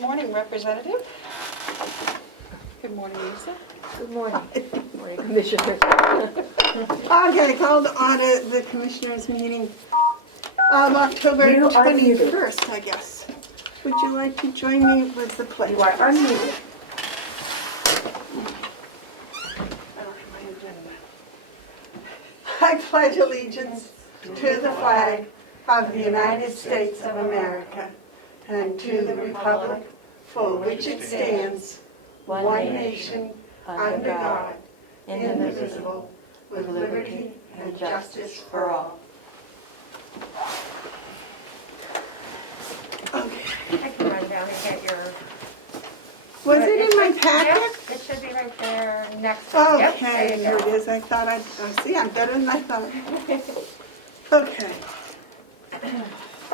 Good morning, Representative. Good morning, Lisa. Good morning. Good morning, Commissioner. Okay, call to order the Commissioners' meeting of October You are 21st, I guess. Would you like to join me with the pledge? You are unmuted. I pledge allegiance to the flag of the United States of America and to the republic for which it stands, one nation, under God, indivisible, with liberty and justice for all. Okay. I can run down and get your... Was it in my Yep, packet? it should be right there next to it. Yep, Okay, there here you it go. is. I thought see, I'm better than I thought. Okay.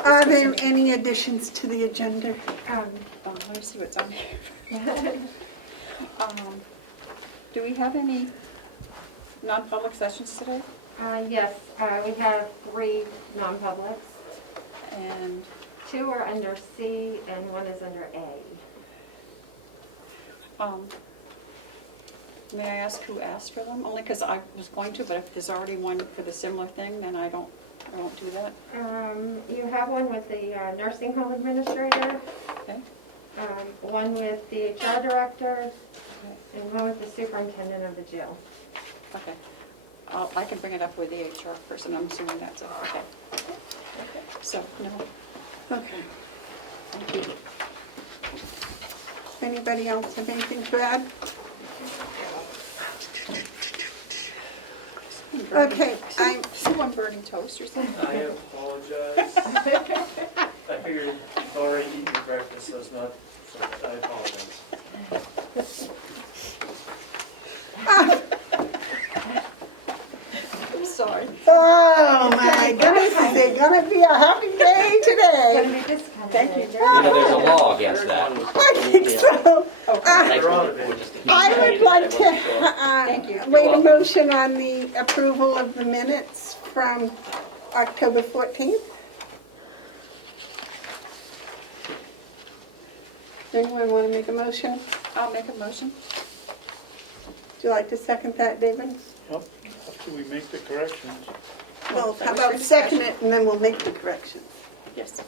Are there any additions to the agenda? Let me see what's on here. Do we have any non-public sessions today? Yes, we have 3 non-publics. And 2 are under C and 1 is under A. may I ask who asked for them? Only because I was going to, but if there's already one for the similar thing, then I won't do that. You have one with the nursing home administrator, Okay? one with the HR director, and one with the superintendent of the jail. Okay. I can bring it up with the HR person. I'm assuming that's it. Okay. So, no. Okay. Thank you. Anybody else have anything to add? Okay, I'm Someone burning toast or something? I apologize. I figured you've already eaten your breakfast, so it's not, so I apologize. I'm sorry. Oh my goodness, is it gonna be a happy day today? Thank you. You know, there's a law against that. I think so. Thanks You're on for- it, for babe. just to keep I would like Thank you. to wait a motion on the approval of the minutes from October 14th. Anyone want to make a motion? I'll make a motion. Would you like to second that, David? Yep, after we make the corrections. Well, how about second it and then we'll make the corrections? Yes.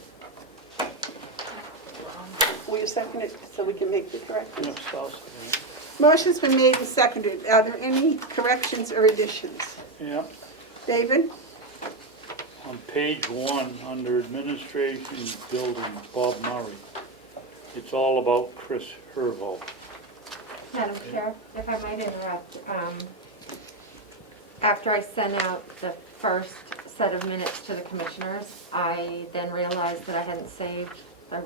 Will you second it so we can make the corrections? Yep, so I'll second it. Motion's been made and seconded. Are there any corrections or additions? Yep, David? on page 1, under administration building, Bob Murray. It's all about Chris Hervo. Madam Chair, if I might interrupt, after I sent out the first set of minutes to the commissioners, I then realized that I hadn't saved the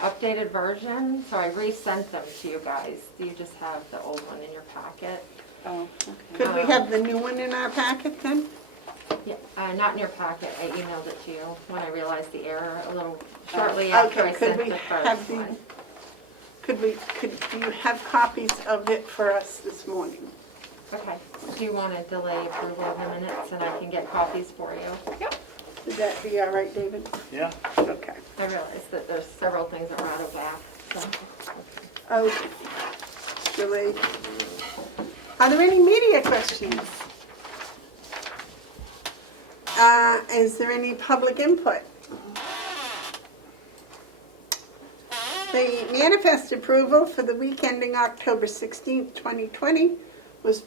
updated version, so I resent them to you guys. You just have the old one in your packet. Oh, okay. Could we have the new one in our packet then? Yeah, not in your packet, I emailed it to you when I realized the error a little shortly after I Okay, could sent we the have first the, one. do you have copies of it for us this morning? Okay, do you want to delay approval of the minutes and I can get copies for you? Yep. Would that be all right, David? Yeah, Okay. I realized that there's several things that were out of whack, so. Okay. Delayed. Are there any media questions? Is there any public input? The manifest approval for the week ending October 16th, 2020 was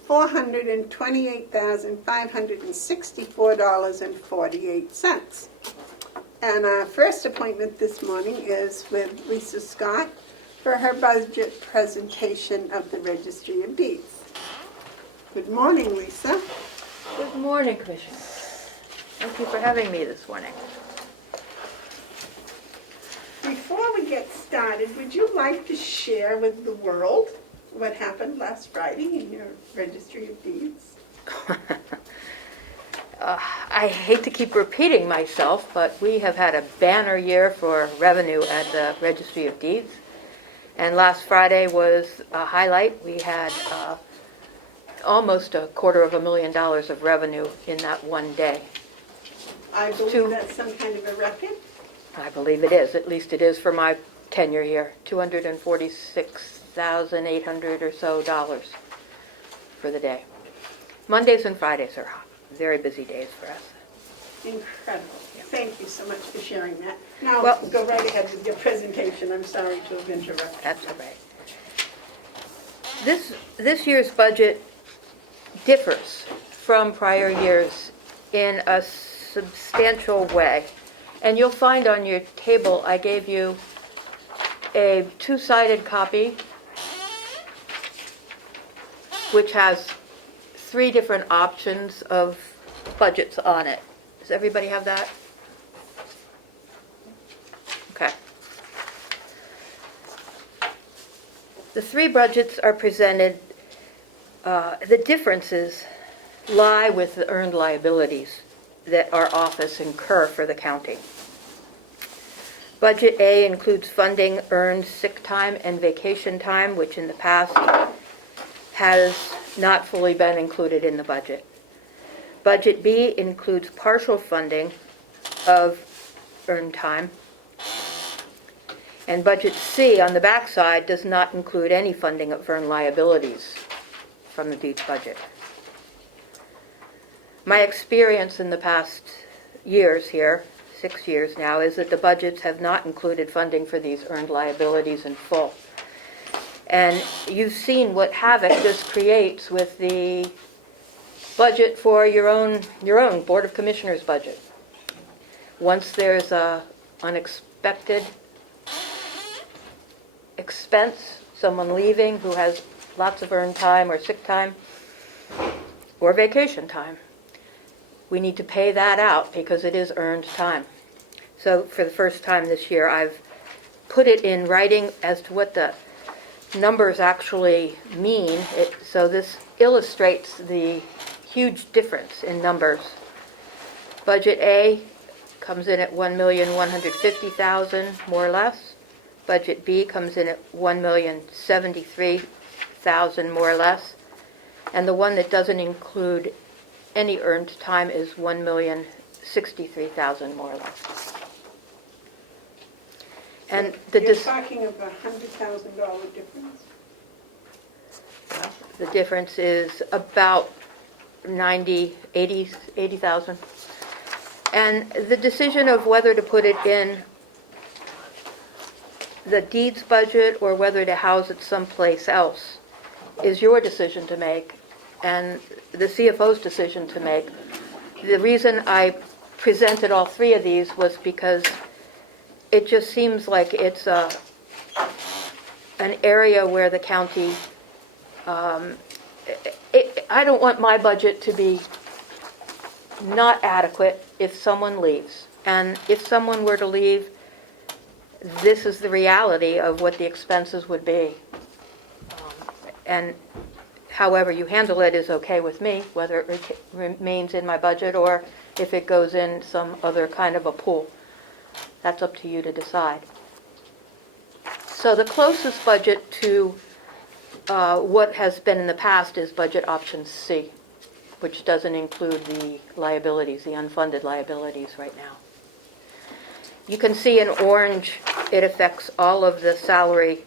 $428,564.48. And our first appointment this morning is with Lisa Scott for her budget presentation of the Registry of Deeds. Good morning, Lisa. Good morning, Commissioner. Thank you for having me this morning. Before we get started, would you like to share with the world what happened last Friday in your Registry of Deeds? I hate to keep repeating myself, but we have had a banner year for revenue at the Registry of Deeds. And last Friday was a highlight. We had almost $250,000 of revenue in that one day. I believe that's some kind of a record. I believe it is. At least it is for my tenure here, $246,800 or so for the day. Mondays and Fridays are very busy days for us. Incredible. Thank you so much for sharing that. Now, Well- go right ahead with your presentation. I'm sorry to have interrupted. That's all right. This year's budget differs from prior years in a substantial way. And you'll find on your table, I gave you a two-sided copy which has 3 different options of budgets on it. Does everybody have that? Okay. The 3 budgets are presented. The differences lie with the earned liabilities that our office incur for the county. Budget A includes funding earned sick time and vacation time, which in the past has not fully been included in the budget. Budget B includes partial funding of earned time. And Budget C on the backside does not include any funding of earned liabilities from the deeds budget. My experience in the past years here, 6 years now, is that the budgets have not included funding for these earned liabilities in full. And you've seen what havoc this creates with the budget for your own Board of Commissioners budget. Once there's a unexpected expense, someone leaving who has lots of earned time or sick time or vacation time, we need to pay that out because it is earned time. So for the first time this year, I've put it in writing as to what the numbers actually mean. So this illustrates the huge difference in numbers. Budget A comes in at $1,150,000, more or less. Budget B comes in at $1,073,000, more or less. And the one that doesn't include any earned time is $1,063,000, more or less. And You're talking of a $100,000 difference? the difference is about 80,000. And the decision of whether to put it in the deeds budget or whether to house it someplace else is your decision to make and the CFO's decision to make. The reason I presented all 3 of these was because it just seems like it's an area where the county, I don't want my budget to be not adequate if someone leaves. And if someone were to leave, this is the reality of what the expenses would be. And however you handle it is okay with me, whether it remains in my budget or if it goes in some other kind of a pool. That's up to you to decide. So the closest budget to what has been in the past is budget option C, which doesn't include the liabilities, the unfunded liabilities right now. You can see in orange, it affects all of the salary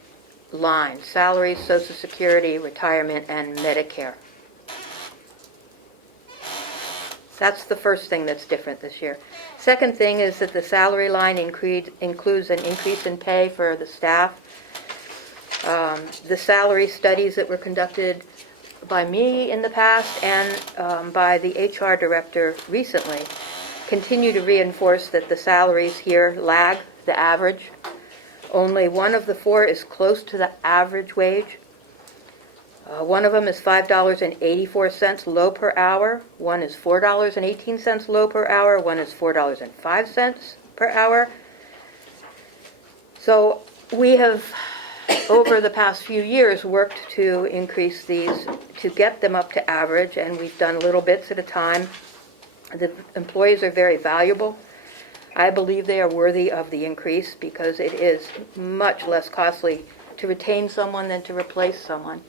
lines: salaries, Social Security, retirement, and Medicare. That's the first thing that's different this year. Second thing is that the salary line includes an increase in pay for the staff. The salary studies that were conducted by me in the past and by the HR director recently continue to reinforce that the salaries here lag the average. Only one of the 4 is close to the average wage. One of them is $5.84 low per hour. One is $4.18 low per hour. One is $4.05 per hour. So we have, over the past few years, worked to increase these to get them up to average, and we've done little bits at a time. The employees are very valuable. I believe they are worthy of the increase because it is much less costly to retain someone than to replace someone.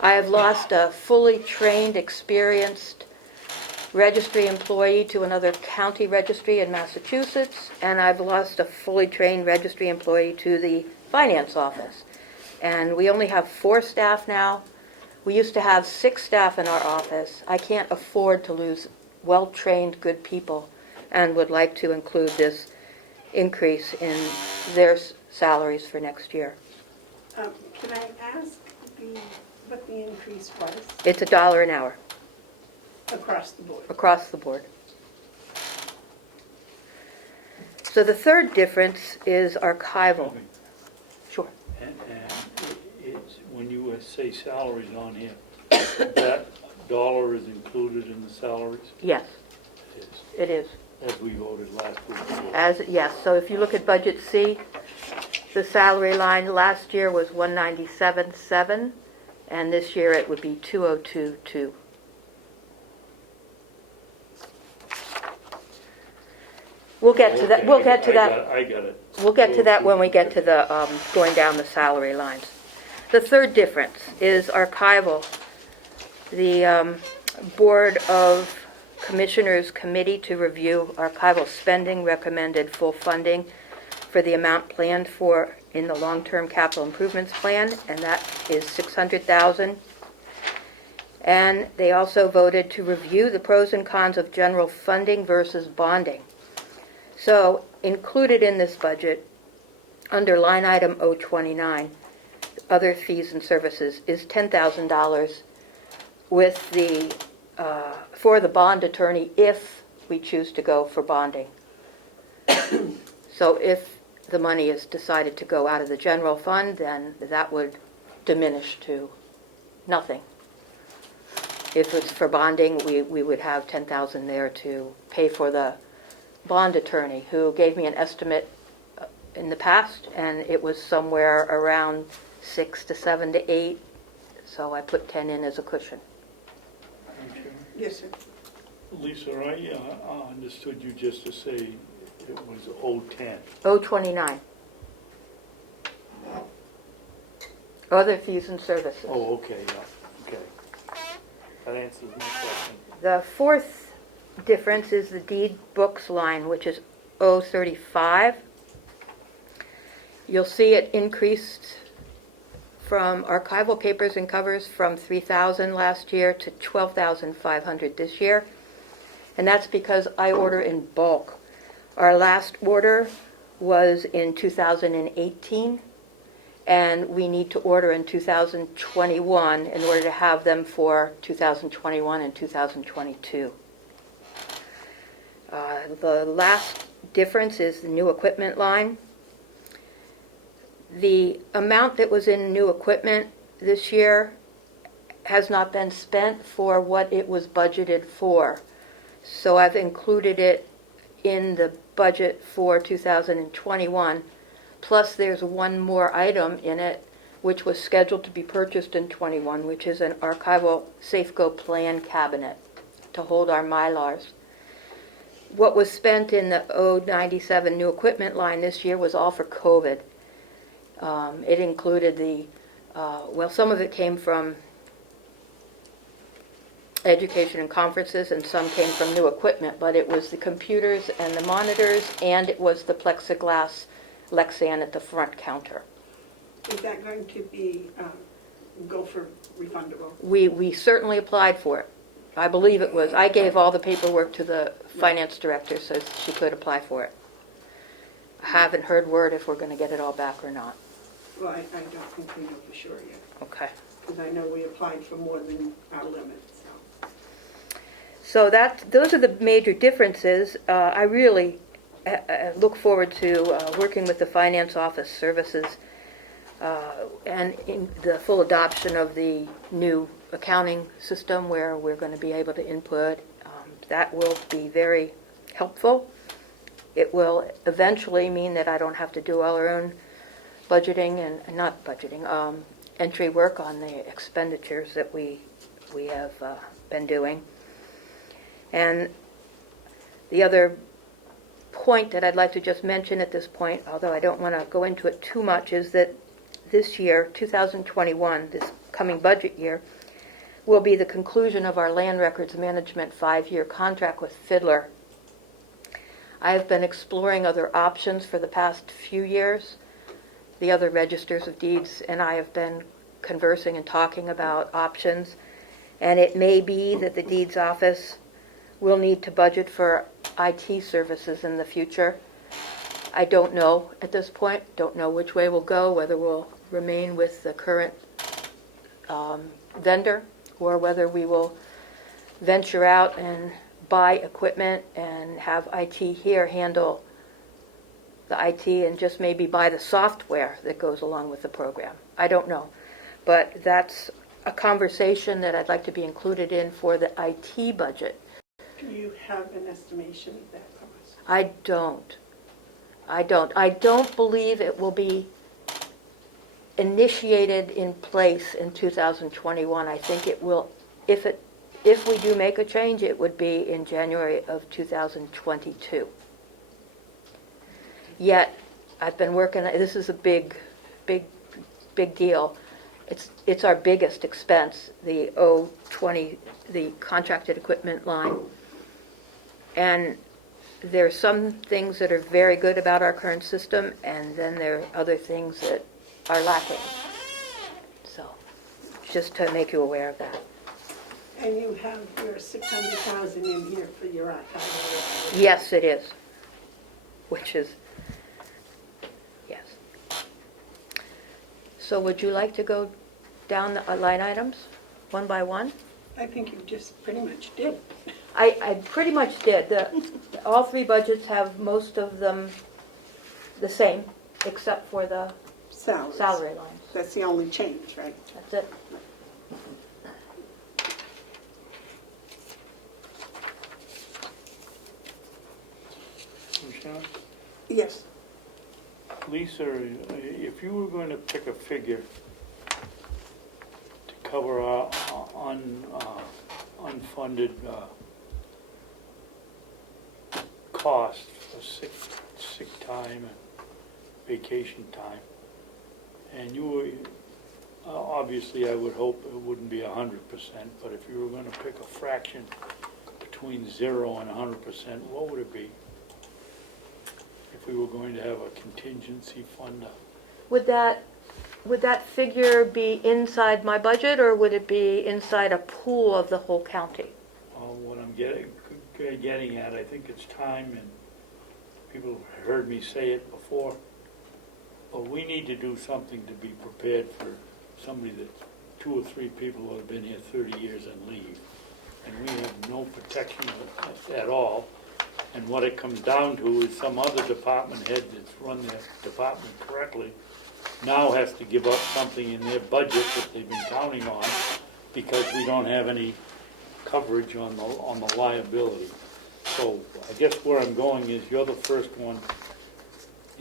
I have lost a fully trained, experienced registry employee to another county registry in Massachusetts, and I've lost a fully trained registry employee to the finance office. And we only have 4 staff now. We used to have 6 staff in our office. I can't afford to lose well-trained, good people, and would like to include this increase in their salaries for next year. Can I ask what the increase was It's $1 an hour across the board? across the board. So the third difference is archival. Sure. And it's, when you say salaries on here, that dollar is included in the salaries? Yes, It is, it is. as we voted last week. Yes, so if you look at Budget C, the salary line last year was 197.7, and this year it would be 202.2. We'll get to that, Okay, we'll get to that. I got it. We'll get to that when we get to the, going down the salary lines. The third difference is archival. The Board of Commissioners Committee to review archival spending recommended full funding for the amount planned for in the long-term capital improvements plan, and that is $600,000. And they also voted to review the pros and cons of general funding versus bonding. So, included in this budget, under line item 029, other fees and services, is $10,000 with the, for the bond attorney if we choose to go for bonding. So if the money is decided to go out of the general fund, then that would diminish to nothing. If it's for bonding, we would have $10,000 there to pay for the bond attorney, who gave me an estimate in the past, and it was somewhere around 6 to 7 to 8, so I put 10 in as a cushion. Yes, sir. Lisa, I understood you just to say it was 010. 029. Other fees and services. Oh, okay, yeah, okay. That answers my question. The fourth difference is the deed books line, which is 035. You'll see it increased from archival papers and covers from 3,000 last year to 12,500 this year. And that's because I order in bulk. Our last order was in 2018, and we need to order in 2021 in order to have them for 2021 and 2022. The last difference is the new equipment line. The amount that was in new equipment this year has not been spent for what it was budgeted for. So I've included it in the budget for 2021. Plus there's one more item in it which was scheduled to be purchased in 21, which is an archival Safeco plan cabinet to hold our Mylars. What was spent in the 097 new equipment line this year was all for COVID. It included the, some of it came from education and conferences, and some came from new equipment, but it was the computers and the monitors, and it was the plexiglass Lexan at the front counter. Is that going to be, go for refundable? We certainly applied for it. I believe it was. I gave all the paperwork to the finance director so she could apply for it. I haven't heard word if we're going to get it all back or not. Well, I don't think we know for sure yet, Okay. because I know we applied for more than our limit, so. So those are the major differences. I really look forward to working with the finance office services and in the full adoption of the new accounting system where we're going to be able to input. That will be very helpful. It will eventually mean that I don't have to do all our own budgeting and not budgeting, entry work on the expenditures that we have been doing. And the other point that I'd like to just mention at this point, although I don't want to go into it too much, is that this year, 2021, this coming budget year, will be the conclusion of our land records management 5-year contract with Fiddler. I have been exploring other options for the past few years. The other registers of deeds and I have been conversing and talking about options. And it may be that the deeds office will need to budget for IT services in the future. I don't know at this point, don't know which way we'll go, whether we'll remain with the current vendor or whether we will venture out and buy equipment and have IT here handle the IT and just maybe buy the software that goes along with the program. I don't know. But that's a conversation that I'd like to be included in for the IT budget. Do you have an estimation of that cost? I don't. I don't believe it will be initiated in place in 2021. I think it will, if we do make a change, it would be in January of 2022. Yet, I've been working, this is a big deal. It's our biggest expense, the the contracted equipment line. And there are some things that are very good about our current system, and then there are other things that are lacking. So, just to make you aware of that. And you have your 600,000 in here for your archive. Yes, it is. Which is, yes. So would you like to go down the line items, one by one? I think you just pretty much did. I pretty much did. All three budgets have most of them the same, except for the Salaries. salary lines. That's the only change, right? That's it. Michelle? Yes. Lisa, if you were going to pick a figure to cover our unfunded costs for sick time and vacation time, and you were, obviously I would hope it wouldn't be 100%, but if you were going to pick a fraction between 0 and 100%, what would it be? If we were going to have a contingency fund? Would that figure be inside my budget, or would it be inside a pool of the whole county? What I'm getting at, I think it's time, and people have heard me say it before, but we need to do something to be prepared for somebody that 2 or 3 people who have been here 30 years and leave. And we have no protection at all. And what it comes down to is some other department head that's run their department correctly now has to give up something in their budget that they've been counting on because we don't have any coverage on the liability. So I guess where I'm going is you're the first one,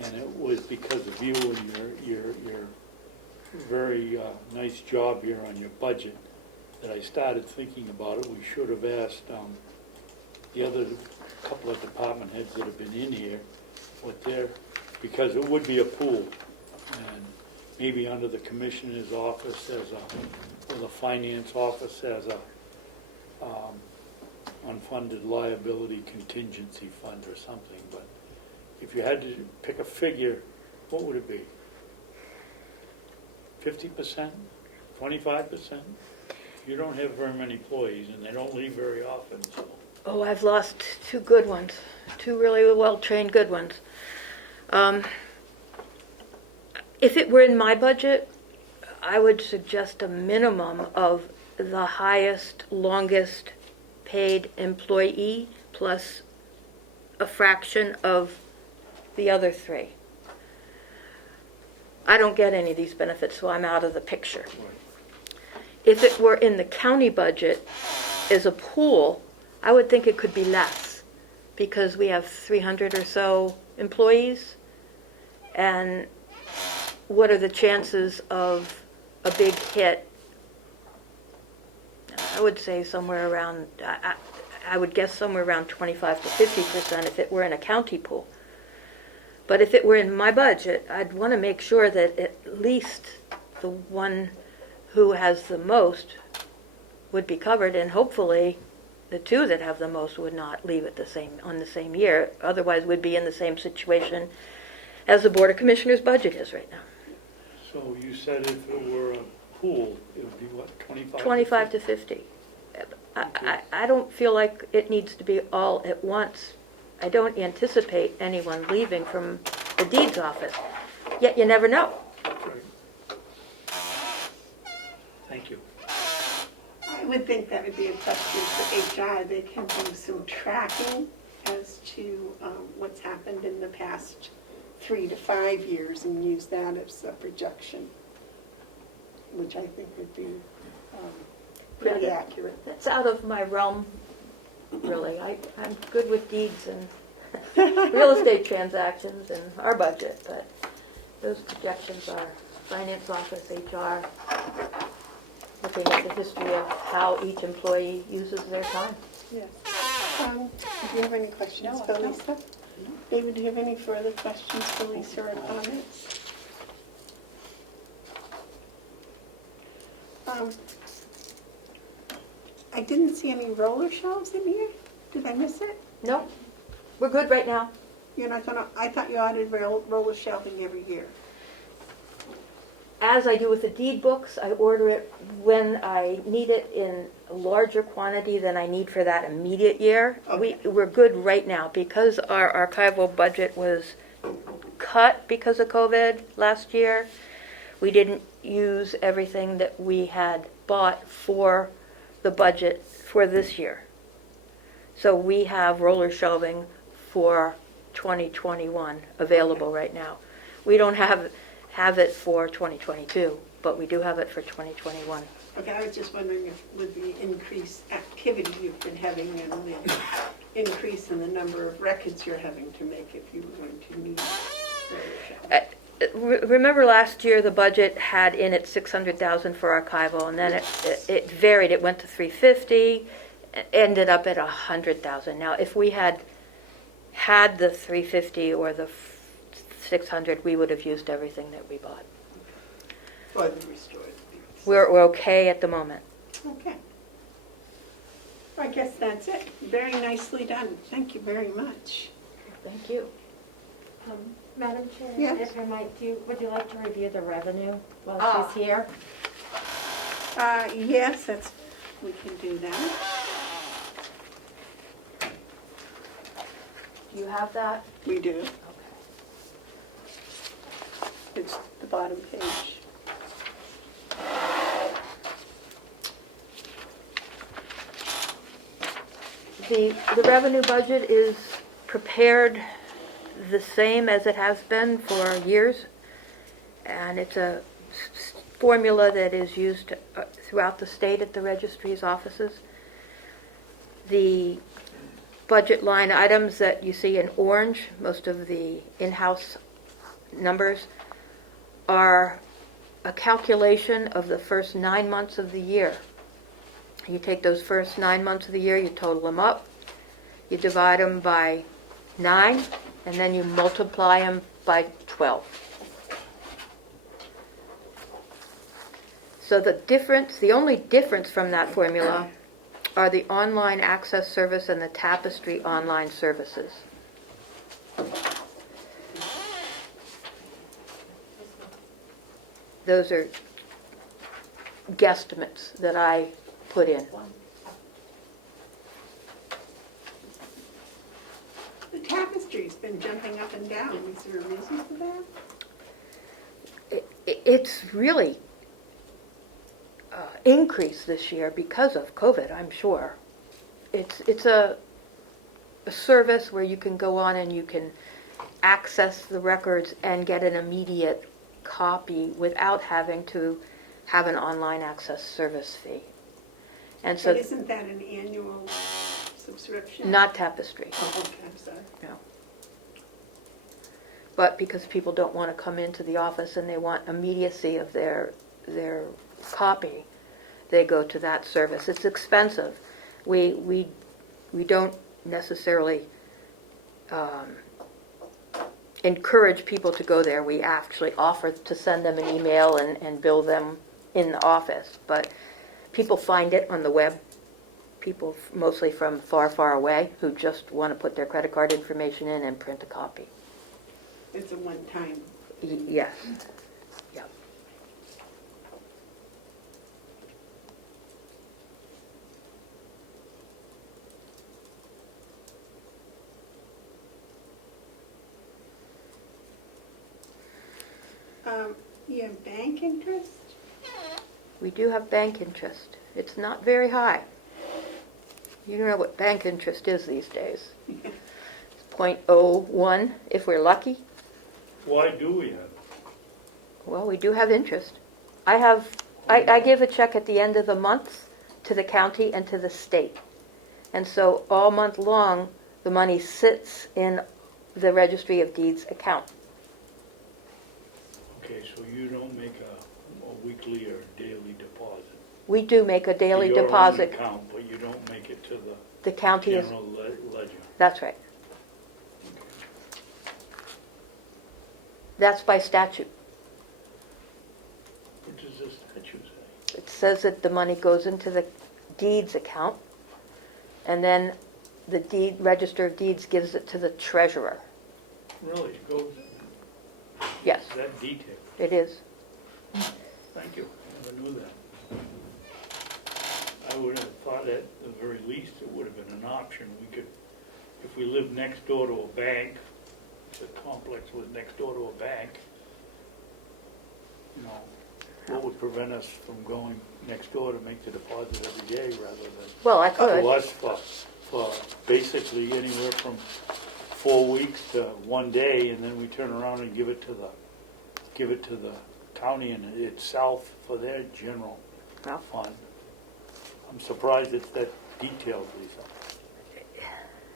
and it was because of you and your very nice job here on your budget that I started thinking about it. We should have asked the other couple of department heads that have been in here what their, because it would be a pool, and maybe under the commissioner's office or the finance office as a unfunded liability contingency fund or something. But if you had to pick a figure, what would it be? 50%? 25%? You don't have very many employees, and they don't leave very often, so. Oh, I've lost 2 good ones, 2 really well-trained good ones. If it were in my budget, I would suggest a minimum of the highest, longest paid employee plus a fraction of the other 3. I don't get any of these benefits, so I'm out of the picture. If it were in the county budget as a pool, I would think it could be less because we have 300 or so employees, and what are the chances of a big hit? I would say somewhere around, I would guess somewhere around 25 to 50% if it were in a county pool. But if it were in my budget, I'd want to make sure that at least the one who has the most would be covered, and hopefully the two that have the most would not leave it on the same year. Otherwise, we'd be in the same situation as the Board of Commissioners budget is right now. So you said if it were a pool, it would be what, 25? 25 to 50. I don't feel like it needs to be all at once. I don't anticipate anyone leaving from the deeds office, yet you never know. Right. Thank you. I would think that would be a question for HR. They can do some tracking as to what's happened in the past 3 to 5 years and use that as a projection, which I think would be pretty accurate. That's out of my realm, really. I'm good with deeds and real estate transactions and our budget, but those projections are finance office, HR, looking at the history of how each employee uses their time. Yes. Do you have any questions No, for I don't. Lisa? David, do you have any further questions for Lisa or comments? I didn't see any roller shelves in here. Did I miss it? No, we're good right now. You're not gonna, I thought you ordered roller shelving every year. As I do with the deed books, I order it when I need it in a larger quantity than I need for that immediate year. Okay. We're good right now because our archival budget was cut because of COVID last year. We didn't use everything that we had bought for the budget for this year. So we have roller shelving for 2021 available right now. We don't have it for 2022, but we do have it for 2021. Okay, I was just wondering if with the increased activity you've been having and the increase in the number of records you're having to make, if you were going to need roller shelving. Remember last year the budget had in it 600,000 for archival, and then it varied. It went to 350, ended up at 100,000. Now, if we had the 350 or the 600, we would have used everything that we bought. Or the restored things. We're okay at the moment. Okay. I guess that's it. Very nicely done. Thank you very much. Thank you. Madam Chair, Yes. if I might, would you like to review the revenue while she's here? Yes, we can do that. Do you have that? We do. Okay. It's the bottom page. The revenue budget is prepared the same as it has been for years, and it's a formula that is used throughout the state at the registry's offices. The budget line items that you see in orange, most of the in-house numbers, are a calculation of the first 9 months of the year. You take those first 9 months of the year, you total them up, you divide them by 9, and then you multiply them by 12. So the only difference from that formula are the online access service and the Tapestry online services. Those are guesstimates that I put in. The tapestry's been jumping up and down. Is there a reason for that? It's really increased this year because of COVID, I'm sure. It's a service where you can go on and you can access the records and get an immediate copy without having to have an online access service fee. And so, But isn't that an annual subscription? not Tapestry, Oh, okay, I'm sorry. no. But because people don't want to come into the office and they want immediacy of their copy, they go to that service. It's expensive. We don't necessarily encourage people to go there. We actually offer to send them an email and bill them in the office. But people find it on the web, people mostly from far, far away who just want to put their credit card information in and print a copy. It's a one-time. Yes. Yeah. You have bank interest? We do have bank interest. It's not very high. You know what bank interest is these days. It's 0.01 if we're lucky. Why do we have it? Well, we do have interest. I give a check at the end of the month to the county and to the state. And so all month long, the money sits in the Registry of Deeds account. Okay, so you don't make a weekly or daily deposit? We do make a daily To your own deposit. account, but you don't make it to the The county is, general ledger? that's right. That's by statute. What does the statute say? It says that the money goes into the deeds account, and then the Register of Deeds gives it to the treasurer. Really, it goes, Yes, that detail? it is. Thank you, I never knew that. I would have thought at the very least it would have been an option. We could, if we lived next door to a bank, the complex was next door to a bank, you know, what would prevent us from going next door to make the deposit every day rather than Well, I to could. us for basically anywhere from 4 weeks to 1 day, and then we turn around and give it to the county and itself for their general Well, fund. I'm surprised it's that detailed, Lisa.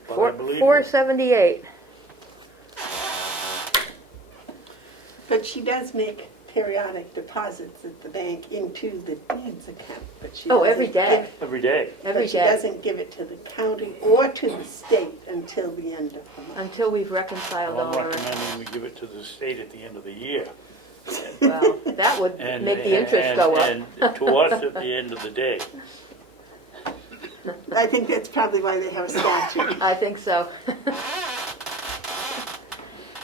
But I believe you. 478. But she does make periodic deposits at the bank into the deeds account. But she Oh, doesn't every day. Every day. Every But she day, doesn't give it to the county or to the state until the end of the month. until we've reconciled Well, I'm all our, recommending we give it to the state at the end of the year. well, that would And make the interest go up. And to us at the end of the day. I think that's probably why they have a statute. I think so.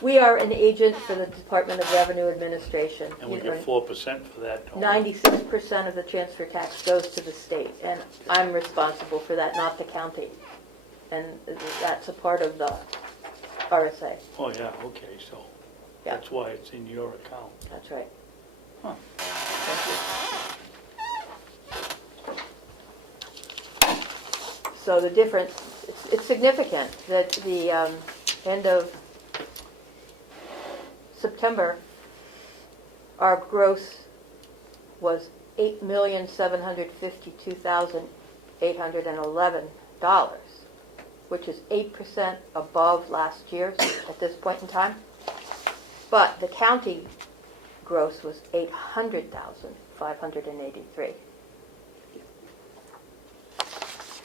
We are an agent for the Department of Revenue Administration. And we You know, get 4% for that. don't we? 96% of the transfer tax goes to the state, and I'm responsible for that, not the county. And that's a part of the RSA. Oh, yeah, okay, so Yeah. that's why it's in your account. That's right. Huh. Thank you. So the difference, it's significant that the end of September, our gross was $8,752,811, which is 8% above last year's at this point in time. But the county gross was $800,583,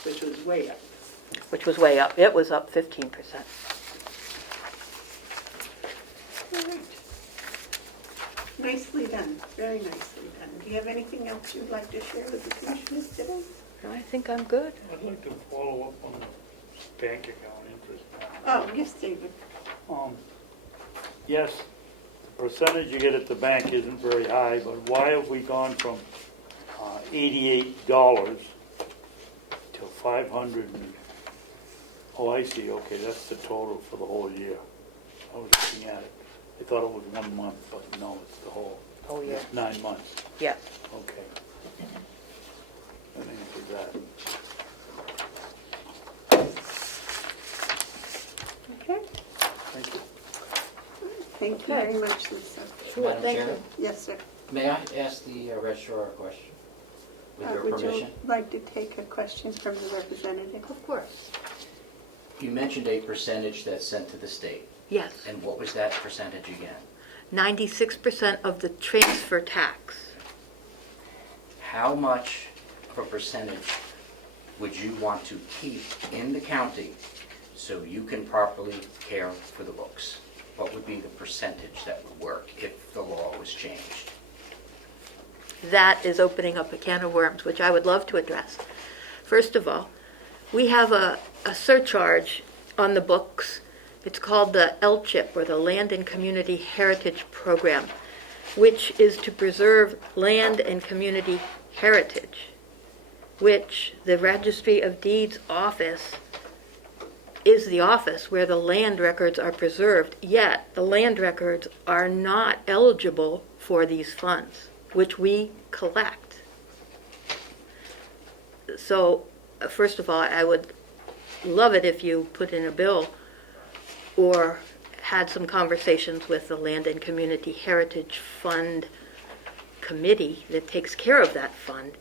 Which was way up. which was way up. It was up 15%. All right. Nicely done, very nicely done. Do you have anything else you'd like to share with the commissioners today? I think I'm good. I'd like to follow up on the bank account interest. Oh, yes, David. Yes, the percentage you get at the bank isn't very high, but why have we gone from $88 to 500? Oh, I see, okay, that's the total for the whole year. I was looking at it. I thought it was 1 month, but no, it's the whole. Oh, yeah. It's 9 months, Yeah. okay. That answers that. Okay, Thank you. thank you Okay. very much, Lisa. Sure, Madam thank Chair, you. Yes, sir. may I ask the registrar a question? With your Would you permission? like to take a question from the representative? Of course. You mentioned a percentage that's sent to the state. Yes. And what was that percentage again? 96% of the transfer tax. How much of a percentage would you want to keep in the county so you can properly care for the books? What would be the percentage that would work if the law was changed? that is opening up a can of worms, which I would love to address. First of all, we have a surcharge on the books. It's called the LCHIP, or the Land and Community Heritage Program, which is to preserve land and community heritage, which the Registry of Deeds office is the office where the land records are preserved, yet the land records are not eligible for these funds, which we collect. So, first of all, I would love it if you put in a bill or had some conversations with the Land and Community Heritage Fund committee that takes care of that fund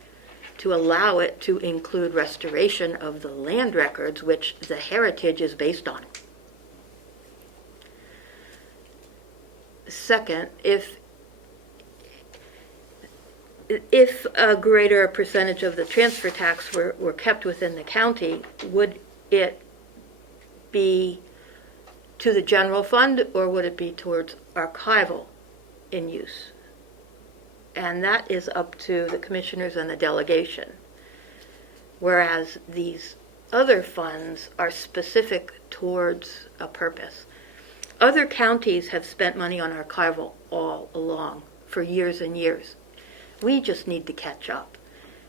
to allow it to include restoration of the land records, which the heritage is based on. Second, if a greater percentage of the transfer tax were kept within the county, would it be to the general fund, or would it be towards archival in use? And that is up to the commissioners and the delegation. Whereas these other funds are specific towards a purpose. Other counties have spent money on archival all along for years and years. We just need to catch up.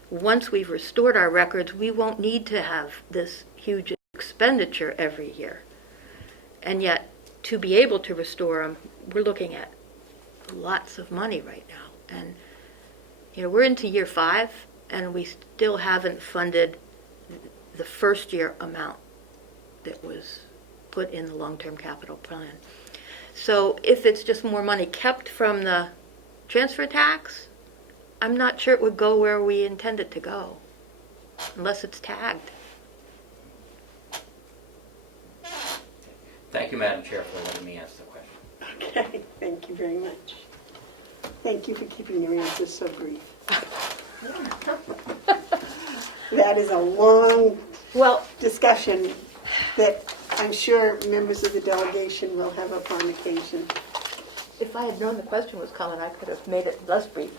Once we've restored our records, we won't need to have this huge expenditure every year. And yet, to be able to restore them, we're looking at lots of money right now. And, we're into year 5, and we still haven't funded the first year amount that was put in the long-term capital plan. So if it's just more money kept from the transfer tax, I'm not sure it would go where we intend it to go, unless it's tagged. Thank you, Madam Chair, for letting me ask the question. Okay, thank you very much. Thank you for keeping your answers so brief. That is a long discussion that I'm sure members of the delegation will have upon occasion. If I had known the question was coming, I could have made it less brief.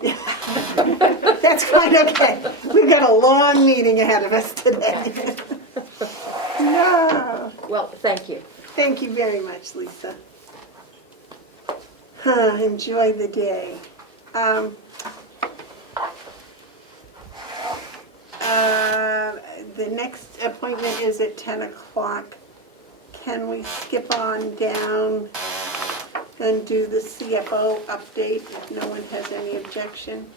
That's quite okay. We've got a long meeting ahead of us today. No. Well, thank you. Thank you very much, Lisa. Enjoy the day. The next appointment is at 10 o'clock. Can we skip on down and do the CFO update if no one has any objection?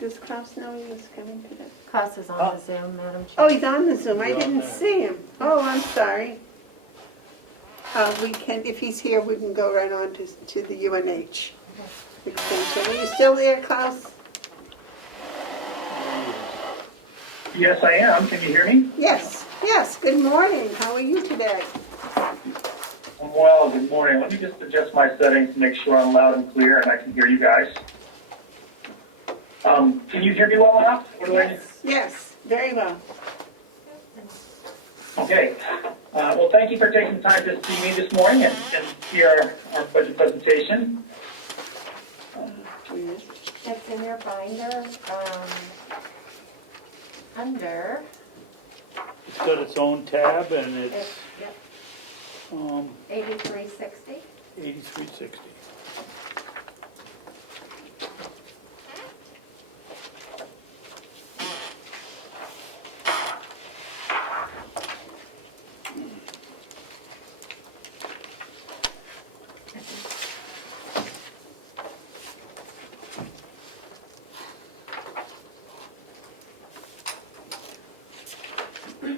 Does Klaus know he was coming today? Klaus is on the Zoom, Madam Chair. Oh, he's on the Zoom. I didn't see him. Oh, I'm sorry. We can, if he's here, we can go right on to the UNH extension. Are you still there, Klaus? Yes, I am. Can you hear me? Yes. Yes. Good morning. How are you today? I'm well. Good morning. Let me just adjust my settings to make sure I'm loud and clear and I can hear you guys. Can you hear me well enough? Yes. Very well. Okay. Well, thank you for taking the time to see me this morning and hear our budget presentation. It's in your binder, under, It's got its own tab, and it's yep, 8360. 8360.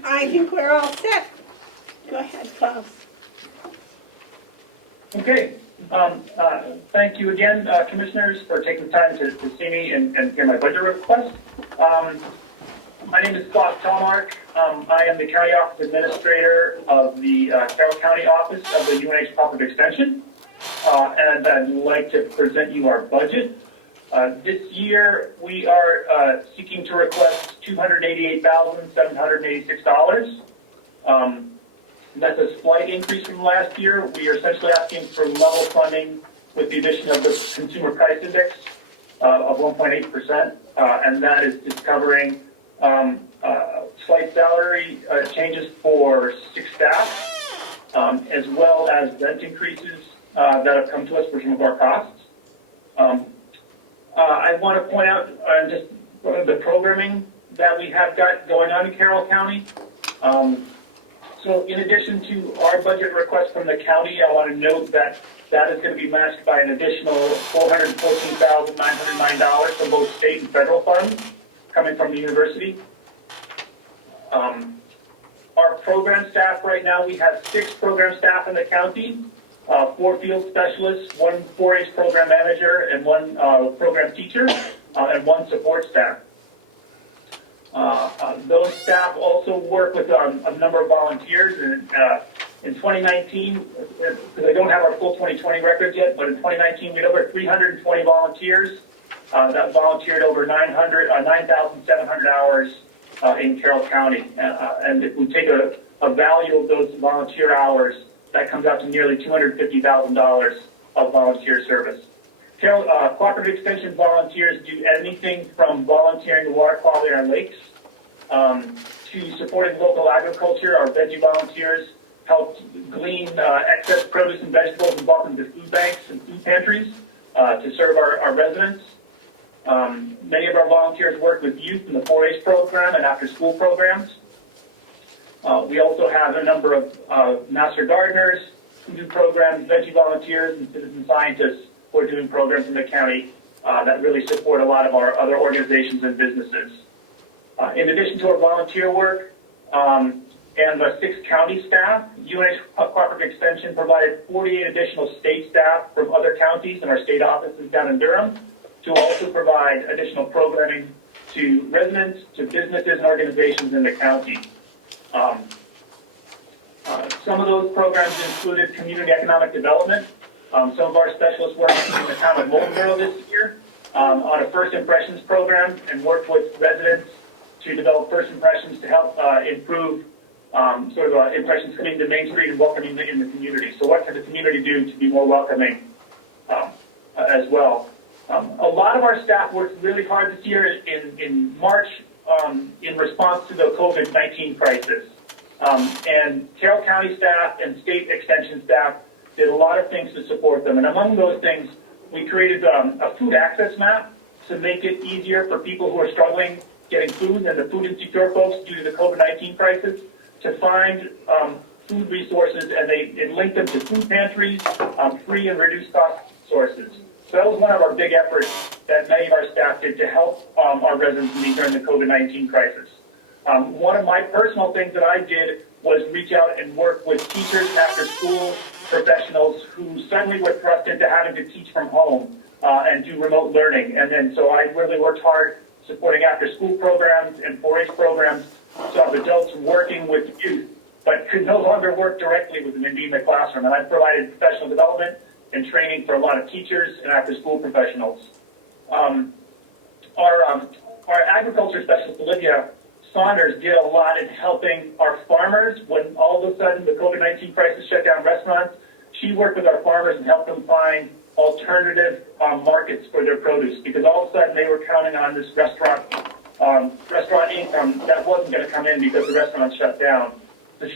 I think we're all set. Go ahead, Klaus. Okay. Thank you again, commissioners, for taking the time to see me and hear my budget request. My name is Klaus Telmark. I am the County Office Administrator of the Carroll County Office of the UNH Cooperative Extension. And I'd like to present you our budget. This year, we are seeking to request $288,786. That's a slight increase from last year. We are essentially asking for level funding with the addition of the consumer price index of 1.8%, and that is just covering slight salary changes for 6 staff, as well as rent increases that have come to us for some of our costs. I want to point out just the programming that we have got going on in Carroll County. So in addition to our budget request from the county, I want to note that that is going to be matched by an additional $414,909 from both state and federal funds coming from the university. Our program staff right now, we have 6 program staff in the county, 4 field specialists, 1 4-H program manager, and 1 program teacher, and 1 support staff. Those staff also work with a number of volunteers. In 2019, because I don't have our full 2020 records yet, but in 2019 we had over 320 volunteers that volunteered over 9,700 hours in Carroll County. And if we take a value of those volunteer hours, that comes out to nearly $250,000 of volunteer service. Carroll Cooperative Extension volunteers do anything from volunteering to water quality in our lakes to supporting local agriculture. Our veggie volunteers help glean excess produce and vegetables and brought them to food banks and food pantries to serve our residents. Many of our volunteers work with youth in the 4-H program and after-school programs. We also have a number of master gardeners who do programs, veggie volunteers, and citizen scientists who are doing programs in the county that really support a lot of our other organizations and businesses. In addition to our volunteer work and the 6 county staff, UNH Cooperative Extension provided 48 additional state staff from other counties and our state offices down in Durham to also provide additional programming to residents, to businesses and organizations in the county. Some of those programs included community economic development. Some of our specialists worked in the town of Moultonboro this year on a First Impressions program and worked with residents to develop first impressions to help improve impressions coming to Main Street and welcoming in the community. So what can the community do to be more welcoming as well? A lot of our staff worked really hard this year in March in response to the COVID-19 crisis. And Carroll County staff and state extension staff did a lot of things to support them. And among those things, we created a food access map to make it easier for people who are struggling getting food and the food insecure folks due to the COVID-19 crisis to find food resources, and it linked them to food pantries, free and reduced cost sources. So that was one of our big efforts that many of our staff did to help our residents meet during the COVID-19 crisis. One of my personal things that I did was reach out and work with teachers and after-school professionals who suddenly were thrust into having to teach from home and do remote learning. And then so I really worked hard supporting after-school programs and 4-H programs so of adults working with youth, but could no longer work directly with them and be in the classroom. And I provided professional development and training for a lot of teachers and after-school professionals. Our agriculture specialist, Olivia Saunders, did a lot in helping our farmers when all of a sudden the COVID-19 crisis shut down restaurants. She worked with our farmers and helped them find alternative markets for their produce, because all of a sudden they were counting on this restaurant income that wasn't going to come in because the restaurant shut down.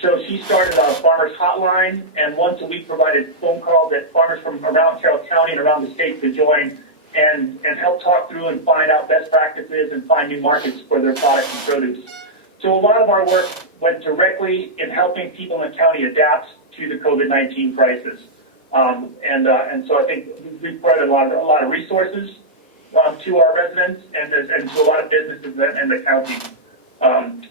So she started a farmers hotline, and once a week provided phone calls that farmers from around Carroll County and around the state could join and help talk through and find out best practices and find new markets for their products and produce. So a lot of our work went directly in helping people in the county adapt to the COVID-19 crisis. And so I think we've provided a lot of resources to our residents and to a lot of businesses in the county.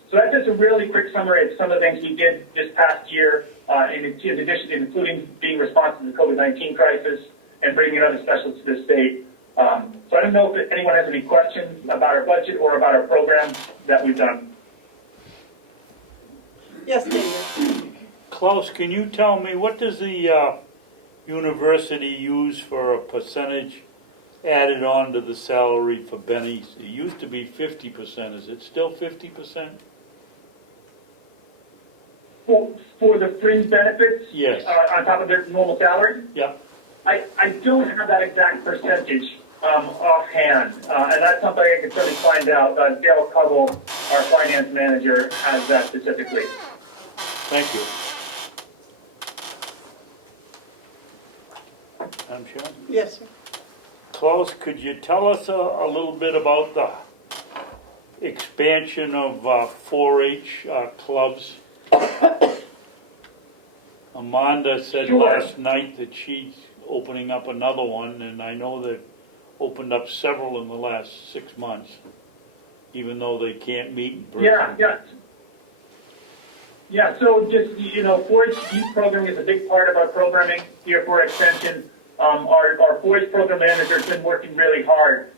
So that's just a really quick summary of some of the things we did this past year, in addition, including being responsive to the COVID-19 crisis and bringing in other specialists to the state. So I don't know if anyone has any questions about our budget or about our programs that we've done. Yes, David. Klaus, can you tell me, what does the university use for a percentage added on to the salary for bennies? It used to be 50%. Is it still 50%? For the fringe benefits? Yes. On top of their normal salary? Yeah, I don't have that exact percentage offhand, and that's something I can certainly find out. Dale Comeau, our finance manager, has that specifically. thank you. Madam Chairman? Yes, sir. Klaus, could you tell us a little bit about the expansion of 4-H clubs? Amanda said Sure. last night that she's opening up another one, and I know they've opened up several in the last 6 months, even though they can't meet in person. Yeah, so just, 4-H youth programming is a big part of our programming here for Extension. Our 4-H program manager has been working really hard.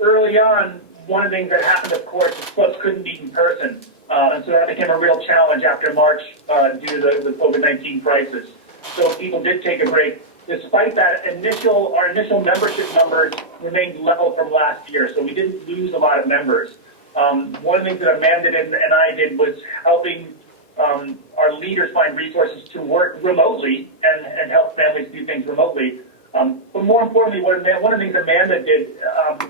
Early on, one of the things that happened, of course, is clubs couldn't meet in person. And so that became a real challenge after March due to the COVID-19 crisis. So people did take a break. Despite that, our initial membership numbers remained level from last year, so we didn't lose a lot of members. One of the things that Amanda and I did was helping our leaders find resources to work remotely and help families do things remotely. But more importantly, one of the things Amanda did,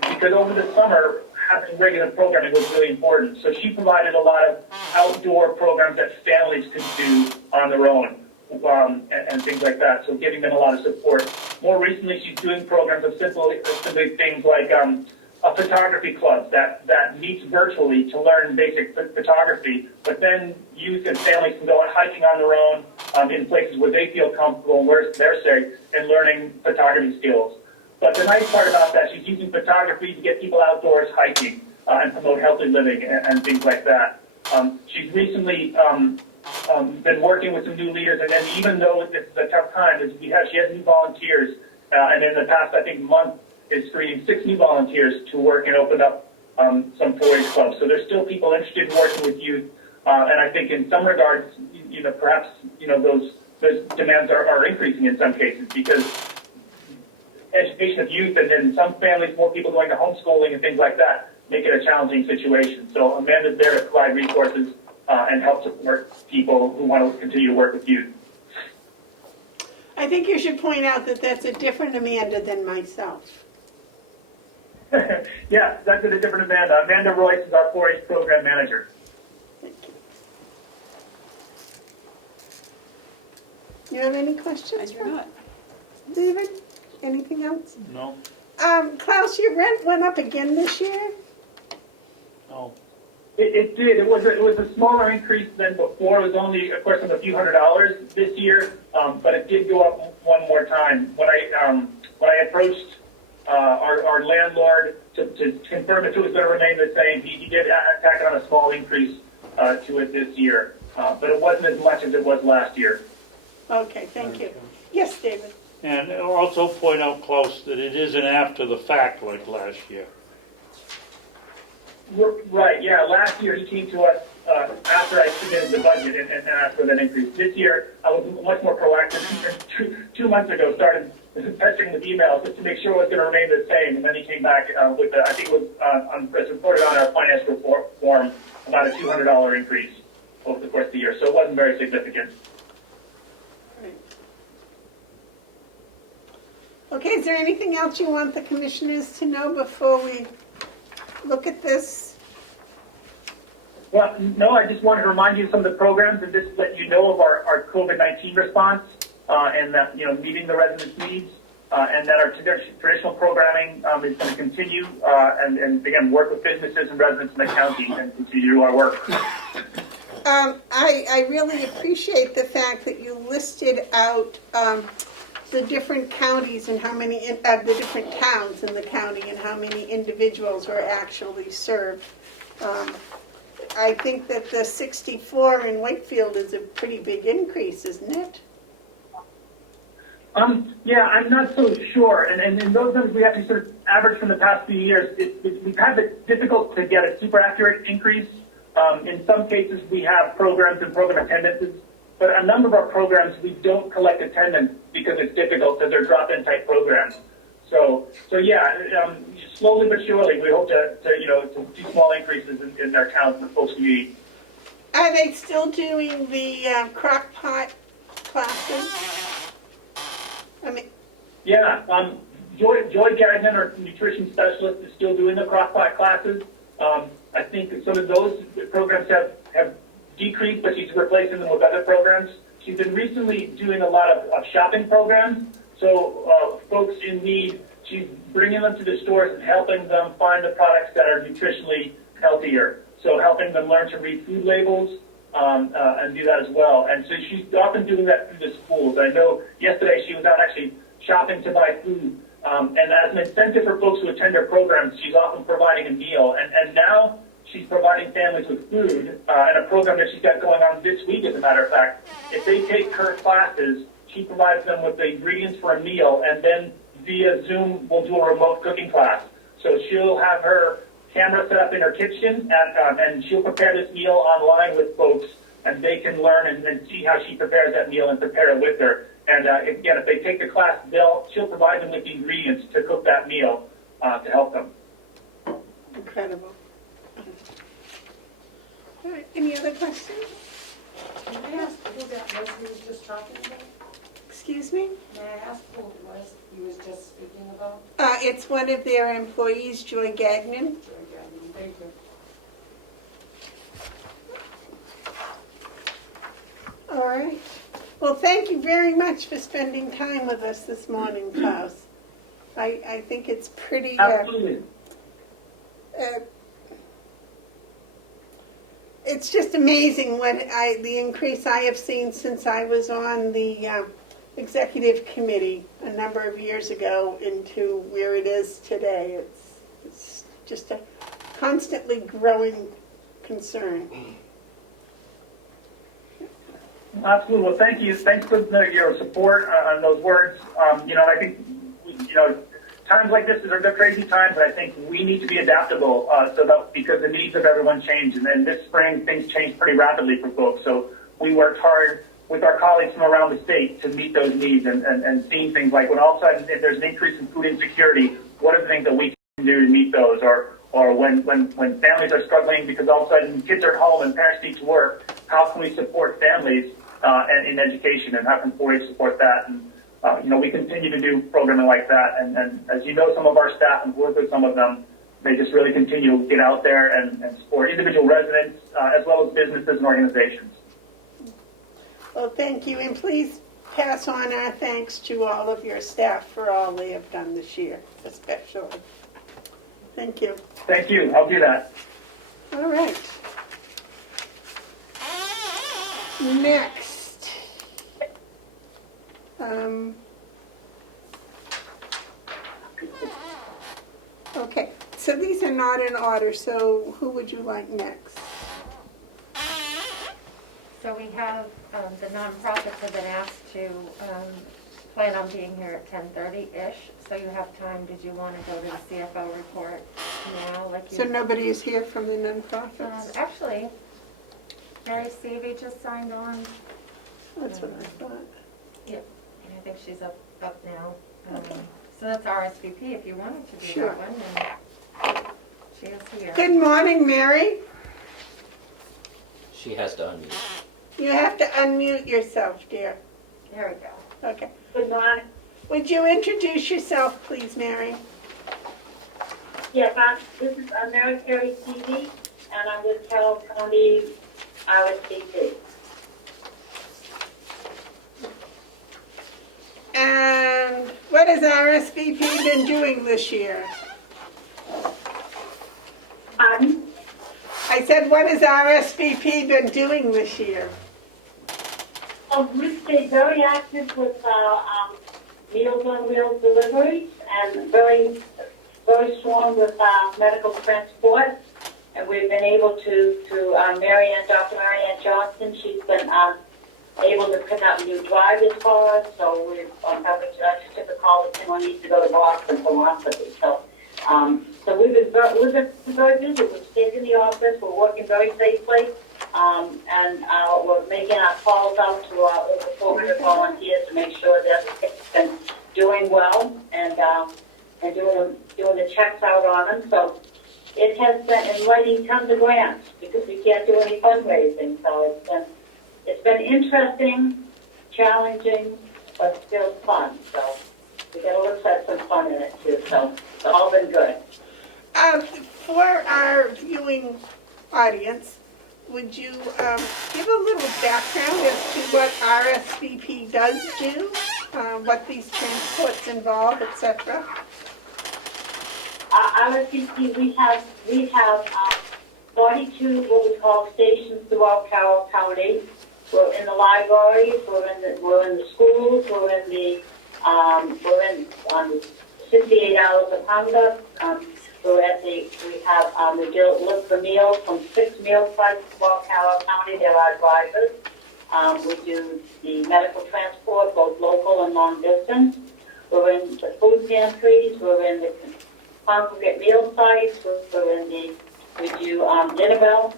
because over the summer, having regular programming was really important. So she provided a lot of outdoor programs that families could do on their own, and things like that. So giving them a lot of support. More recently, she's doing programs of simply things like a photography club that meets virtually to learn basic photography, but then youth and families can go out hiking on their own in places where they feel comfortable and where they're safe and learning photography skills. But the nice part about that, she's using photography to get people outdoors hiking and promote healthy living and things like that. She's recently been working with some new leaders, and then even though this is a tough time, she has new volunteers, and in the past, I think, month, is screening 6 new volunteers to work and open up some 4-H clubs. So there's still people interested in working with youth, and I think in some regards, perhaps, those demands are increasing in some cases because education of youth and in some families, more people going to homeschooling and things like that make it a challenging situation. So Amanda's there to provide resources and help support people who want to continue to work with youth. I think you should point out that that's a different Amanda than myself. Yeah, that's a different Amanda. Amanda Royce is our 4-H program manager. Thank you. You have any questions? I do not. David, anything else? No? Klaus, your rent went up again this year? No. It did. It was a smaller increase than before. It was only, of course, a few $100s this year, but it did go up one more time. When I approached our landlord to confirm if it was going to remain the same, he did tack on a small increase to it this year, but it wasn't as much as it was last year. Okay, thank you. Yes, David. And also point out, Klaus, that it isn't after the fact like last year. Right, yeah. Last year he came to us after I submitted the budget and asked for that increase. This year I was much more proactive. 2 months ago started pestering with emails just to make sure it was going to remain the same. And then he came back with, I think it was as reported on our finance report form, about a $200 increase over the course of the year. So it wasn't very significant. Okay, is there anything else you want the commissioners to know before we look at this? Well, no, I just wanted to remind you of some of the programs and just let you know of our COVID-19 response and that, meeting the residents' needs and that our traditional programming is going to continue and again, work with businesses and residents in the county and continue to do our work. I really appreciate the fact that you listed out the different counties and how many, the different towns in the county and how many individuals were actually served. I think that the 64 in Wakefield is a pretty big increase, isn't it? Yeah, I'm not so sure. And in those numbers we have to sort of average from the past few years. We've had it difficult to get a super accurate increase. In some cases we have programs and program attendances, but a number of our programs we don't collect attendance because it's difficult because they're drop-in type programs. So yeah, slowly but surely we hope to see small increases in our towns and the folks we meet. Are they still doing the crock pot classes? I mean, Yeah, Joy Gagnon, our nutrition specialist, is still doing the crock-pot classes. I think that some of those programs have decreased, but she's replacing them with other programs. She's been recently doing a lot of shopping programs, so folks in need, she's bringing them to the stores and helping them find the products that are nutritionally healthier. So helping them learn to read food labels and do that as well. And so she's often doing that through the schools. I know yesterday she was out actually shopping to buy food. And as an incentive for folks who attend her programs, she's often providing a meal. And now she's providing families with food and a program that she's got going on this week, as a matter of fact. If they take her classes, she provides them with the ingredients for a meal, and then via Zoom, we'll do a remote cooking class. So she'll have her camera set up in her kitchen, and she'll prepare this meal online with folks, and they can learn and see how she prepares that meal and prepare it with her. And again, if they take the class, she'll provide them with the ingredients to cook that meal to help them. incredible. All right, any other questions? Can I ask who that was he was just talking about? Excuse me? May I ask who it was he was just speaking about? It's one of their employees, Joy Gagnon. Thank you. All right. Well, thank you very much for spending time with us this morning, Klaus. I think it's pretty... Absolutely. It's just amazing the increase I have seen since I was on the executive committee a number of years ago into where it is today. It's just a constantly growing concern. Absolutely. Well, thank you. Thanks for your support on those words. I think, times like this are crazy times, and I think we need to be adaptable because the needs of everyone change. And then this spring, things change pretty rapidly for folks. So we worked hard with our colleagues from around the state to meet those needs and seeing things like when all of a sudden if there's an increase in food insecurity, what are the things that we can do to meet those? Or when families are struggling because all of a sudden kids are at home and parents need to work, how can we support families and in education, and how can 4-H support that? And we continue to do programming like that. And as you know, some of our staff and work with some of them, they just really continue to get out there and support individual residents as well as businesses and organizations. Well, thank you, and please pass on our thanks to all of your staff for all they have done this year, especially. Thank you. Thank you. I'll do that. All right. Next. Okay, so these are not in order, so who would you like next? So we have, the nonprofits have been asked to plan on being here at 10:30-ish, so you have time. Did you want to go to the CFO report now? So nobody is here from the nonprofits? Actually, Mary Stevie just signed on. That's what I thought. Yep, and I think she's up now. So that's RSVP if you wanted to do Sure. that one. And she is here. Good morning, Mary. She has to unmute. You have to unmute yourself, dear. There we go. Okay. Good morning. Would you introduce yourself, please, Mary? Yes, this is Mary Carey TV, and I'm with Carroll County RSVP. And what has RSVP been doing this year? I said, what has RSVP been doing this year? We've stayed very active with Meals on Wheels deliveries and very, very strong with medical transport. And we've been able to Dr. Marianne Johnson, she's been able to pick up new drivers for us. So we've just took a call if anyone needs to go to Boston for hospital. So we've been very busy. We've stayed in the office. We're working very safely. And we're making our calls out to over 400 volunteers to make sure that it's been doing well and doing the checks out on them. So it has been, and writing tons of grants because we can't do any fundraising. So it's been interesting, challenging, but still fun. So we got to look at some fun in it too. So it's all been good. For our viewing audience, would you give a little background as to what RSVP does do, what these transports involve, etc.? RSVP, we have 42 what we call stations throughout Carroll County. We're in the libraries, we're in the schools, we're in 68 hours of hunger. We have the look for meals from 6 meal sites throughout Carroll County. There are drivers. We do the medical transport, both local and long distance. We're in the food pantries. We're in the congregate meal sites. We do dinner bell,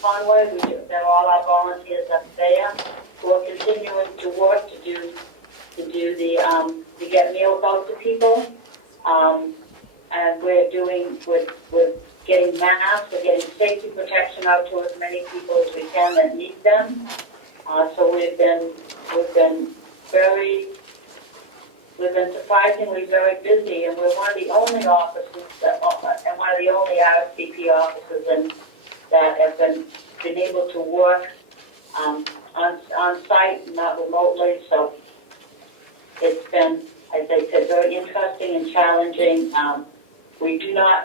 Conway. They're all our volunteers up there. We're continuing to work to get meals out to people. And we're getting masks, we're getting safety protection out to as many people as we can that need them. So we've been surprisingly very busy, and we're one of the only offices and one of the only RSVP offices that have been able to work on site, not remotely. So it's been, as I said, very interesting and challenging. We do not,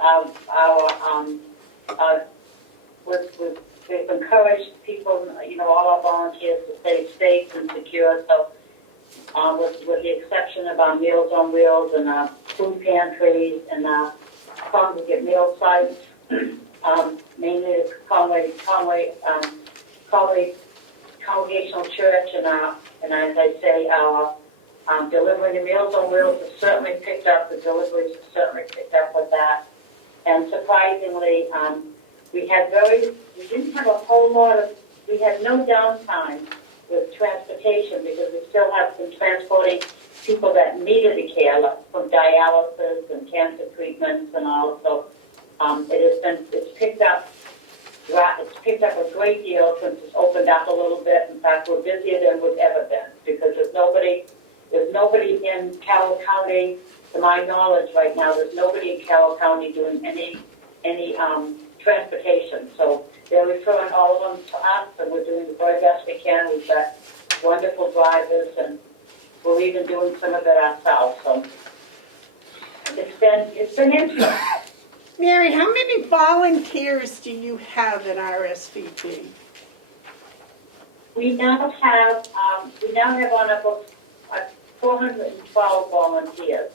we've encouraged people, all our volunteers to stay safe and secure. So, with the exception of our Meals on Wheels and our food pantries and our congregate meal sites, mainly the Conway Congregational Church and as I say, our delivering the Meals on Wheels has certainly picked up. The deliveries have certainly picked up with that. And surprisingly, we had no downtime with transportation because we still have been transporting people that needed the care, like from dialysis and cancer treatments and all. So it's picked up a great deal since it's opened up a little bit. In fact, we're busier than we've ever been because there's nobody in Carroll County, to my knowledge right now, there's nobody in Carroll County doing any transportation. So they're referring all of them to us, and we're doing the very best we can. We've got wonderful drivers, and we're even doing some of it ourselves. So it's been interesting. Mary, how many volunteers do you have at RSVP? We now have on our books 412 volunteers,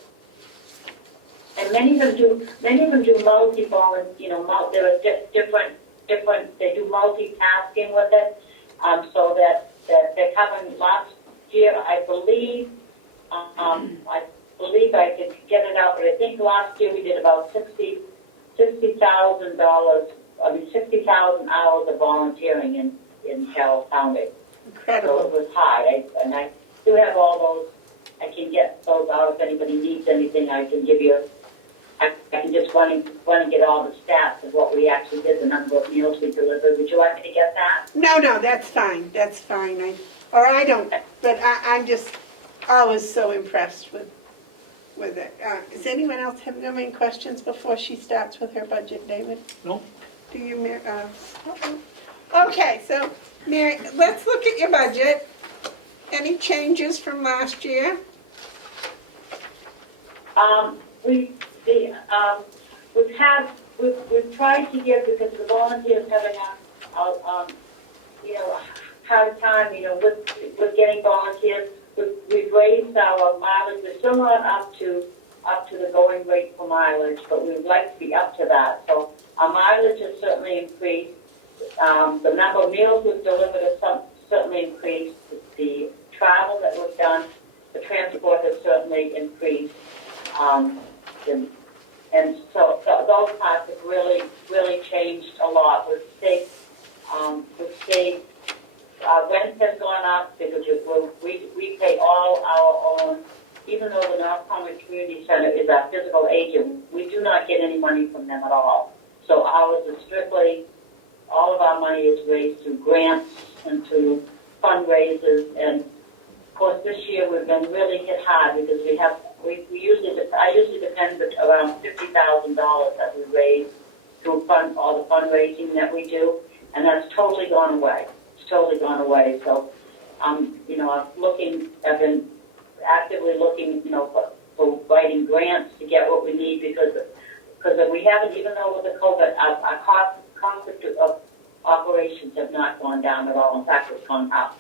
and many of them do multi-volunteer. There are different. They do multitasking with it, so that they're covering. Last year, I believe I could get it out, but I think last year we did about $60,000. I mean, 60,000 hours of volunteering in Carroll County. Incredible. So it was high, and I do have all those. I can get those out if anybody needs anything. I can give you. I can just run and get all the stats of what we actually did, the number of meals we delivered. Would you like me to get that? No, that's fine. That's fine. I don't. But I'm just always so impressed with it. Does anyone else have any questions before she starts with her budget, David? No. Do you, Mary? Okay, so Mary, let's look at your budget. Any changes from last year? We've tried to give, because the volunteers having a hard time, with getting volunteers. We've raised our mileage. We're still not up to the going rate for mileage, but we would like to be up to that. So our mileage has certainly increased. The number of meals we've delivered has certainly increased. The travel that we've done, the transport has certainly increased. And so those parts have really, really changed a lot. We've stayed, rent has gone up because we pay all our own, even though the North Conway Community Center is our physical agent, we do not get any money from them at all. So ours is strictly, all of our money is raised through grants and through fundraisers. And of course, this year we've been really hit hard because we usually, I usually depend around $50,000 that we raise through all the fundraising that we do, and that's totally gone away. It's totally gone away. So, I've been actively looking, for writing grants to get what we need because we haven't, even though with the COVID, our cost of operations have not gone down at all. In fact, it's gone up.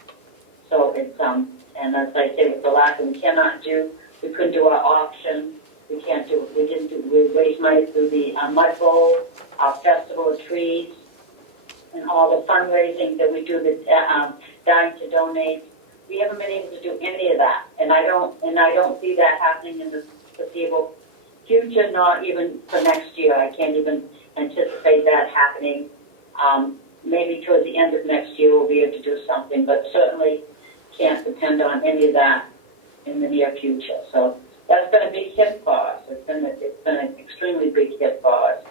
So it's and as I say, with the lack, we couldn't do our auction. We raised money through the Mud Bowl, our Festival of Trees, and all the fundraising that we do, the Dying to Donate. We haven't been able to do any of that, and I don't see that happening in the foreseeable future, not even for next year. I can't even anticipate that happening. Maybe towards the end of next year we'll be able to do something, but certainly can't depend on any of that in the near future. So that's been a big hit for us. It's been an extremely big hit for us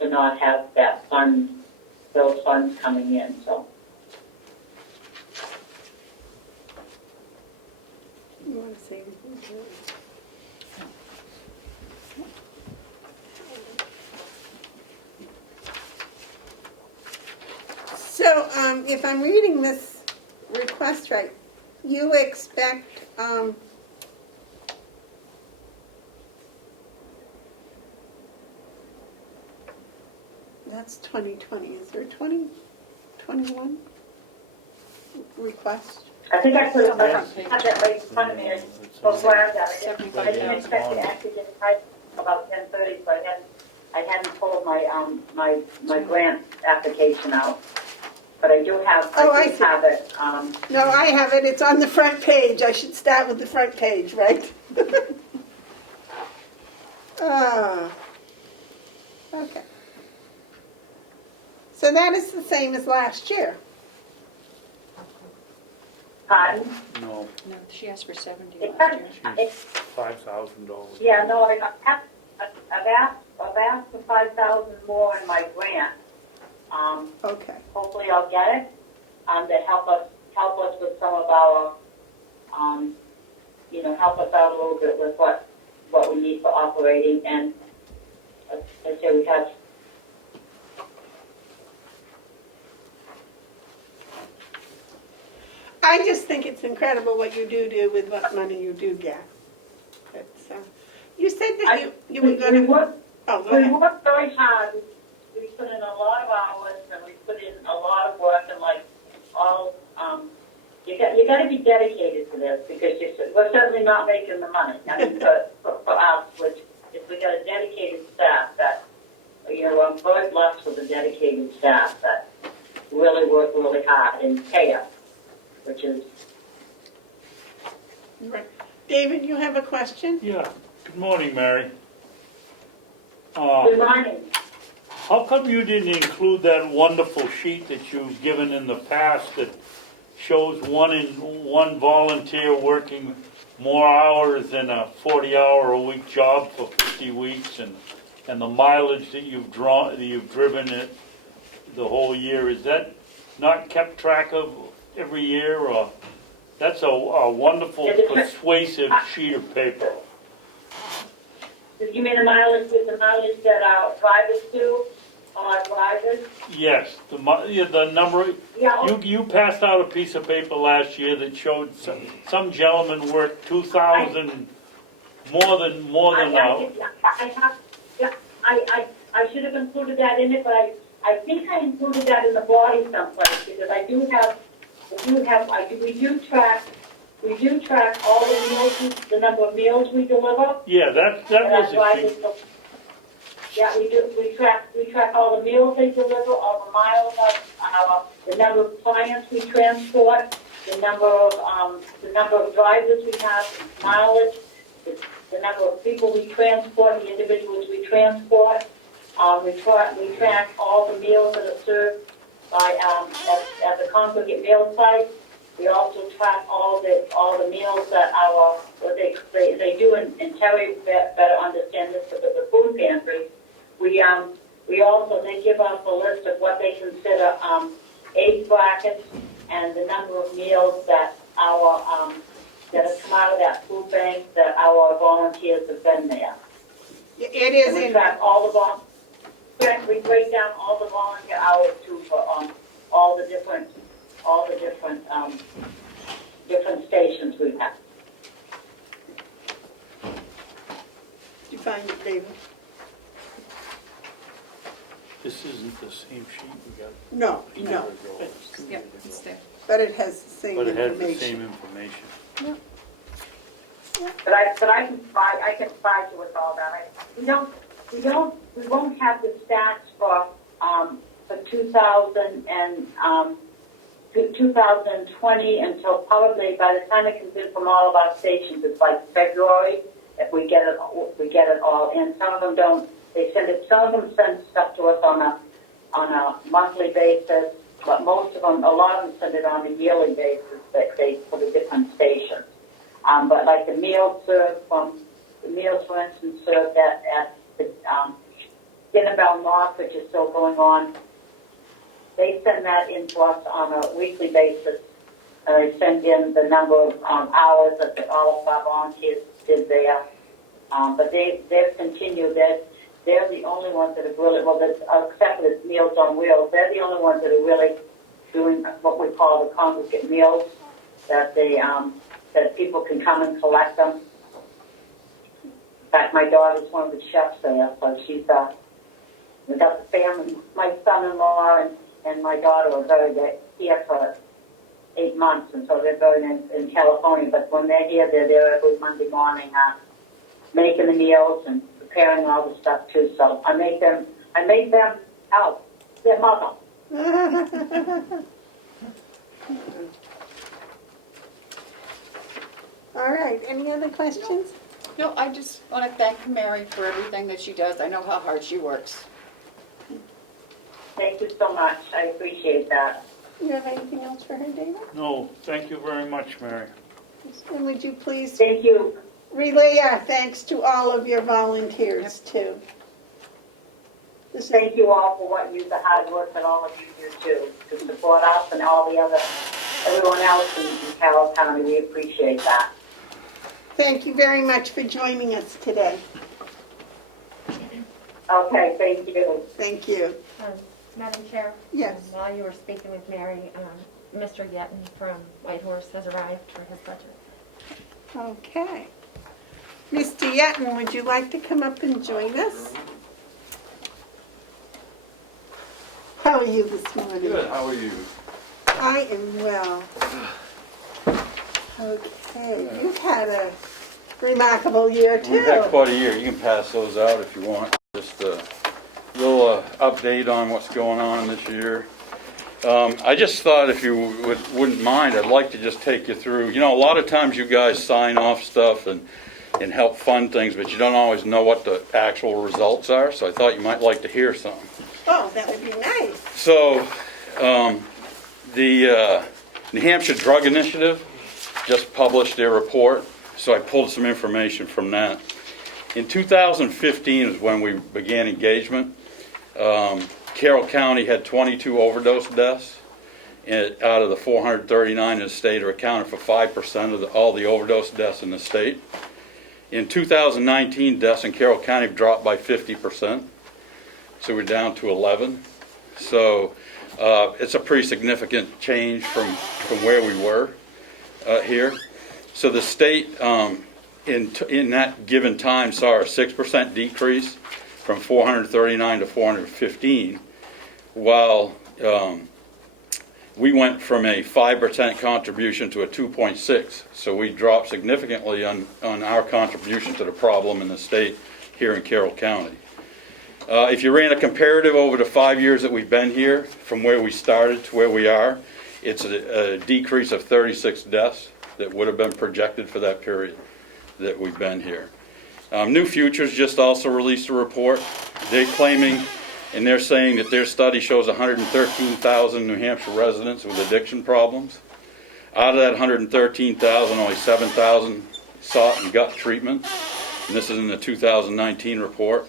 to not have those funds coming in. So. You want to say anything? So, if I'm reading this request right, you expect, that's 2020, is there 2021 request? I think I put It's on the front page. have that right in front of me. I was glad that I didn't expect $75,000. to actually get type about 10:30, so I hadn't pulled my grant application out. But I do have I see. have it. No, I have it, it's on the front page, I should start with the front page, right? Okay. So that is the same as last year. Pardon? No, No, she asked for 70 It last year. $5,000. Yeah, no, I've asked for 5,000 more in my grant. Okay. Hopefully I'll get it, to help us with some of our, help us out a little bit with what we need for operating. And as I say, we have. I just think it's incredible what you do with what money you do get. It's, you said that you were going to. We work Go ahead. very hard. We put in a lot of hours and we put in a lot of work and you got to be dedicated to this because we're certainly not making the money. I mean, for us, which if we got a dedicated staff that, I'm very blessed with a dedicated staff that really work really hard and pay us, which is. Right. David, you have a question? Yeah, good morning, Mary. Good morning. How come you didn't include that wonderful sheet that you've given in the past that shows one volunteer working more hours than a 40-hour-a-week job for 50 weeks, and the mileage that you've driven it the whole year? Is that not kept track of every year, or that's a wonderful, persuasive sheet of paper? You mean the mileage that our drivers do, our drivers? Yes, the number. Yeah. You passed out a piece of paper last year that showed some gentleman worked 2,000 more than I should have included that in it, but I think I included that in the body someplace because we do track all the meals, the number of meals we deliver. Yeah, that was a sheet. Yeah, we do. We track all the meals they deliver, all the miles the number of clients we transport, the number of drivers we have, mileage, the number of people we transport, the individuals we transport. We track all the meals that are served by at the congregate meal site. We also track all the meals that they do, and Terry better understand this, but the food pantry. We also, they give us a list of what they consider age brackets and the number of meals that that have come out of that food bank that our volunteers have been there. It is And we in, track all the we break down all the volunteer hours too for all the different different stations we have. did you find it, David? This isn't the same sheet we got No, a year no, ago. Yep, it's there. but it has the same But it has the information. same information. But I can provide you with all that. We won't have the stats for 2020 until probably by the time it comes in from all of our stations, it's like February. If we get it all in. Some of them don't. They send it. Some of them send stuff to us on a monthly basis, but a lot of them send it on a yearly basis. For the different stations. But like the meals, for instance, served at the Dinnerbell North, which is still going on, they send that in to us on a weekly basis. And they send in the number of hours that all of our volunteers did there. But they've continued. They're the only ones that have really, except for the Meals on Wheels, they're the only ones that are really doing what we call the congregate meals, that that people can come and collect them. In fact, my daughter's one of the chefs there, so we got the family. My son-in-law and my daughter are here for 8 months, and so they're going in California. But when they're here, they're there every Monday morning, making the meals and preparing all the stuff too. So I make them help their mother. All right, any other questions? No, I just want to thank Mary for everything that she does. I know how hard she works. Thank you so much. I appreciate that. You have anything else for her, David? No, thank you very much, Mary. And would you please Thank you. relay our thanks to all of your volunteers, too? This is, Thank you all for the hard work that all of you do too, to support us and everyone else in Carroll County. We appreciate that. thank you very much for joining us today. Okay, thank you. Thank you. Madam Chair? Yes. While you were speaking with Mary, Mr. Yeton from Whitehorse has arrived for his budget. Okay. Mr. Yeton, would you like to come up and join us? How are you this morning? Good, how are you? I am well. Okay, you've had a remarkable year, too. We've had quite a year. You can pass those out if you want. Just a little update on what's going on this year. I just thought if you wouldn't mind, I'd like to just take you through. You know, a lot of times you guys sign off stuff and help fund things, but you don't always know what the actual results are, so I thought you might like to hear some. Oh, that would be nice. So, the New Hampshire Drug Initiative just published their report, so I pulled some information from that. In 2015 is when we began engagement. Carroll County had 22 overdose deaths. Out of the 439 in the state are accounted for 5% of all the overdose deaths in the state. In 2019, deaths in Carroll County have dropped by 50%. So we're down to 11. So it's a pretty significant change from where we were here. So the state in that given time saw a 6% decrease from 439 to 415, while we went from a 5% contribution to a 2.6. So we dropped significantly on our contribution to the problem in the state here in Carroll County. If you ran a comparative over the 5 years that we've been here, from where we started to where we are, it's a decrease of 36 deaths that would have been projected for that period that we've been here. New Futures just also released a report. They're claiming, and they're saying that their study shows 113,000 New Hampshire residents with addiction problems. Out of that 113,000, only 7,000 sought and got treatment. And this is in the 2019 report.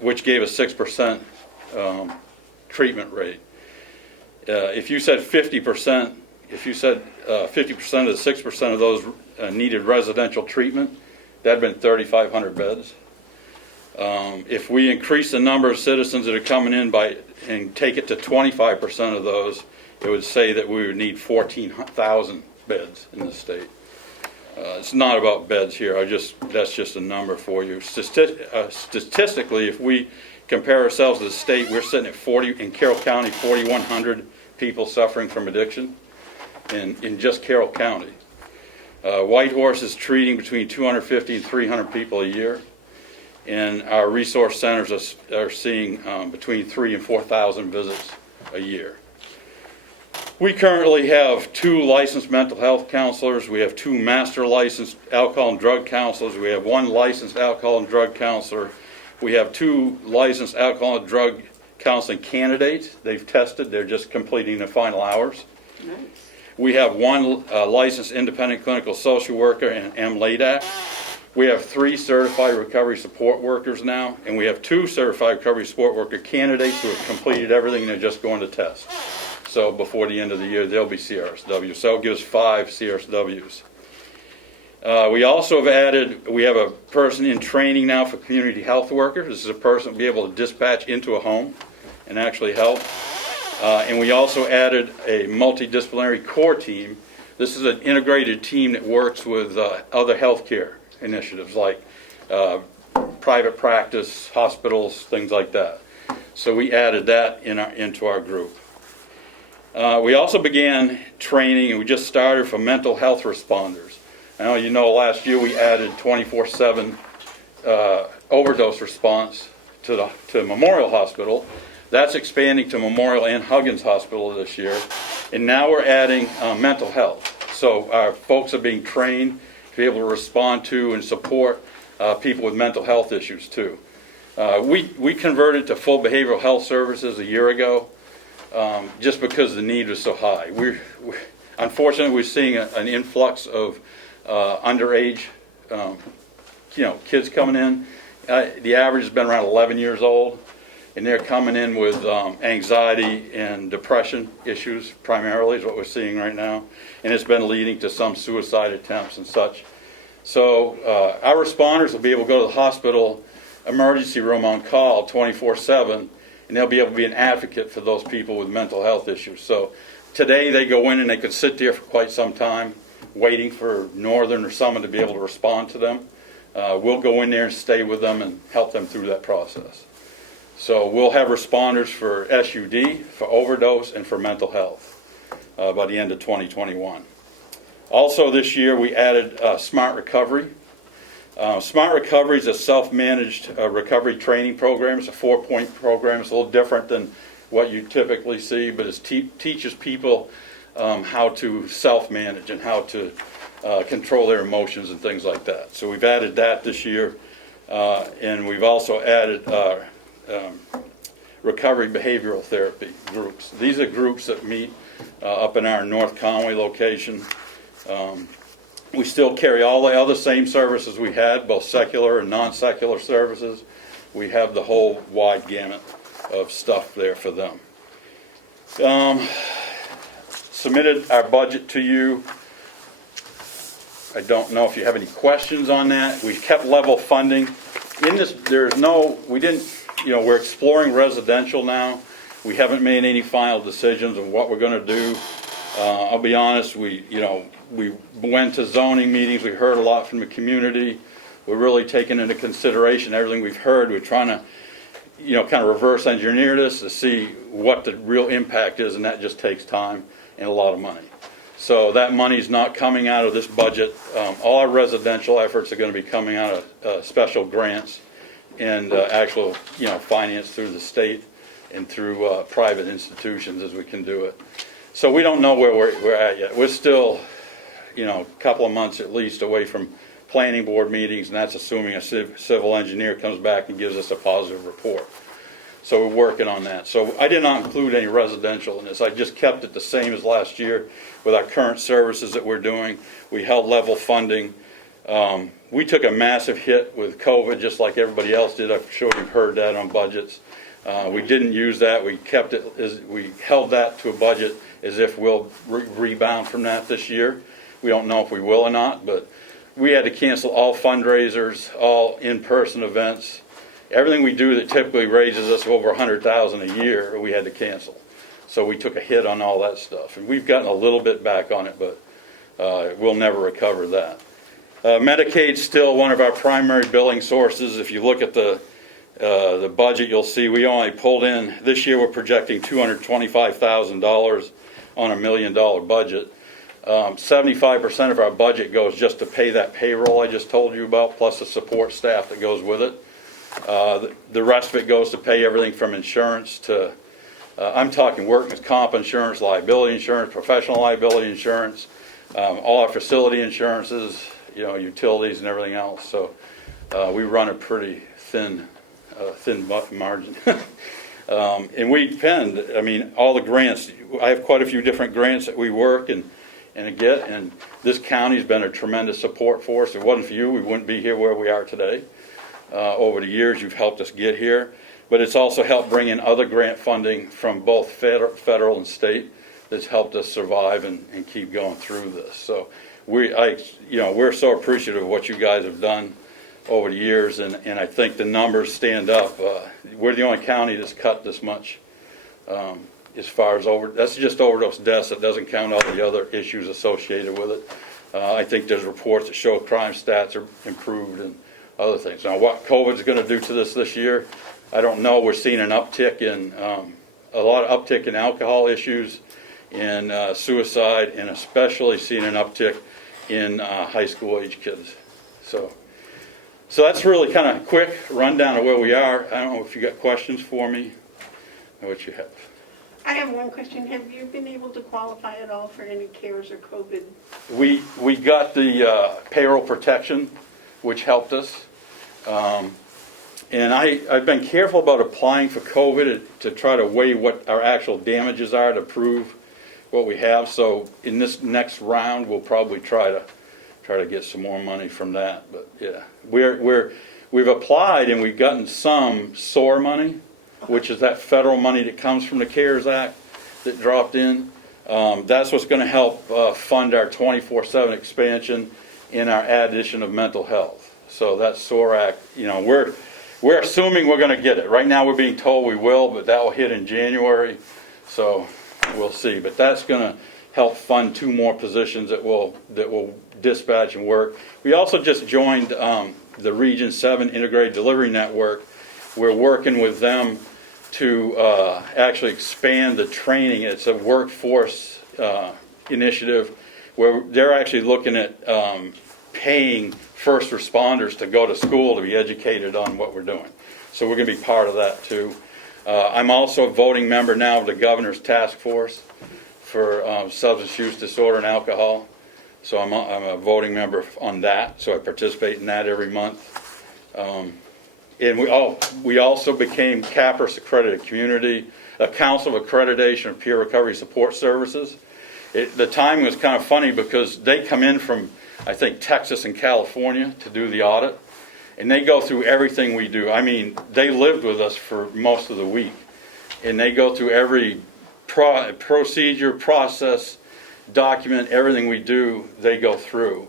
which gave a 6% treatment rate. If you said 50%, if you said 50% of the 6% of those needed residential treatment, that'd been 3,500 beds. If we increase the number of citizens that are coming in and take it to 25% of those, it would say that we would need 14,000 beds in the state. It's not about beds here. That's just a number for you. Statistically, if we compare ourselves to the state, we're sitting at in Carroll County, 4,100 people suffering from addiction in just Carroll County. Whitehorse is treating between 250 and 300 people a year. And our resource centers are seeing between 3,000 and 4,000 visits a year. We currently have 2 licensed mental health counselors. We have 2 master licensed alcohol and drug counselors. We have 1 licensed alcohol and drug counselor. We have 2 licensed alcohol and drug counseling candidates. They've tested. They're just completing the final hours. Nice. We have 1 licensed independent clinical social worker and MLADAC. We have 3 certified recovery support workers now, and we have 2 certified recovery support worker candidates who have completed everything and they're just going to test. So before the end of the year, they'll be CRSWs. So it gives 5 CRSWs. We also have added, we have a person in training now for community health workers. This is a person who will be able to dispatch into a home and actually help. And we also added a multidisciplinary core team. This is an integrated team that works with other healthcare initiatives like private practice, hospitals, things like that. So we added that into our group. We also began training, and we just started for mental health responders. I know you know last year we added 24/7 overdose response to Memorial Hospital. That's expanding to Memorial and Huggins Hospital this year. And now we're adding mental health. So our folks are being trained to be able to respond to and support people with mental health issues too. We converted to full behavioral health services a year ago just because the need was so high. Unfortunately, we're seeing an influx of underage kids coming in. The average has been around 11 years old, and they're coming in with anxiety and depression issues primarily is what we're seeing right now, and it's been leading to some suicide attempts and such. So our responders will be able to go to the hospital emergency room on call 24/7, and they'll be able to be an advocate for those people with mental health issues. So today they go in and they could sit there for quite some time waiting for Northern or someone to be able to respond to them. We'll go in there and stay with them and help them through that process. So we'll have responders for SUD, for overdose, and for mental health by the end of 2021. Also this year we added Smart Recovery. Smart Recovery is a self-managed recovery training program. It's a 4-point program. It's a little different than what you typically see, but it teaches people how to self-manage and how to control their emotions and things like that. So we've added that this year, and we've also added recovery behavioral therapy groups. These are groups that meet up in our North Conway location. We still carry all the other same services we had, both secular and non-secular services. We have the whole wide gamut of stuff there for them. Submitted our budget to you. I don't know if you have any questions on that. We kept level funding. In this, we're exploring residential now. We haven't made any final decisions on what we're going to do. I'll be honest, we went to zoning meetings. We heard a lot from the community. We're really taking into consideration everything we've heard. We're trying to, kind of reverse engineer this to see what the real impact is, and that just takes time and a lot of money. So that money's not coming out of this budget. All our residential efforts are going to be coming out of special grants and actual, finance through the state and through private institutions as we can do it. So we don't know where we're at yet. We're still, a couple of months at least away from planning board meetings, and that's assuming a civil engineer comes back and gives us a positive report. So we're working on that. So I did not include any residential in this. I just kept it the same as last year with our current services that we're doing. We held level funding. We took a massive hit with COVID, just like everybody else did. I'm sure you've heard that on budgets. We didn't use that. We kept it we held that to a budget as if we'll rebound from that this year. We don't know if we will or not, but we had to cancel all fundraisers, all in-person events. Everything we do that typically raises us over $100,000 a year, we had to cancel. So we took a hit on all that stuff, and we've gotten a little bit back on it, but we'll never recover that. Medicaid's still one of our primary billing sources. If you look at the budget, you'll see we only pulled in, this year we're projecting $225,000 on $1 million budget. 75% of our budget goes just to pay that payroll I just told you about, plus the support staff that goes with it. The rest of it goes to pay everything from insurance to, I'm talking workers' comp insurance, liability insurance, professional liability insurance, all our facility insurances, utilities and everything else. So we run a pretty thin margin. And we depend, all the grants, I have quite a few different grants that we work and get, and this county's been a tremendous support for us. If it wasn't for you, we wouldn't be here where we are today. Over the years, you've helped us get here, but it's also helped bring in other grant funding from both federal and state that's helped us survive and keep going through this. So we're so appreciative of what you guys have done over the years, and I think the numbers stand up. We're the only county that's cut this much as far as that's just overdose deaths. It doesn't count all the other issues associated with it. I think there's reports that show crime stats are improved and other things. Now, what COVID's going to do to this year, I don't know. We're seeing an uptick in a lot of uptick in alcohol issues, in suicide, and especially seeing an uptick in high school age kids. So that's really kind of a quick rundown of where we are. I don't know if you got questions for me or what you have. I have one question. Have you been able to qualify at all for any CARES or COVID? We got the payroll protection, which helped us. And I've been careful about applying for COVID to try to weigh what our actual damages are to prove what we have. So in this next round, we'll probably try to get some more money from that. But yeah, we've applied and we've gotten some SOAR money, which is that federal money that comes from the CARES Act that dropped in. That's what's going to help fund our 24/7 expansion in our addition of mental health. So that SOAR Act, we're assuming we're going to get it. Right now we're being told we will, but that will hit in January. So we'll see. But that's going to help fund 2 more positions that will dispatch and work. We also just joined the Region 7 Integrated Delivery Network. We're working with them to actually expand the training. It's a workforce initiative where they're actually looking at paying first responders to go to school to be educated on what we're doing. So we're going to be part of that too. I'm also a voting member now of the Governor's Task Force for Substance Use Disorder and Alcohol. So I'm a voting member on that, so I participate in that every month. And we also became CAPRS accredited community, a Council of Accreditation of Peer Recovery Support Services. The timing was kind of funny because they come in from, I think, Texas and California to do the audit, and they go through everything we do. They lived with us for most of the week, and they go through every procedure, process, document, everything we do, they go through.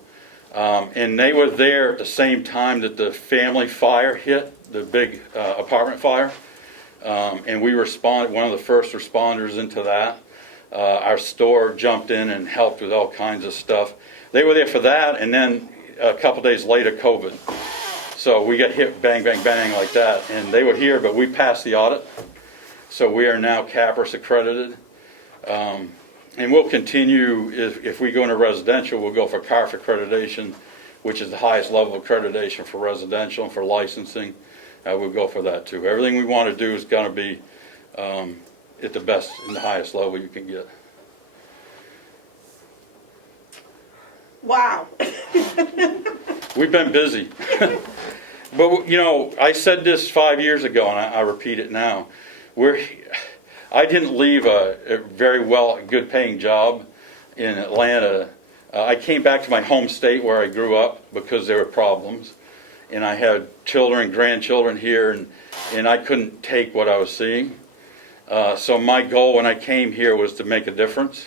And they were there at the same time that the family fire hit, the big apartment fire, and we responded, one of the first responders into that. Our store jumped in and helped with all kinds of stuff. They were there for that, and then a couple days later, COVID. So we got hit bang, bang, bang like that, and they were here, but we passed the audit. So we are now CAPRS accredited. And we'll continue, if we go into residential, we'll go for CARF accreditation, which is the highest level of accreditation for residential and for licensing. We'll go for that too. Everything we want to do is going to be at the best and the highest level you can get. Wow. We've been busy. But, I said this 5 years ago, and I repeat it now. I didn't leave a very good paying job in Atlanta I came back to my home state where I grew up because there were problems. And I had children, grandchildren here, and I couldn't take what I was seeing. So my goal when I came here was to make a difference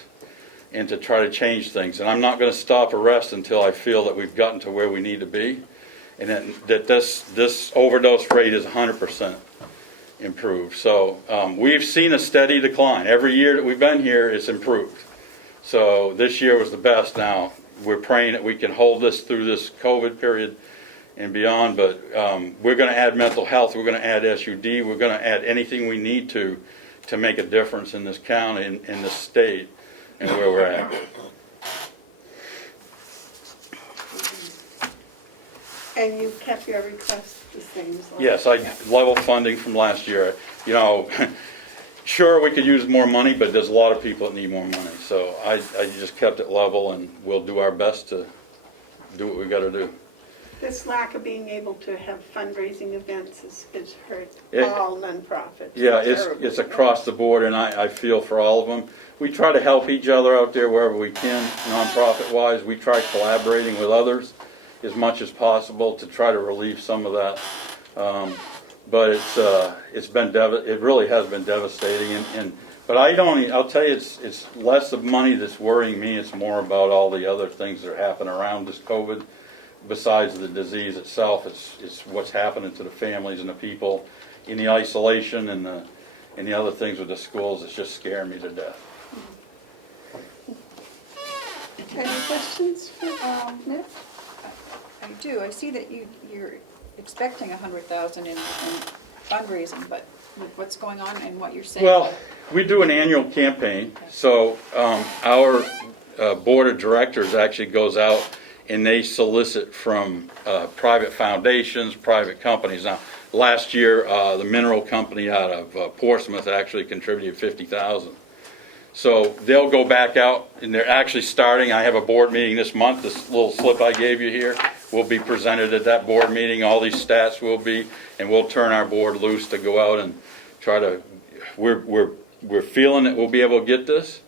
and to try to change things. And I'm not going to stop or rest until I feel that we've gotten to where we need to be, and that this overdose rate is 100% improved. So we've seen a steady decline. Every year that we've been here, it's improved. So this year was the best. Now we're praying that we can hold this through this COVID period and beyond, but we're going to add mental health, we're going to add SUD, we're going to add anything we need to make a difference in this county, in this state, and where we're at. And you kept your request the same? as last Yes, I year. level funding from last year. You know, sure, we could use more money, but there's a lot of people that need more money. So I just kept it level, and we'll do our best to do what we got to do. This lack of being able to have fundraising events has hurt Yeah. all nonprofits. Yeah, terribly. it's across the board, and I feel for all of them. We try to help each other out there wherever we can, nonprofit-wise. We try collaborating with others as much as possible to try to relieve some of that. But it really has been devastating. But I'll tell you, it's less of money that's worrying me. It's more about all the other things that are happening around this COVID. Besides the disease itself, it's what's happening to the families and the people in the isolation and the other things with the schools. It's just scaring me to death. Any questions? No? I do. I see that you're expecting 100,000 in fundraising, but with what's going on and what you're saying. Well, we do an annual campaign, so our board of directors actually goes out and they solicit from private foundations, private companies. Now, last year, the mineral company out of Portsmouth actually contributed $50,000. So they'll go back out, and they're actually starting. I have a board meeting this month. This little slip I gave you here will be presented at that board meeting. All these stats will be, and we'll turn our board loose to go out and try to. We're feeling that we'll be able to get this,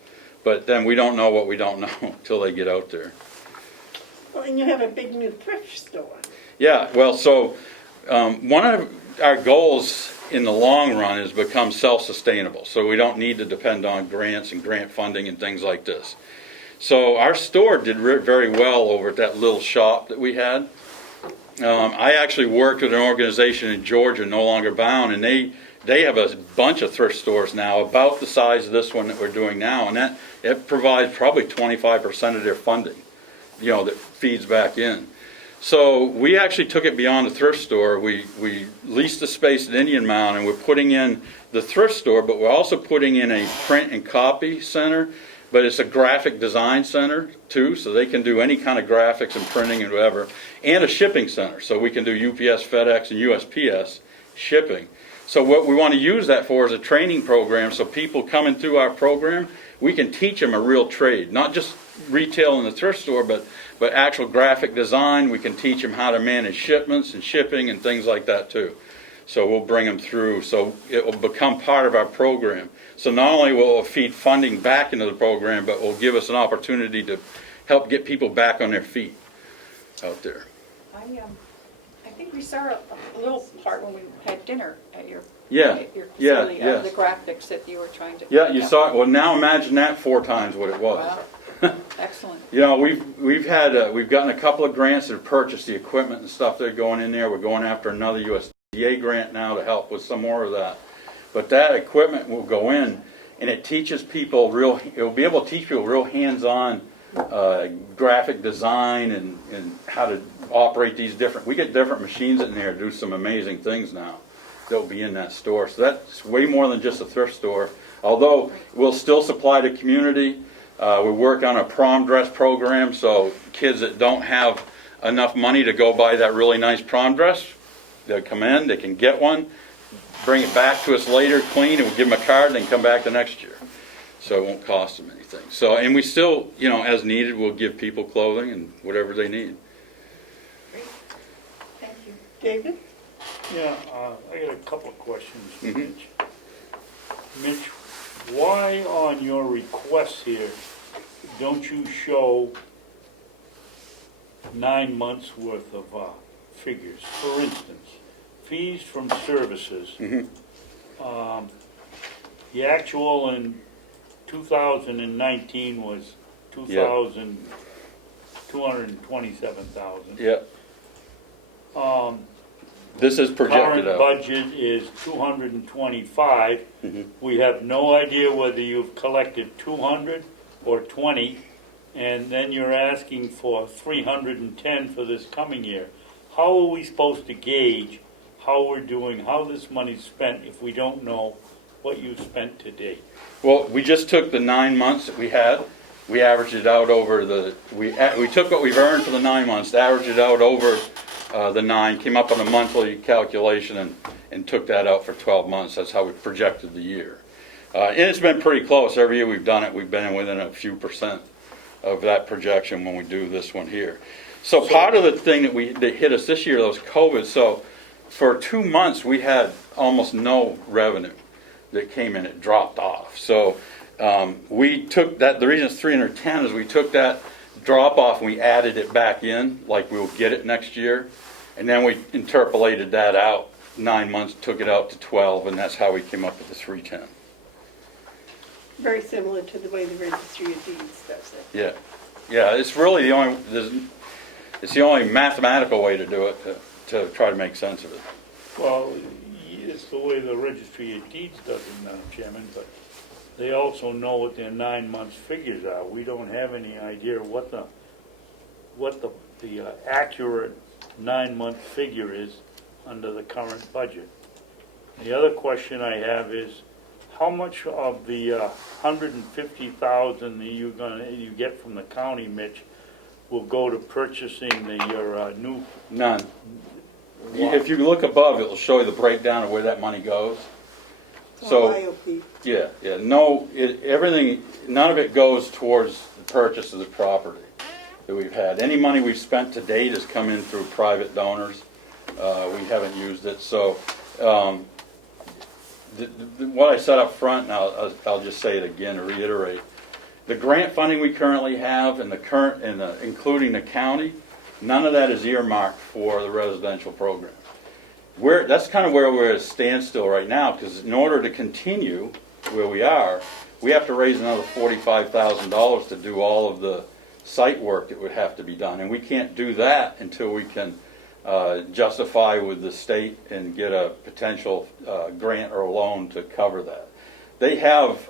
but then we don't know what we don't know until they get out there. Well, and you have a big new thrift store. Yeah, well, so one of our goals in the long run is become self-sustainable, so we don't need to depend on grants and grant funding and things like this. So our store did very well over at that little shop that we had. I actually worked with an organization in Georgia, No Longer Bound, and they have a bunch of thrift stores now about the size of this one that we're doing now, and it provides probably 25% of their funding, that feeds back in. So we actually took it beyond the thrift store. We leased the space at Indian Mound, and we're putting in the thrift store, but we're also putting in a print and copy center, but it's a graphic design center too, so they can do any kind of graphics and printing and whatever, and a shipping center, so we can do UPS, FedEx, and USPS shipping. So what we want to use that for is a training program, so people coming through our program, we can teach them a real trade, not just retail in the thrift store, but actual graphic design. We can teach them how to manage shipments and shipping and things like that too. So we'll bring them through, so it will become part of our program. So not only will it feed funding back into the program, but will give us an opportunity to help get people back on their feet out there. I think we saw a little part when we had dinner at your Yeah, facility yeah. of the graphics that you were trying to. Yeah, you saw it. Well, now imagine that 4 times what it was. Wow, excellent. We've gotten a couple of grants that have purchased the equipment and stuff that are going in there. We're going after another USDA grant now to help with some more of that. But that equipment will go in, and it teaches people it will be able to teach people real hands-on graphic design and how to operate these we get different machines in there to do some amazing things now that will be in that store. So that's way more than just a thrift store. Although we'll still supply the community. We work on a prom dress program, so kids that don't have enough money to go buy that really nice prom dress, they'll come in, they can get one, bring it back to us later clean, and we'll give them a card and then come back the next year. So it won't cost them anything. So, and we still, as needed, we'll give people clothing and whatever they need. Great. Thank you. David? Yeah, I got a couple of questions, Mm-hmm. Mitch. Mitch, why on your requests here don't you show 9 months worth of figures. For instance, fees from services. The actual in 2019 was 227,000. Yeah. This is projected Current out. budget is 225. We have no idea whether you've collected 200 or 20, and then you're asking for 310 for this coming year. How are we supposed to gauge how we're doing, how this money's spent, if we don't know what you spent to date? Well, we just took the 9 months that we had, we averaged it out over we took what we've earned for the 9 months, averaged it out over the 9, came up on a monthly calculation and took that out for 12 months. That's how we projected the year. And it's been pretty close. Every year we've done it, we've been within a few percent of that projection when we do this one here. So part of the thing that hit us this year was COVID. So for 2 months we had almost no revenue that came in. It dropped off. So we took that. The reason it's 310 is we took that drop off and we added it back in, like we'll get it next year, and then we interpolated that out 9 months, took it out to 12, and that's how we came up with the 310. Very similar to the way the Registry of Deeds does it. Yeah, yeah. It's really the only. It's the only mathematical way to do it to try to make sense of it. Well, it's the way the Registry of Deeds does it, Madam Chairman, but they also know what their 9 months figures are. We don't have any idea what the accurate 9 month figure is under the current budget. The other question I have is, how much of the 150,000 that you get from the county, Mitch, will go to purchasing your new? None. If you look above, it will show you the breakdown of where that money goes. So, yeah. No, everything. None of it goes towards the purchase of the property that we've had. Any money we've spent to date has come in through private donors. We haven't used it. So, what I said up front, and I'll just say it again to reiterate: the grant funding we currently have, and including the county, none of that is earmarked for the residential program. That's kind of where we're at a standstill right now, because in order to continue where we are, we have to raise another $45,000 to do all of the site work that would have to be done. And we can't do that until we can justify with the state and get a potential grant or a loan to cover that. They have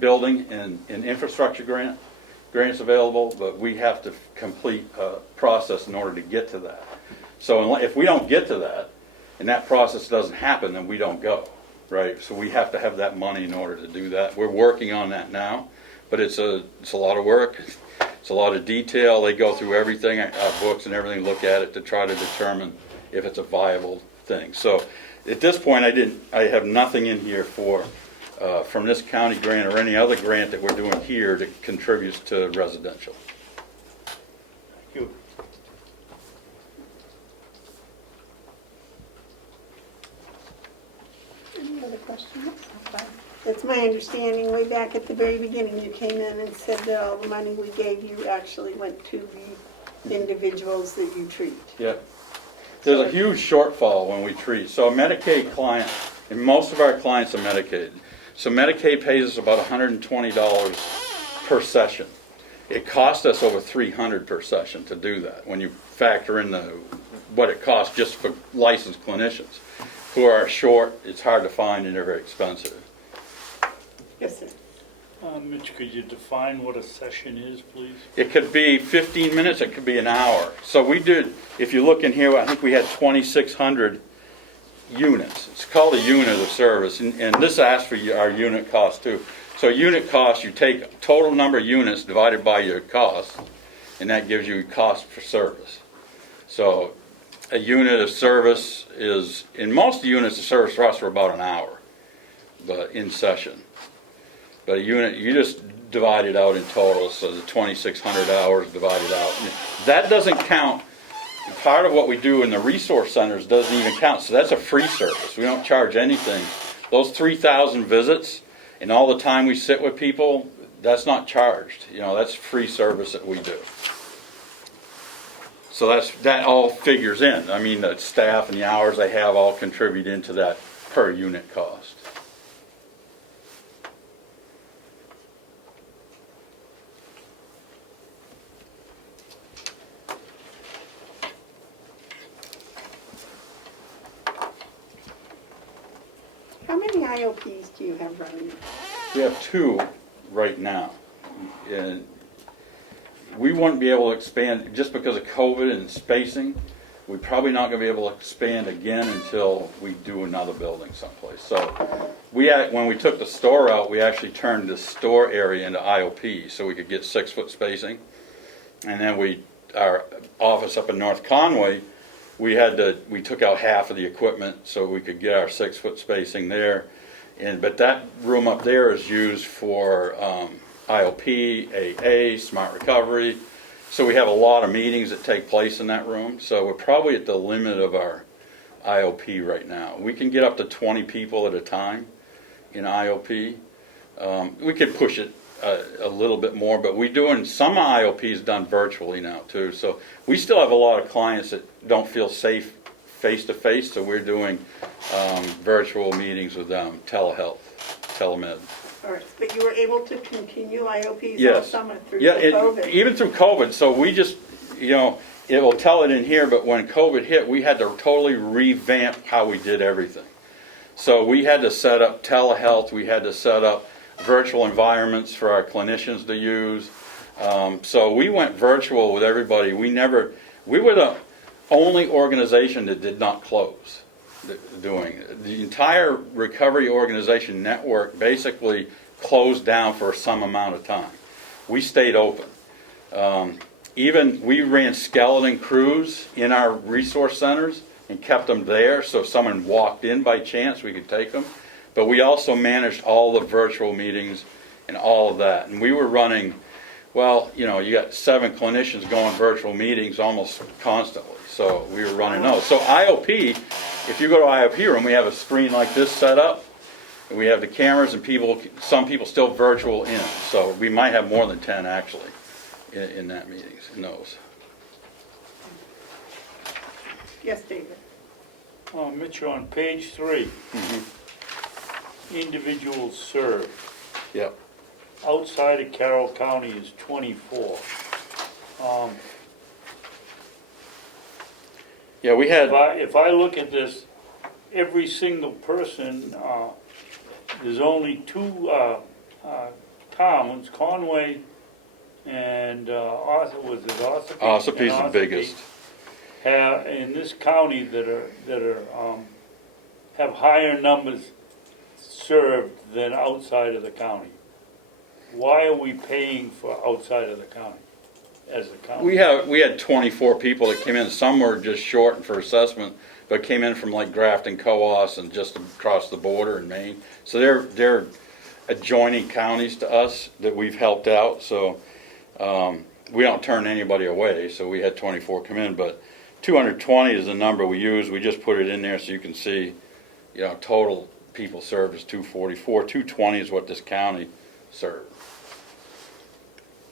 building and infrastructure grants available, but we have to complete a process in order to get to that. So if we don't get to that, and that process doesn't happen, then we don't go, right? So we have to have that money in order to do that. We're working on that now, but it's a lot of work. It's a lot of detail. They go through everything, our books and everything, look at it to try to determine if it's a viable thing. So at this point, I have nothing in here from this county grant or any other grant that we're doing here that contributes to residential. Thank you. Any other questions? It's my understanding, way back at the very beginning, you came in and said that all the money we gave you actually went to the individuals that you treat. Yep. There's a huge shortfall when we treat. So a Medicaid client, and most of our clients are Medicaid. So Medicaid pays us about $120 per session. It costs us over $300 per session to do that when you factor in what it costs just for licensed clinicians who are short. It's hard to find and they're very expensive. Yes, sir. Mitch, could you define what a session is, please? It could be 15 minutes, it could be an hour. So we did, if you look in here, I think we had 2,600 units. It's called a unit of service, and this asks for our unit cost too. So unit cost, you take total number of units divided by your cost, and that gives you cost for service. So a unit of service is, in most units of service for us are about an hour, but in session. But a unit, you just divide it out in total, so the 2,600 hours divided out. That doesn't count. Part of what we do in the resource centers doesn't even count, so that's a free service. We don't charge anything. Those 3,000 visits and all the time we sit with people, that's not charged. That's free service that we do. So that all figures in. I mean, the staff and the hours they have all contribute into that per unit cost. How many IOPs do you have running? We have 2 right now. And we wouldn't be able to expand, just because of COVID and spacing, we're probably not going to be able to expand again until we do another building someplace. So when we took the store out, we actually turned the store area into IOP so we could get 6-foot spacing. And then our office up in North Conway, we took out half of the equipment so we could get our 6-foot spacing there. But that room up there is used for IOP, AA, Smart Recovery. So we have a lot of meetings that take place in that room. So we're probably at the limit of our IOP right now. We can get up to 20 people at a time in IOP. We could push it a little bit more, but we're doing some IOPs done virtually now too. So we still have a lot of clients that don't feel safe face-to-face, so we're doing virtual meetings with them, telehealth, telemed. All right, but you were able to continue IOPs all Yes. summer through Yeah, COVID? even through COVID. So we just, it will tell it in here, but when COVID hit, we had to totally revamp how we did everything. So we had to set up telehealth, we had to set up virtual environments for our clinicians to use. So we went virtual with everybody. We were the only organization that did not close doing it. The entire recovery organization network basically closed down for some amount of time. We stayed open. Even we ran skeleton crews in our resource centers and kept them there, so if someone walked in by chance, we could take them. But we also managed all the virtual meetings and all of that. And we were running, you got 7 clinicians going virtual meetings almost constantly. So we were running those. So IOP, if you go to IOP room, we have a screen like this set up. And we have the cameras and some people still virtual in. So we might have more than 10 actually in that meetings, in those. Yes, David. Mitch, on page 3, individuals served. Yep. Outside of Carroll County is 24. Yeah, we had. If I look at this, every single person, there's only 2 towns, Conway and Ossipee? Ossapee's the biggest. In this county that have higher numbers served than outside of the county. Why are we paying for outside of the county as a county? We had 24 people that came in. Some were just short for assessment, but came in from like Grafton, Coos, and just across the border in Maine. So they're adjoining counties to us that we've helped out. So we don't turn anybody away. So we had 24 come in, but 220 is the number we use. We just put it in there so you can see, total people served is 244. 220 is what this county served.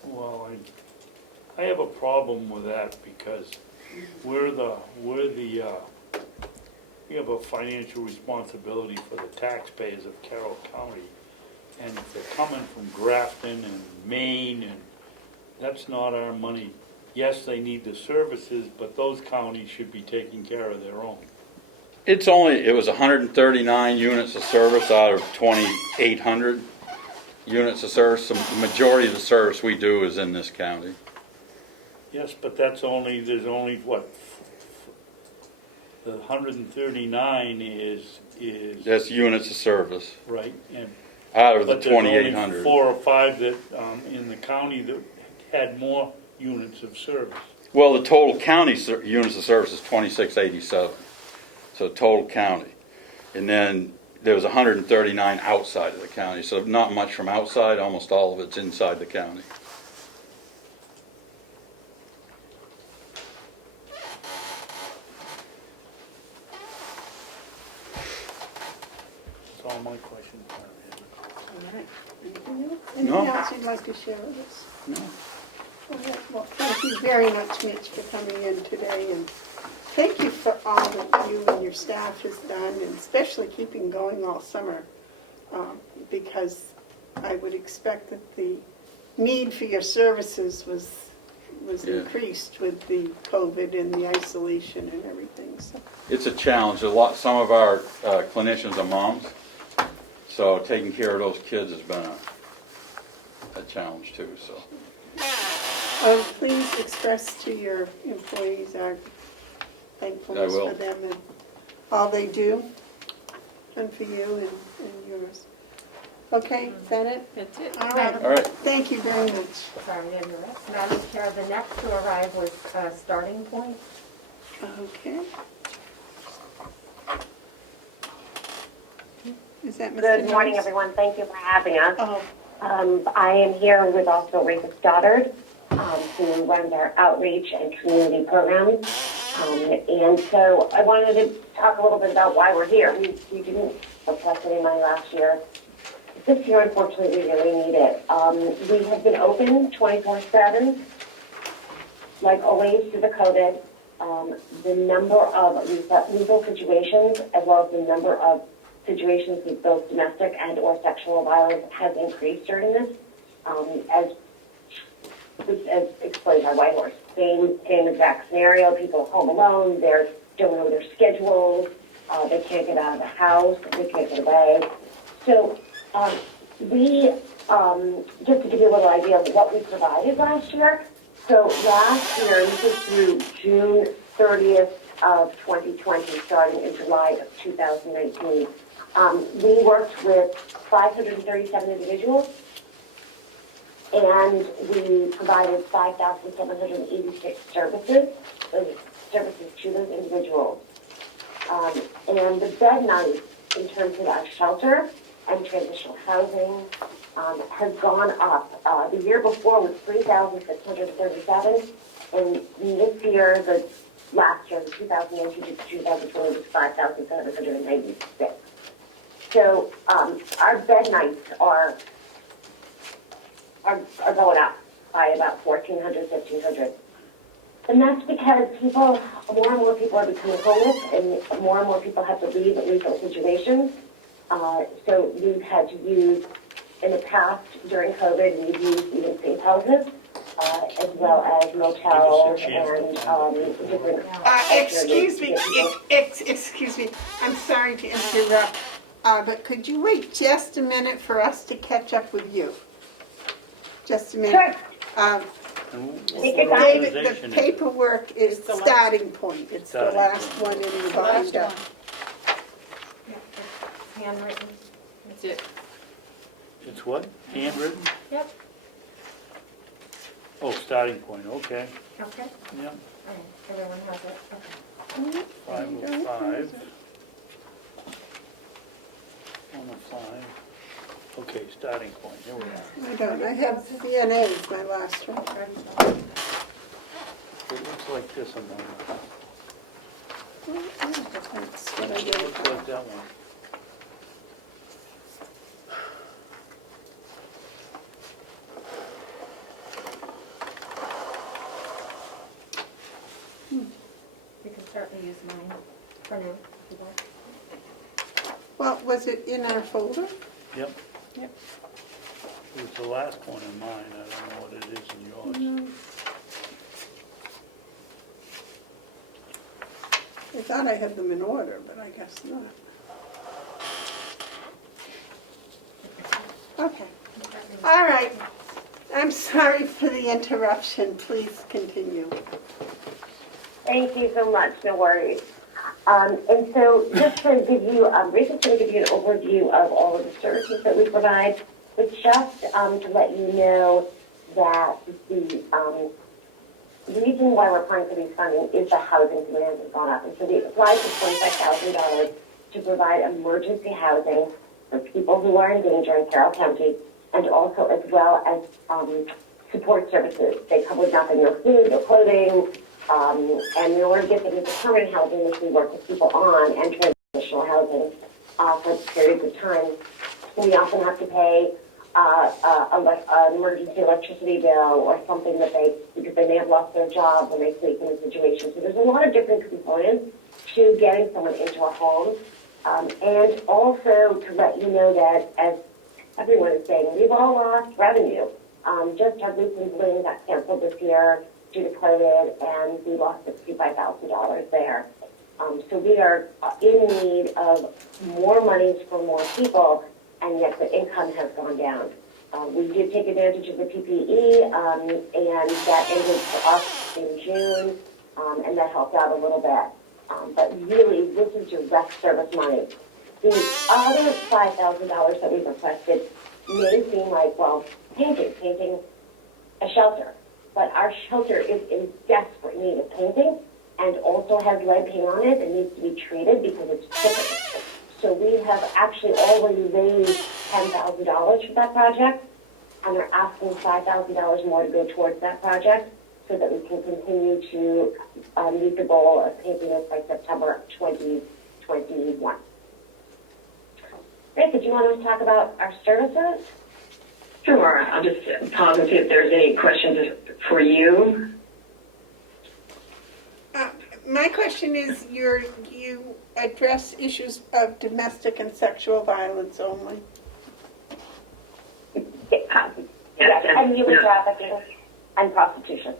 Well, I have a problem with that because we have a financial responsibility for the taxpayers of Carroll County. And if they're coming from Grafton and Maine, and that's not our money. Yes, they need the services, but those counties should be taking care of their own. It was 139 units of service out of 2,800 units of service. So the majority of the service we do is in this county. Yes, but there's only what? The 139 is. That's units of service. Right, and. Out of the But there's only 2,800. 4 or 5 that, in the county that had more units of service. Well, the total county units of service is 2687. So total county. And then there was 139 outside of the county. So not much from outside, almost all of it's inside the county. That's all my questions are. All right. Anything else? No. Anything else you'd like to share with us? No. Well, thank you very much, Mitch, for coming in today, and thank you for all that you and your staff has done, and especially keeping going all summer, because I would expect that the need for your services was Yeah. increased with the COVID and the isolation and everything, so. It's a challenge. Some of our clinicians are moms, so taking care of those kids has been a challenge too, so. Please express to your employees our thankfulness I will. for them and all they do, and for you and yours. Okay, is that it? That's it. All right. All right. Thank you very much. Sorry, I interrupt. Madam Chair, the next to arrive was Starting Point. Okay. Is that Mr. Good morning, Jones? everyone. Thank you for having us. Oh, I am here with also Rachel Stoddard, who runs our outreach and community programs. And so I wanted to talk a little bit about why we're here. We didn't request any money last year. This year, unfortunately, we really need it. We have been open 24/7, like always through the COVID. The number of legal situations, as well as the number of situations with both domestic and or sexual violence, has increased during this, as explained by Whitehorse. Same exact scenario. People home alone. They don't know their schedules. They can't get out of the house. They can't get away. So we, just to give you a little idea of what we provided last year. So last year, this is through June 30th of 2020, starting in July of 2019. We worked with 537 individuals, and we provided 5,786 services to those individuals. And the bed nights, in terms of our shelter and transitional housing, has gone up. The year before was 3,637, and this year, last year, the 2019 to 2020, was 5,796. So our bed nights are going up by about 1,400, 1,500. And that's because more and more people are becoming homeless, and more people have to leave lethal situations. So we've had to use, in the past, during COVID, we've used even safe houses, as well as motels and different... Excuse me, I'm sorry to interrupt, but could you wait just a minute for us to catch up with you? Just a minute. Sure. David, the paperwork is Starting Point. It's the last one in the binder. Handwritten. That's it. It's what? Handwritten? Yep. Oh, Starting Point, okay. Okay. Yeah, All right. Everyone has it. Okay. 505. 105. Okay, Starting Point, here we are. I have CNA as my last one. It looks like this on mine. That's what I It did. looks like that one. You can certainly use mine for now, if you like. Well, was it in our folder? Yep. Yep. It was the last one in mine, I don't know what it is in yours. I thought I had them in order, but I guess not. Okay. All right. I'm sorry for the interruption. Please continue. Thank you so much. No worries. And so just to give you, Rachel's going to give you an overview of all of the services that we provide, but just to let you know that the reason why we're applying for these funding is the housing demand has gone up. And so we applied for $25,000 to provide emergency housing for people who are in danger in Carroll County, and also as well as support services. They cover nothing, no food, no clothing, and in order to get them into permanent housing, which we work with people on, and transitional housing for periods of time, we often have to pay an emergency electricity bill or something because they may have lost their job when they sleep in a situation. So there's a lot of different components to getting someone into a home. And also to let you know that, as everyone is saying, we've all lost revenue. Just our Blueprint Balloon got canceled this year due to COVID, and we lost $65,000 there. So we are in need of more monies for more people, and yet the income has gone down. We did take advantage of the PPE, and that ended for us in June, and that helped out a little bit. But really, this is direct service money. The other $5,000 that we've requested may seem like, well, painting a shelter. But our shelter is in desperate need of painting and also has lead paint on it and needs to be treated because it's chipping. So we have actually already raised $10,000 for that project, and we're asking $5,000 more to go towards that project so that we can continue to meet the goal of painting it by September 2021. Rick, did you want to talk about our services? Sure. I'll just pause and see if there's any questions for you. My question is, you address issues of domestic and sexual violence only. Yes, and human trafficking and prostitution.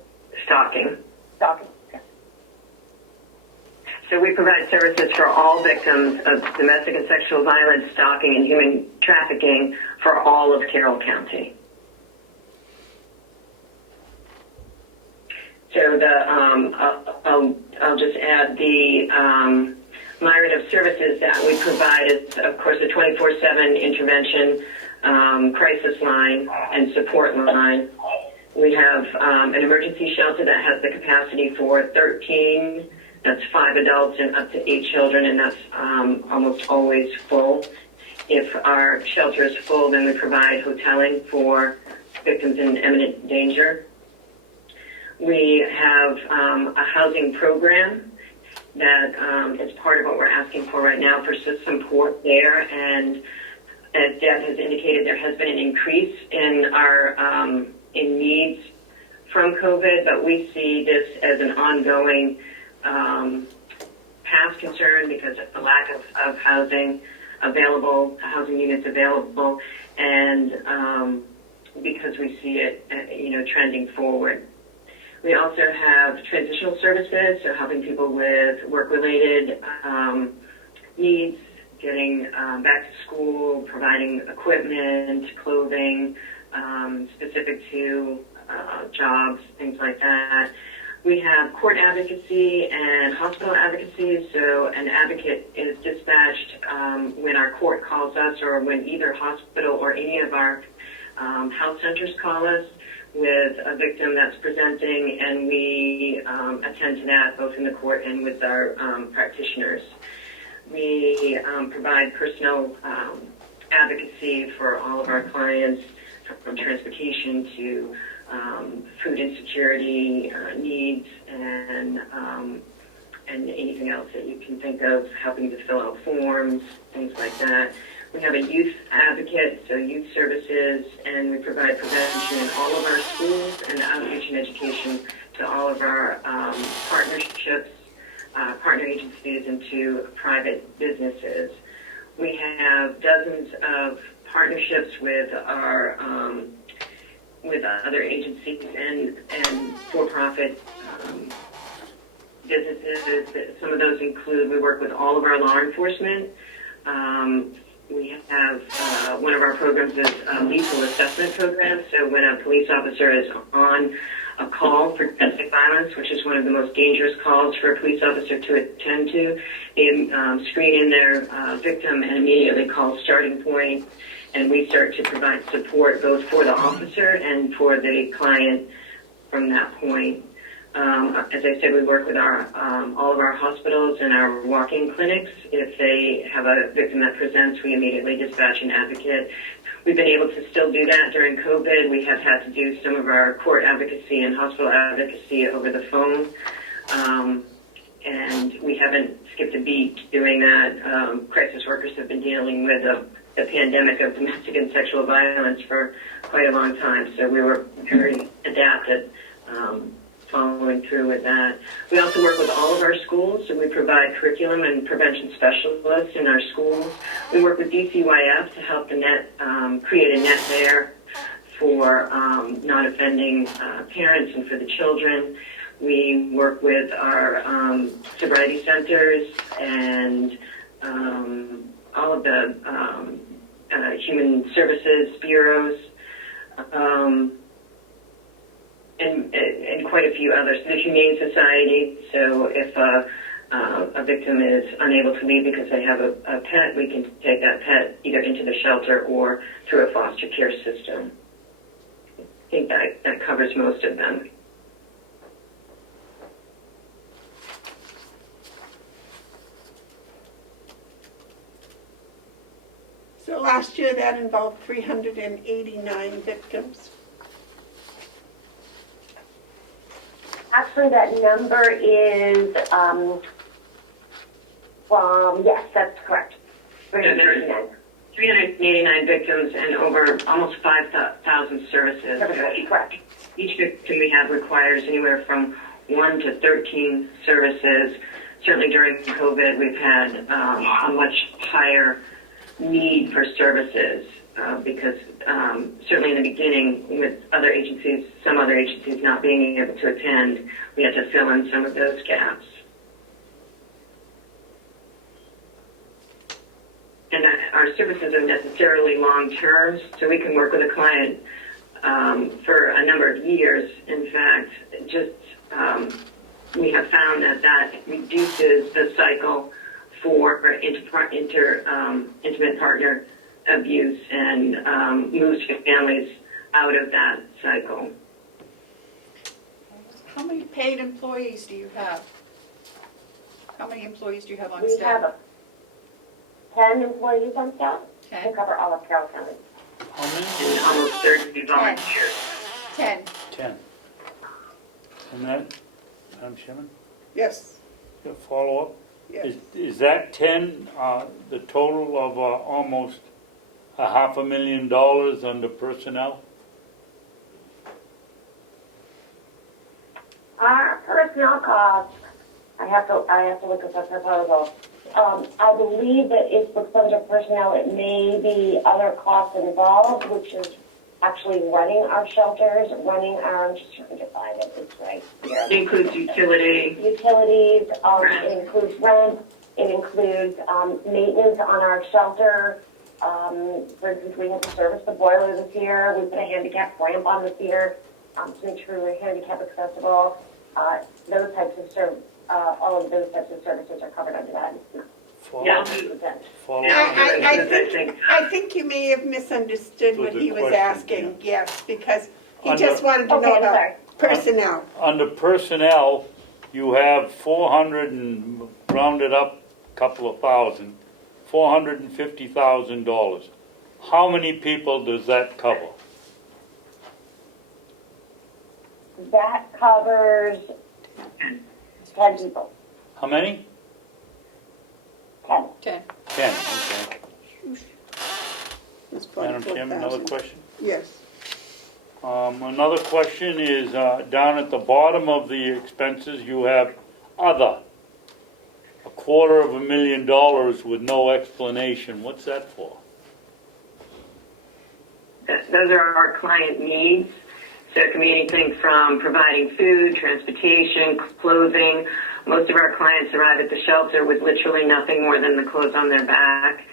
Stalking. Stalking. Yes. So we provide services for all victims of domestic and sexual violence, stalking, and human trafficking for all of Carroll County. So I'll just add the myriad of services that we provide is, of course, a 24/7 intervention crisis line and support line. We have an emergency shelter that has the capacity for 13. That's 5 adults and up to 8 children, and that's almost always full. If our shelter is full, then we provide hoteling for victims in imminent danger. We have a housing program that is part of what we're asking for right now for support there. And as Deb has indicated, there has been an increase in our in needs from COVID, but we see this as an ongoing past concern because of the lack of housing available, housing units available, and because we see it, trending forward. We also have transitional services, so helping people with work-related needs, getting back to school, providing equipment, clothing, specific to jobs, things like that. We have court advocacy and hospital advocacy, so an advocate is dispatched when our court calls us or when either hospital or any of our health centers call us with a victim that's presenting, and we attend to that both in the court and with our practitioners. We provide personal advocacy for all of our clients, from transportation to food insecurity needs and anything else that you can think of, helping to fill out forms, things like that. We have a youth advocate, so youth services, and we provide prevention in all of our schools and outreach and education to all of our partnerships, partner agencies, and to private businesses. We have dozens of partnerships with our with other agencies and for-profit businesses. Some of those include, we work with all of our law enforcement. We have one of our programs is a lethal assessment program. So when a police officer is on a call for domestic violence, which is one of the most dangerous calls for a police officer to attend to, they screen in their victim and immediately call starting point. And we start to provide support both for the officer and for the client from that point. As I said, we work with our all of our hospitals and our walk-in clinics. If they have a victim that presents, we immediately dispatch an advocate. We've been able to still do that during COVID. We have had to do some of our court advocacy and hospital advocacy over the phone. And we haven't skipped a beat doing that. Crisis workers have been dealing with the pandemic of domestic and sexual violence for quite a long time. So we were very adapted, following through with that. We also work with all of our schools, so we provide curriculum and prevention specialists in our schools. We work with DCYF to help the net create a net there for non-offending parents and for the children. We work with our sobriety centers and all of the human services bureaus, and quite a few others. The Humane Society, so if a victim is unable to leave because they have a pet, we can take that pet either into the shelter or through a foster care system. I think that covers most of them. So last year that involved 389 victims. Actually, that number is yes, that's correct. 389. 389 victims and over almost 5,000 services. Correct. Each victim we have requires anywhere from 1 to 13 services. Certainly during COVID, we've had a much higher need for services because certainly in the beginning with other agencies, some other agencies not being able to attend, we had to fill in some of those gaps. And our services are necessarily long-term, so we can work with a client for a number of years. In fact, just we have found that reduces the cycle for intimate partner abuse and moves families out of that cycle. How many paid employees do you have? How many employees do you have on We staff? have 10 employees on staff to 10. cover all of Carroll County. How many? And almost 30 volunteers. 10. 10. And that, Madam Chairman, Yes, a follow-up? yes. Is that 10 the total of almost $500,000 under personnel? Our personnel costs, I have to look at the proposal. I believe that it looks under personnel, it may be other costs involved, which is actually running our shelters, I'm just trying to find it, it's right here. It includes utility. Utilities, it includes rent, it includes maintenance on our shelter. For instance, we have to service the boiler this year, we put a handicap ramp on this year to make sure we're handicap accessible. Those types of all of those types of services are covered under that. Yeah. Follow-up? I think you may have misunderstood what Was he the was question, asking, yes, because he Under- just wanted to know Okay, about sorry. personnel. Under personnel, you have 400 and rounded up a couple of thousand, $450,000. How many people does that cover? That covers 10 people. How many? 10. 10. 10, okay. It's Madam Chairman, another 44,000. question? Yes. Another question is, down at the bottom of the expenses, you have other. $250,000 with no explanation. What's that for? Those are our client needs. So it can be anything from providing food, transportation, clothing. Most of our clients arrive at the shelter with literally nothing more than the clothes on their back.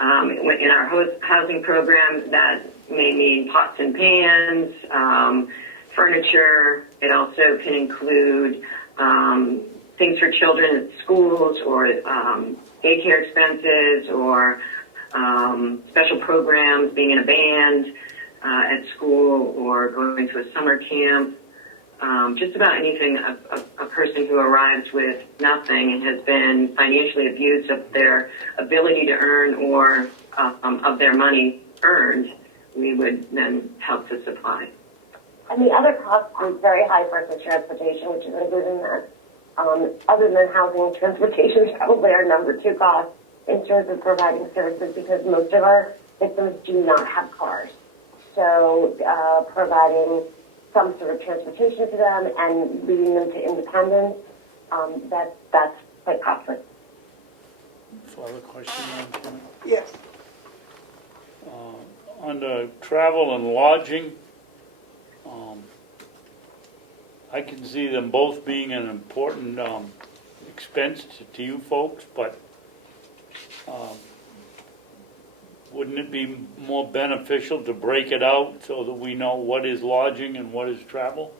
In our housing program, that may mean pots and pans, furniture. It also can include things for children at schools or daycare expenses or special programs, being in a band at school or going to a summer camp. Just about anything a person who arrives with nothing and has been financially abused of their ability to earn or of their money earned, we would then help to supply. And the other cost is very high for us is transportation, which is included in that. Other than housing, transportation is probably our number 2 cost in terms of providing services because most of our victims do not have cars. So providing some sort of transportation to them and leading them to independence, that's quite costly. Further question, Madam Chairman? Yes. Under travel and lodging, I can see them both being an important expense to you folks, but wouldn't it be more beneficial to break it out so that we know what is lodging and what is travel?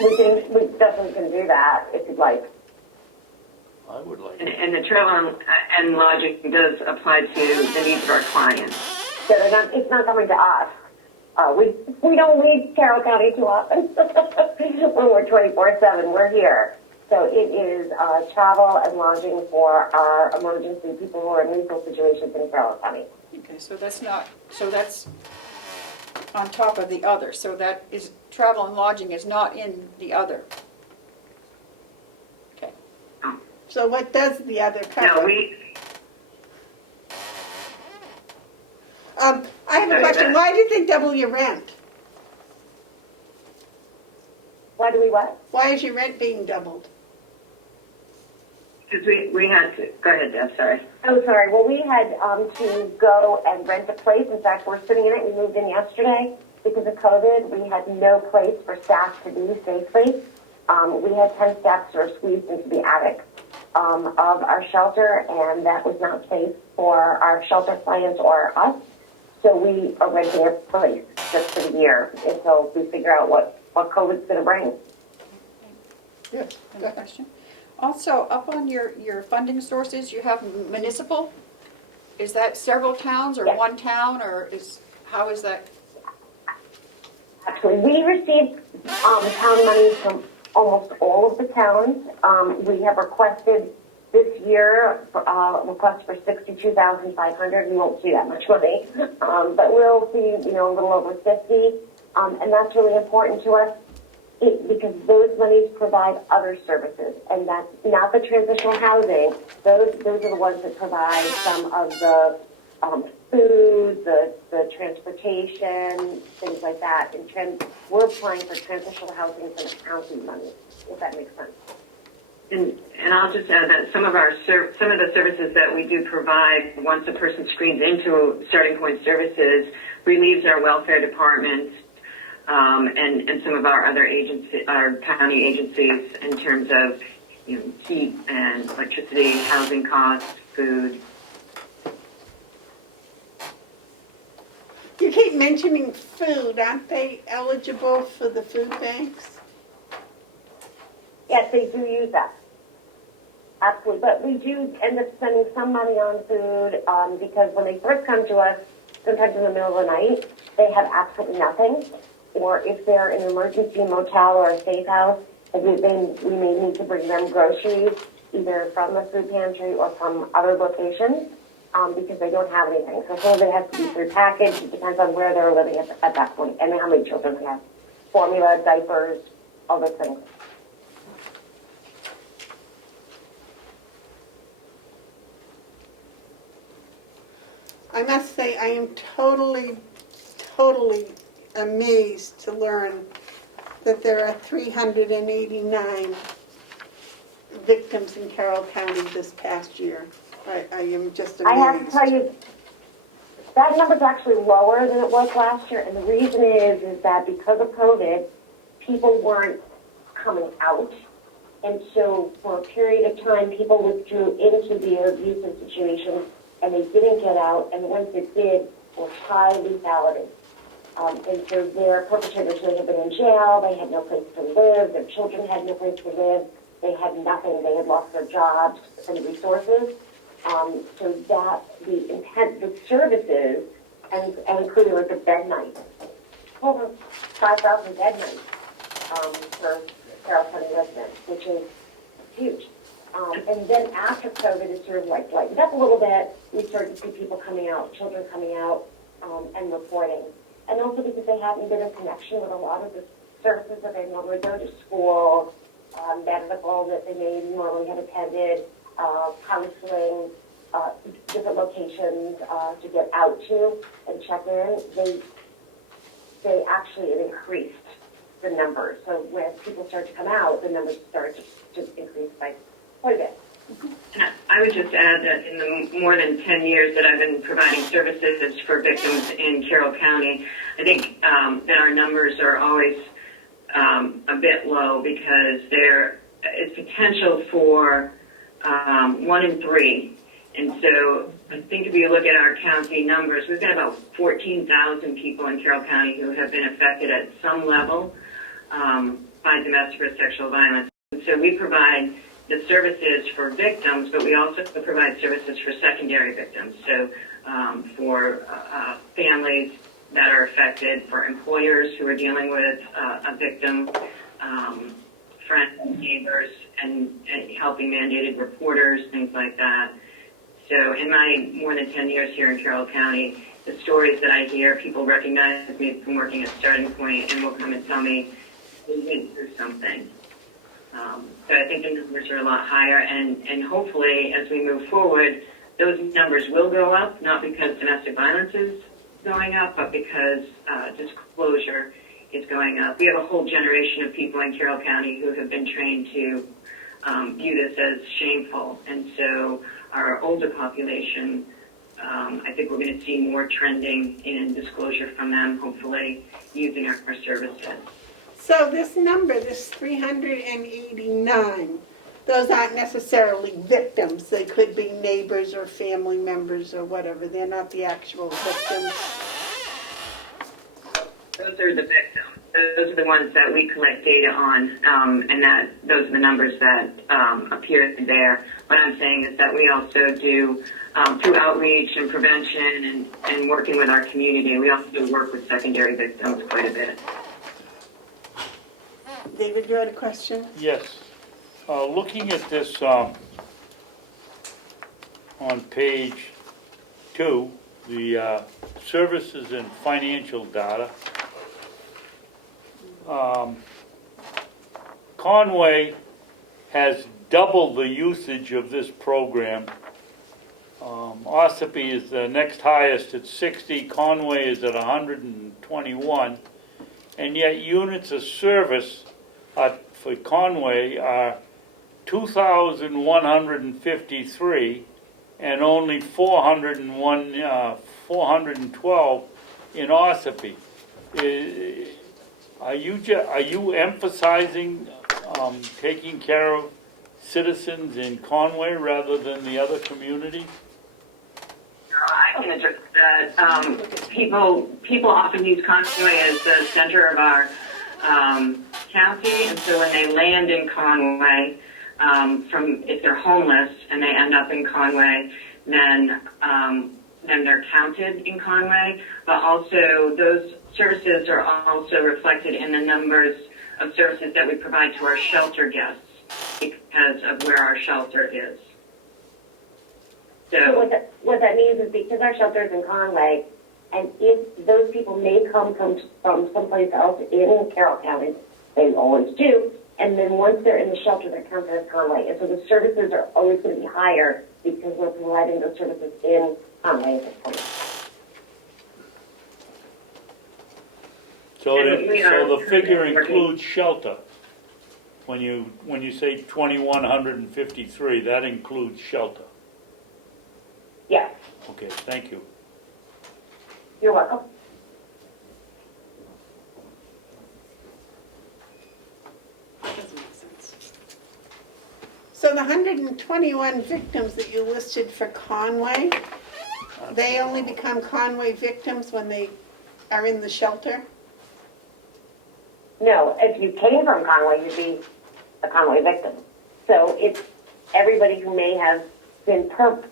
We definitely can do that if you'd like. I would like And, it. and the travel and lodging does apply to the needs of our clients. So it's not coming to us. We don't leave Carroll County too often. When we're 24/7, we're here. So it is travel and lodging for our emergency people who are in lethal situations in Carroll County. Okay, so that's on top of the other, so that is, travel and lodging is not in the other. Okay. So what does the other cover? No, we, I have a question. Why did they double your rent? Why do we what? Why is your rent being doubled? because we had to, go ahead, Deb, sorry. Oh, sorry. Well, we had to go and rent a place. In fact, we're sitting in it. We moved in yesterday because of COVID. We had no place for staff to be safely. We had 10 staff sort of squeezed into the attic of our shelter, and that was not safe for our shelter clients or us. So we are renting a place just for the year until we figure out what COVID's going to bring. Yes. Another question? Also, up on your funding sources, you have municipal. Is that several towns or Yes. one town, or how is that? Actually, we received town money from almost all of the towns. We have requested this year request for $62,500. We won't see that much money, but we'll see a little over 50, and that's really important to us. Because those monies provide other services, and that's not the transitional housing. Those are the ones that provide some of the food, the transportation, things like that. We're applying for transitional housing for the county money, if that makes sense. And I'll just add that some of the services that we do provide once a person screens into Starting Point Services relieves our welfare department. And some of our other our county agencies in terms of heat and electricity, housing costs, food. You keep mentioning food. Aren't they eligible for the food banks? Yes, they do use that. Absolutely. But we do end up spending some money on food because when they first come to us, sometimes in the middle of the night, they have absolutely nothing. Or if they're in an emergency motel or a safe house, we may need to bring them groceries, either from the food pantry or from other locations, because they don't have anything. So some of it has to be prepackaged. It depends on where they're living at that point and how many children they have. Formula, diapers, all those things. I must say I am totally amazed to learn that there are 389 victims in Carroll County this past year. I am just amazed. I have to tell you, that number's actually lower than it was last year, and the reason is that because of COVID, people weren't coming out, and so for a period of time, people withdrew into the abusive situation, and they didn't get out, and the ones that did were high lethality. And so their perpetrators may have been in jail, they had no place to live, their children had no place to live, they had nothing, they had lost their jobs and resources. So that the services, and including like the bed nights, over 5,000 bed nights for Carroll County residents, which is huge. And then after COVID, it sort of like lightened up a little bit. We started to see people coming out, children coming out and reporting. And also because they haven't been in connection with a lot of the services that they normally go to school, medical that they may normally have attended, counseling, different locations to get out to and check in, they actually increased the numbers. So when people start to come out, the numbers start to increase by quite a bit. And I would just add that in the more than 10 years that I've been providing services for victims in Carroll County, I think that our numbers are always a bit low because there is potential for 1 in 3. And so I think if you look at our county numbers, we've got about 14,000 people in Carroll County who have been affected at some level by domestic or sexual violence. And so we provide the services for victims, but we also provide services for secondary victims. So for families that are affected, for employers who are dealing with a victim, friends, neighbors, and helping mandated reporters, things like that. So in my more than 10 years here in Carroll County, the stories that I hear, people recognize me from working at Starting Point and will come and tell me they went through something. So I think the numbers are a lot higher, and hopefully as we move forward, those numbers will go up, not because domestic violence is going up, but because disclosure is going up. We have a whole generation of people in Carroll County who have been trained to view this as shameful, and so our older population, I think we're going to see more trending in disclosure from them, hopefully using our services. So this number, this 389, those aren't necessarily victims. They could be neighbors or family members or whatever. They're not the actual victims. Those are the victims. Those are the ones that we collect data on, and those are the numbers that appear there. What I'm saying is that we also do, through outreach and prevention and working with our community, we also work with secondary victims quite a bit. David, you had a question? Yes. Looking at this on page 2, the services and financial data, Conway has doubled the usage of this program. Ossipee is the next highest at 60, Conway is at 121, and yet units of service for Conway are 2,153 and only 412 in Ossipee. Are you emphasizing taking care of citizens in Conway rather than the other communities? I can address that. People often use Conway as the center of our county, and so when they land in Conway, if they're homeless and they end up in Conway, then they're counted in Conway. But also, those services are also reflected in the numbers of services that we provide to our shelter guests because of where our shelter is. So what that means is because our shelter is in Conway, and if those people may come from someplace else in Carroll County, they always do, and then once they're in the shelter, they're counted as Conway. And so the services are always going to be higher because we're providing those services in Conway at this point. So the figure includes shelter. When you say 2,153, that includes shelter. Yes. Okay, thank you. You're welcome. Doesn't make sense. So the 121 victims that you listed for Conway, they only become Conway victims when they are in the shelter? No, if you came from Conway, you'd be a Conway victim. So it's everybody who may have been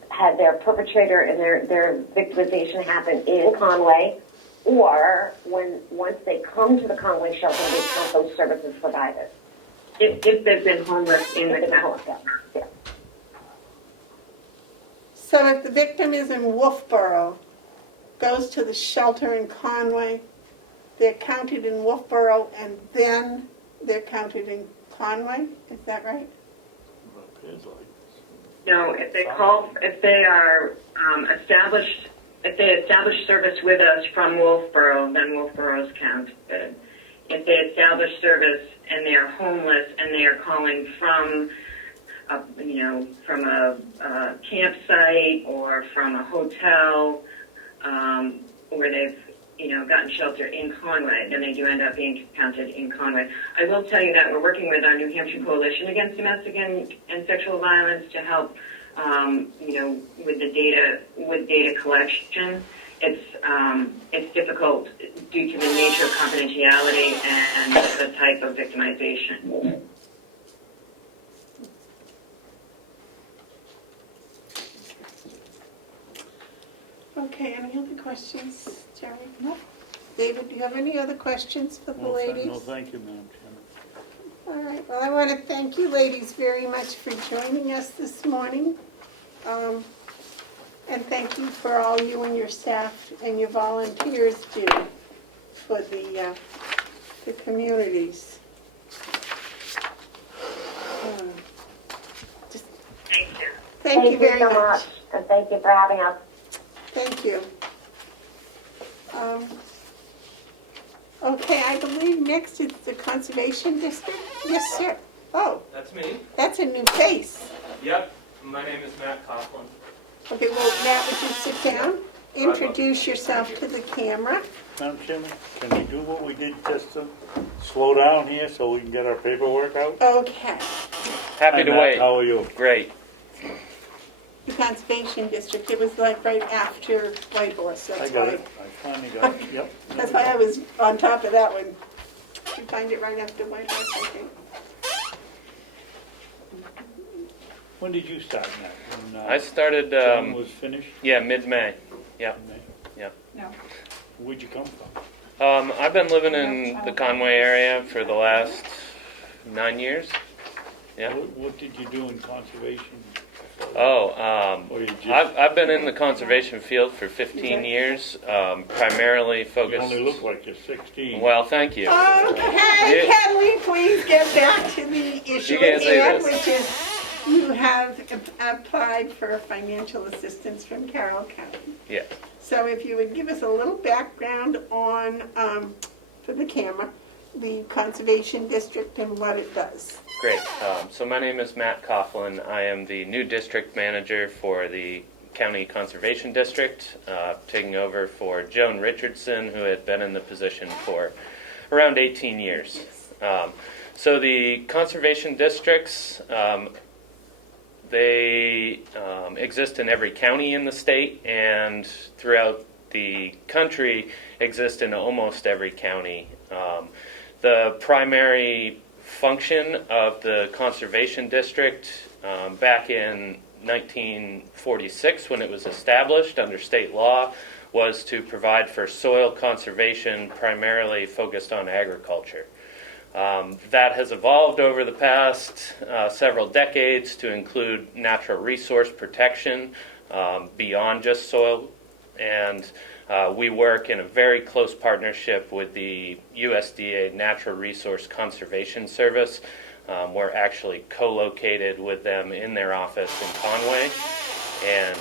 had their perpetrator and their victimization happen in Conway, or once they come to the Conway shelter, they have those services provided. If they've been homeless in the county. Yeah. So if the victim is in Wolfboro, goes to the shelter in Conway, they're counted in Wolfboro, and then they're counted in Conway? Is that right? No, if they are established, if they establish service with us from Wolfboro, then Wolfboro's counted. If they establish service and they are homeless and they are calling from, from a campsite or from a hotel, where they've, gotten shelter in Conway, then they do end up being counted in Conway. I will tell you that we're working with our New Hampshire Coalition Against Domestic and Sexual Violence to help, with data collection. It's difficult due to the nature of confidentiality and the type of victimization. Okay, any other questions, Jerry? No. David, do you have any other questions for the ladies? No, thank you, Madam Chairman. All right, well, I want to thank you ladies very much for joining us this morning. And thank you for all you and your staff and your volunteers do for the communities. Thank you. Thank you very so much. and thank you for having us. Thank you. Okay, I believe next is the Conservation District. Yes, sir. Oh, That's me. that's a new face. Yep. My name is Matt Coughlin. Okay, well, Matt, would you sit down? Introduce yourself to the camera. Madam Chairman, can we do what we did just to slow down here so we can get our paperwork out? Okay. Happy Hi, to Matt, wait. how are you? Great. The Conservation District, it was like right after White Horse, I that's got why. it. I finally got it. Yep. That's why I was on top of that one. You find it right after White Horse, I think. When did you start, Matt? When, I started, June was finished? mid-May. Yeah. May? No. Where'd you come from? I've been living in the Conway area for the last 9 years. Yeah. What did you do in conservation? Or you just, I've been in the conservation field for 15 years, primarily you focused. only look like you're 16. Well, thank you. Okay, can we please get back to the issue You can't at say hand, this. which is you have applied for financial assistance from Carroll County. Yes. So if you would give us a little background on, for the camera, the Conservation District and what it does. Great. So my name is Matt Coughlin. I am the new district manager for the County Conservation District, taking over for Joan Richardson, who had been in the position for around 18 years. So the conservation districts, they exist in every county in the state, and throughout the country exist in almost every county. The primary function of the conservation district back in 1946, when it was established under state law, was to provide for soil conservation primarily focused on agriculture. That has evolved over the past several decades to include natural resource protection beyond just soil, and we work in a very close partnership with the USDA Natural Resource Conservation Service. We're actually co-located with them in their office in Conway, and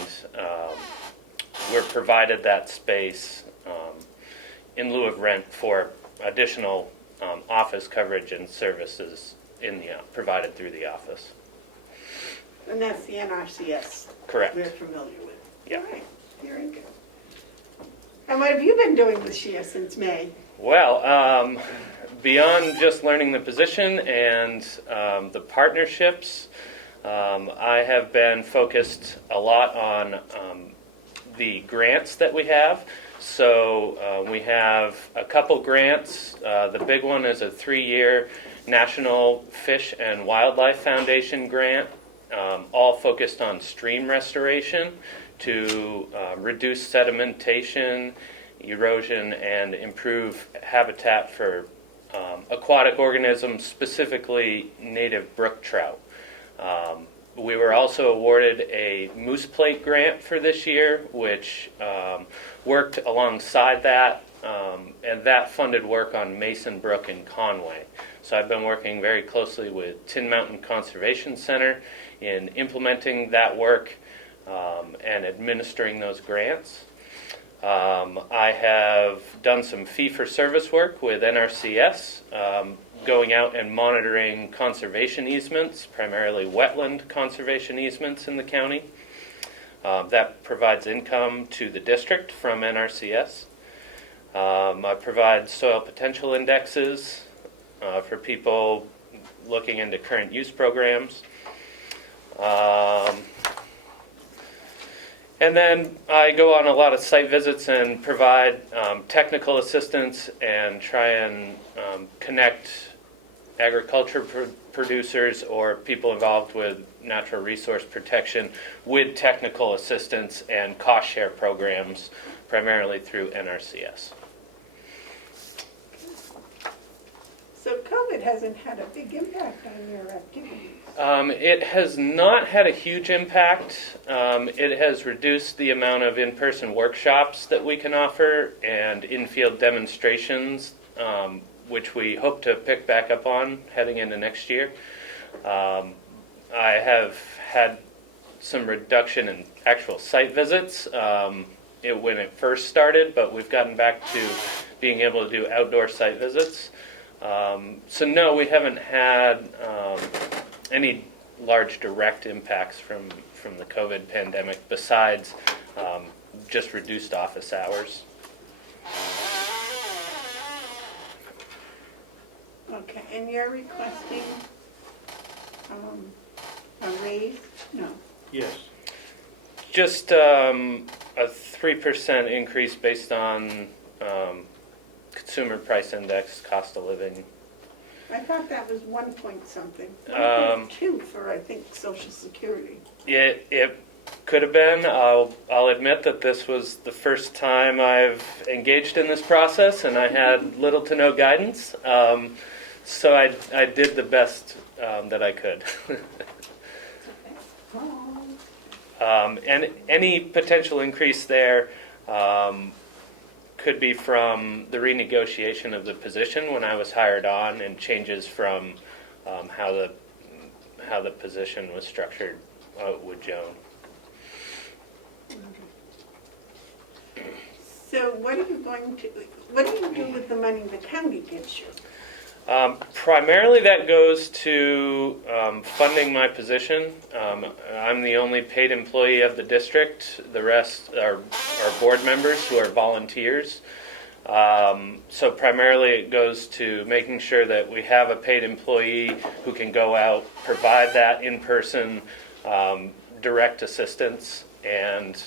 we're provided that space in lieu of rent for additional office coverage and services provided through the office. And that's the NRCS. Correct. We're familiar with. Yeah. All right, very good. And what have you been doing this year since May? Well, beyond just learning the position and the partnerships, I have been focused a lot on the grants that we have. So we have a couple grants. The big one is a 3-year National Fish and Wildlife Foundation grant, all focused on stream restoration to reduce sedimentation, erosion, and improve habitat for aquatic organisms, specifically native brook trout. We were also awarded a moose plate grant for this year, which worked alongside that and that funded work on Mason Brook and Conway. So I've been working very closely with Tin Mountain Conservation Center in implementing that work and administering those grants. I have done some fee-for-service work with NRCS, going out and monitoring conservation easements, primarily wetland conservation easements in the county. That provides income to the district from NRCS. I provide soil potential indexes for people looking into current use programs. And then I go on a lot of site visits and provide technical assistance and try and connect agriculture producers or people involved with natural resource protection with technical assistance and cost share programs, primarily through NRCS. So COVID hasn't had a big impact on your activities? It has not had a huge impact. It has reduced the amount of in-person workshops that we can offer and in-field demonstrations, which we hope to pick back up on heading into next year. I have had some reduction in actual site visits when it first started, but we've gotten back to being able to do outdoor site visits. So no, we haven't had any large direct impacts from the COVID pandemic besides just reduced office hours. Okay, and you're requesting a raise? No. Yes. Just a 3% increase based on consumer price index, cost of living. I thought that was 1 point something. 1.2 for, I think, Social Security. It could have been. I'll admit that this was the first time I've engaged in this process, and I had little to no guidance. So I did the best that I could. And any potential increase there could be from the renegotiation of the position when I was hired on, and changes from how the position was structured with Joan. So what do you do with the money the county gives you? Primarily that goes to funding my position. I'm the only paid employee of the district. The rest are board members who are volunteers. So primarily it goes to making sure that we have a paid employee who can go out, provide that in-person direct assistance. And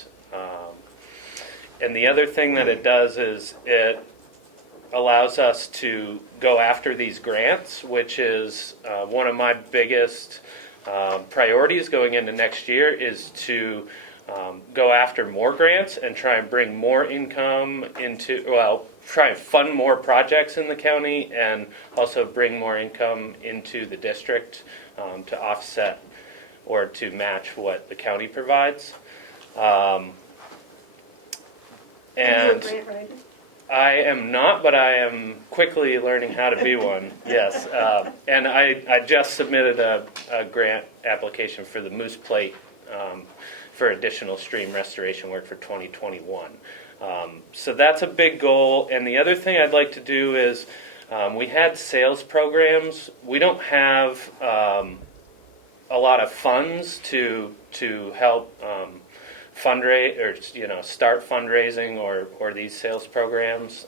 the other thing that it does is it allows us to go after these grants, which is one of my biggest priorities going into next year, is to go after more grants and try and bring more income into, try and fund more projects in the county, and also bring more income into the district to offset or to match what the county provides. Are you a grant writer? I am not, but I am quickly learning how to be one, yes. And I just submitted a grant application for the Moose Plate for additional stream restoration work for 2021. So that's a big goal. And the other thing I'd like to do is, we had sales programs. We don't have a lot of funds to help fundraise, or start fundraising or these sales programs.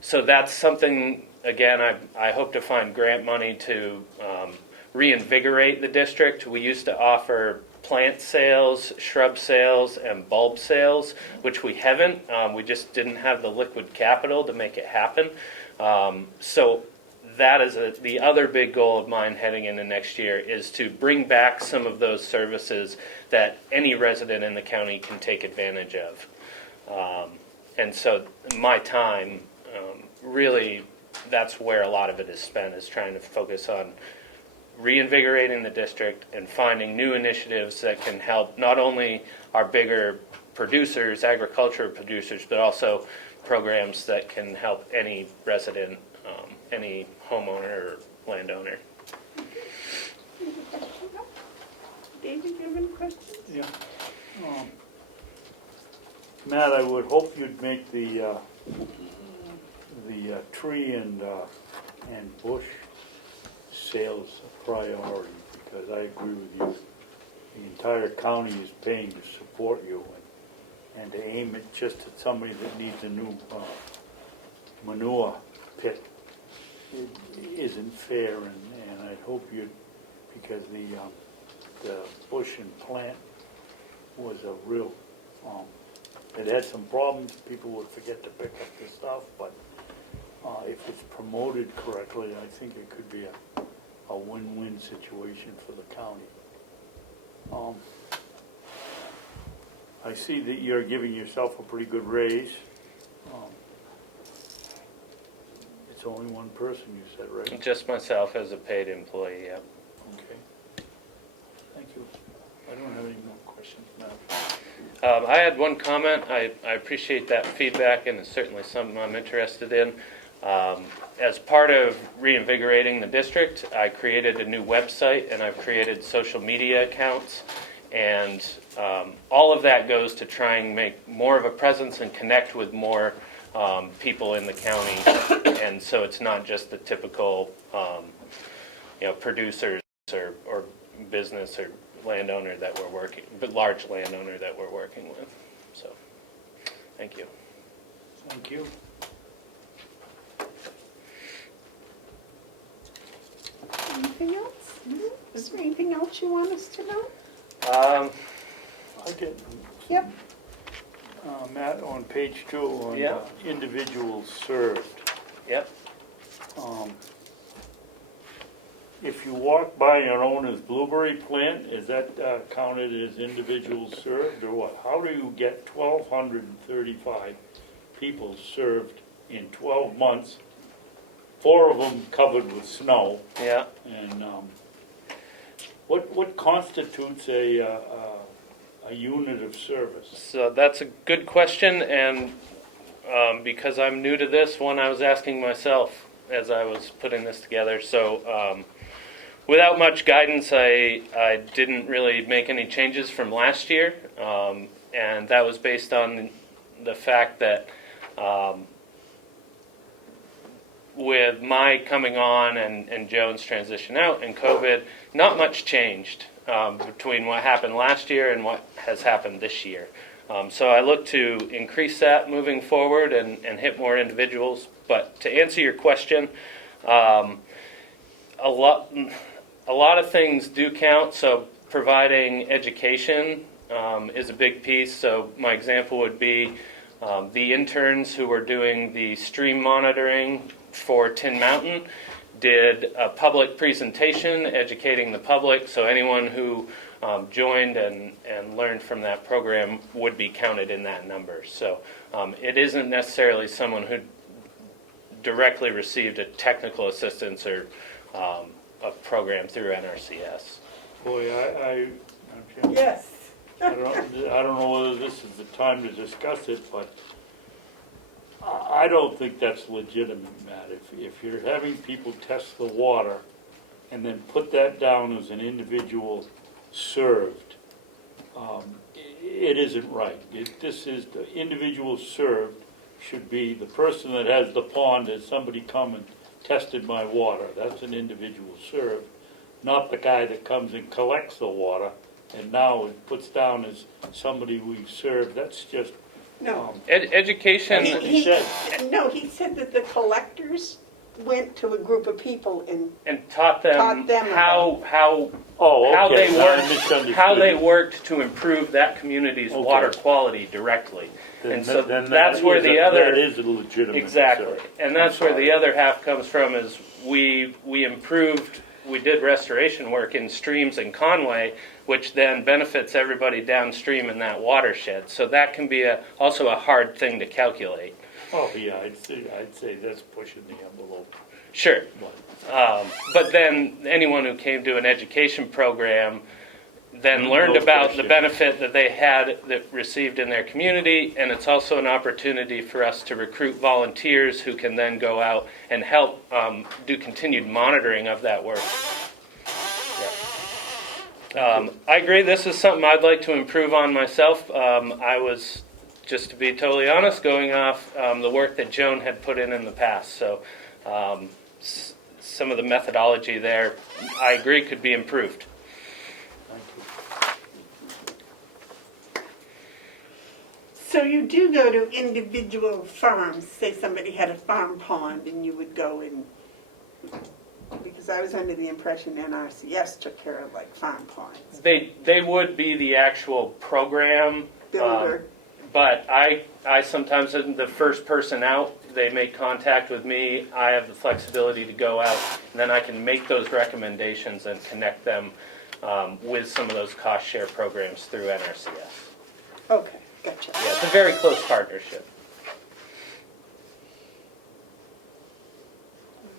So that's something, again, I hope to find grant money to reinvigorate the district. We used to offer plant sales, shrub sales, and bulb sales, which we haven't. We just didn't have the liquid capital to make it happen. So that is the other big goal of mine heading into next year, is to bring back some of those services that any resident in the county can take advantage of. And so my time, really, that's where a lot of it is spent, is trying to focus on reinvigorating the district and finding new initiatives that can help not only our bigger producers, agriculture producers, but also programs that can help any resident, any homeowner or landowner. David, you have any questions? Yeah. Matt, I would hope you'd make the tree and bush sales a priority, because I agree with you. The entire county is paying to support you, and to aim it just at somebody that needs a new manure pit, it isn't fair, and I'd hope you'd, because the bush and plant was a real, it had some problems, people would forget to pick up the stuff, but if it's promoted correctly, I think it could be a win-win situation for the county. I see that you're giving yourself a pretty good raise. It's only one person, you said, right? Just myself as a paid employee, yeah. Okay. Thank you. I don't have any more questions now. I had one comment. I appreciate that feedback, and it's certainly something I'm interested in. As part of reinvigorating the district, I created a new website, and I've created social media accounts, and all of that goes to try and make more of a presence and connect with more people in the county, and so it's not just the typical producers or business or landowner that we're working, but large landowner that we're working with. So, thank you. Thank you. Anything else? Is there anything else you want us to know? I get, Yep. Matt, on page 2, on Yeah. Individuals served. Yep. If you walk by your owner's blueberry plant, is that counted as individuals served, or what? How do you get 1,235 people served in 12 months, 4 of them covered with snow? Yeah. And what constitutes a unit of service? So that's a good question, and because I'm new to this one, I was asking myself as I was putting this together. So without much guidance, I didn't really make any changes from last year, and that was based on the fact that with my coming on and Joan's transition out and COVID, not much changed between what happened last year and what has happened this year. So I look to increase that moving forward and hit more individuals. But to answer your question, a lot of things do count. So providing education is a big piece. So my example would be the interns who were doing the stream monitoring for Tin Mountain did a public presentation educating the public, so anyone who joined and learned from that program would be counted in that number. So it isn't necessarily someone who directly received a technical assistance or a program through NRCS. Boy, Yes. I don't know whether this is the time to discuss it, but I don't think that's legitimate, Matt. If you're having people test the water and then put that down as an individual served, it isn't right. This is the individual served should be the person that has the pond as somebody come and tested my water. That's an individual served, not the guy that comes and collects the water and now it puts down as somebody we served. That's just No. Education. That's what he said. No, he said that the collectors went to a group of people And taught them how okay. they I worked, misunderstood how they you. worked to improve that community's Okay. water quality directly. And so Then that's that where is the a- other that is a legitimate exactly, service. and that's I'm where the other half comes from. Is we improved, we did restoration work in streams in Conway, which then benefits everybody downstream in that watershed. So that can be also a hard thing to calculate. Oh yeah, I'd say that's pushing the envelope. Sure. But But then anyone who came to an education program, then learned about the benefit that they had that received in their community, and it's also an opportunity for us to recruit volunteers who can then go out and help do continued monitoring of that work. I agree, this is something I'd like to improve on myself. I was, just to be totally honest, going off the work that Joan had put in the past. So some of the methodology there, I agree, could be improved. So you do go to individual farms, say somebody had a farm pond and you would go and, because I was under the impression NRCS took care of like farm ponds. They would be the actual program Builder. But I sometimes am the first person out. They make contact with me. I have the flexibility to go out, and then I can make those recommendations and connect them with some of those cost share programs through NRCS. Okay, gotcha. Yeah, it's a very close partnership.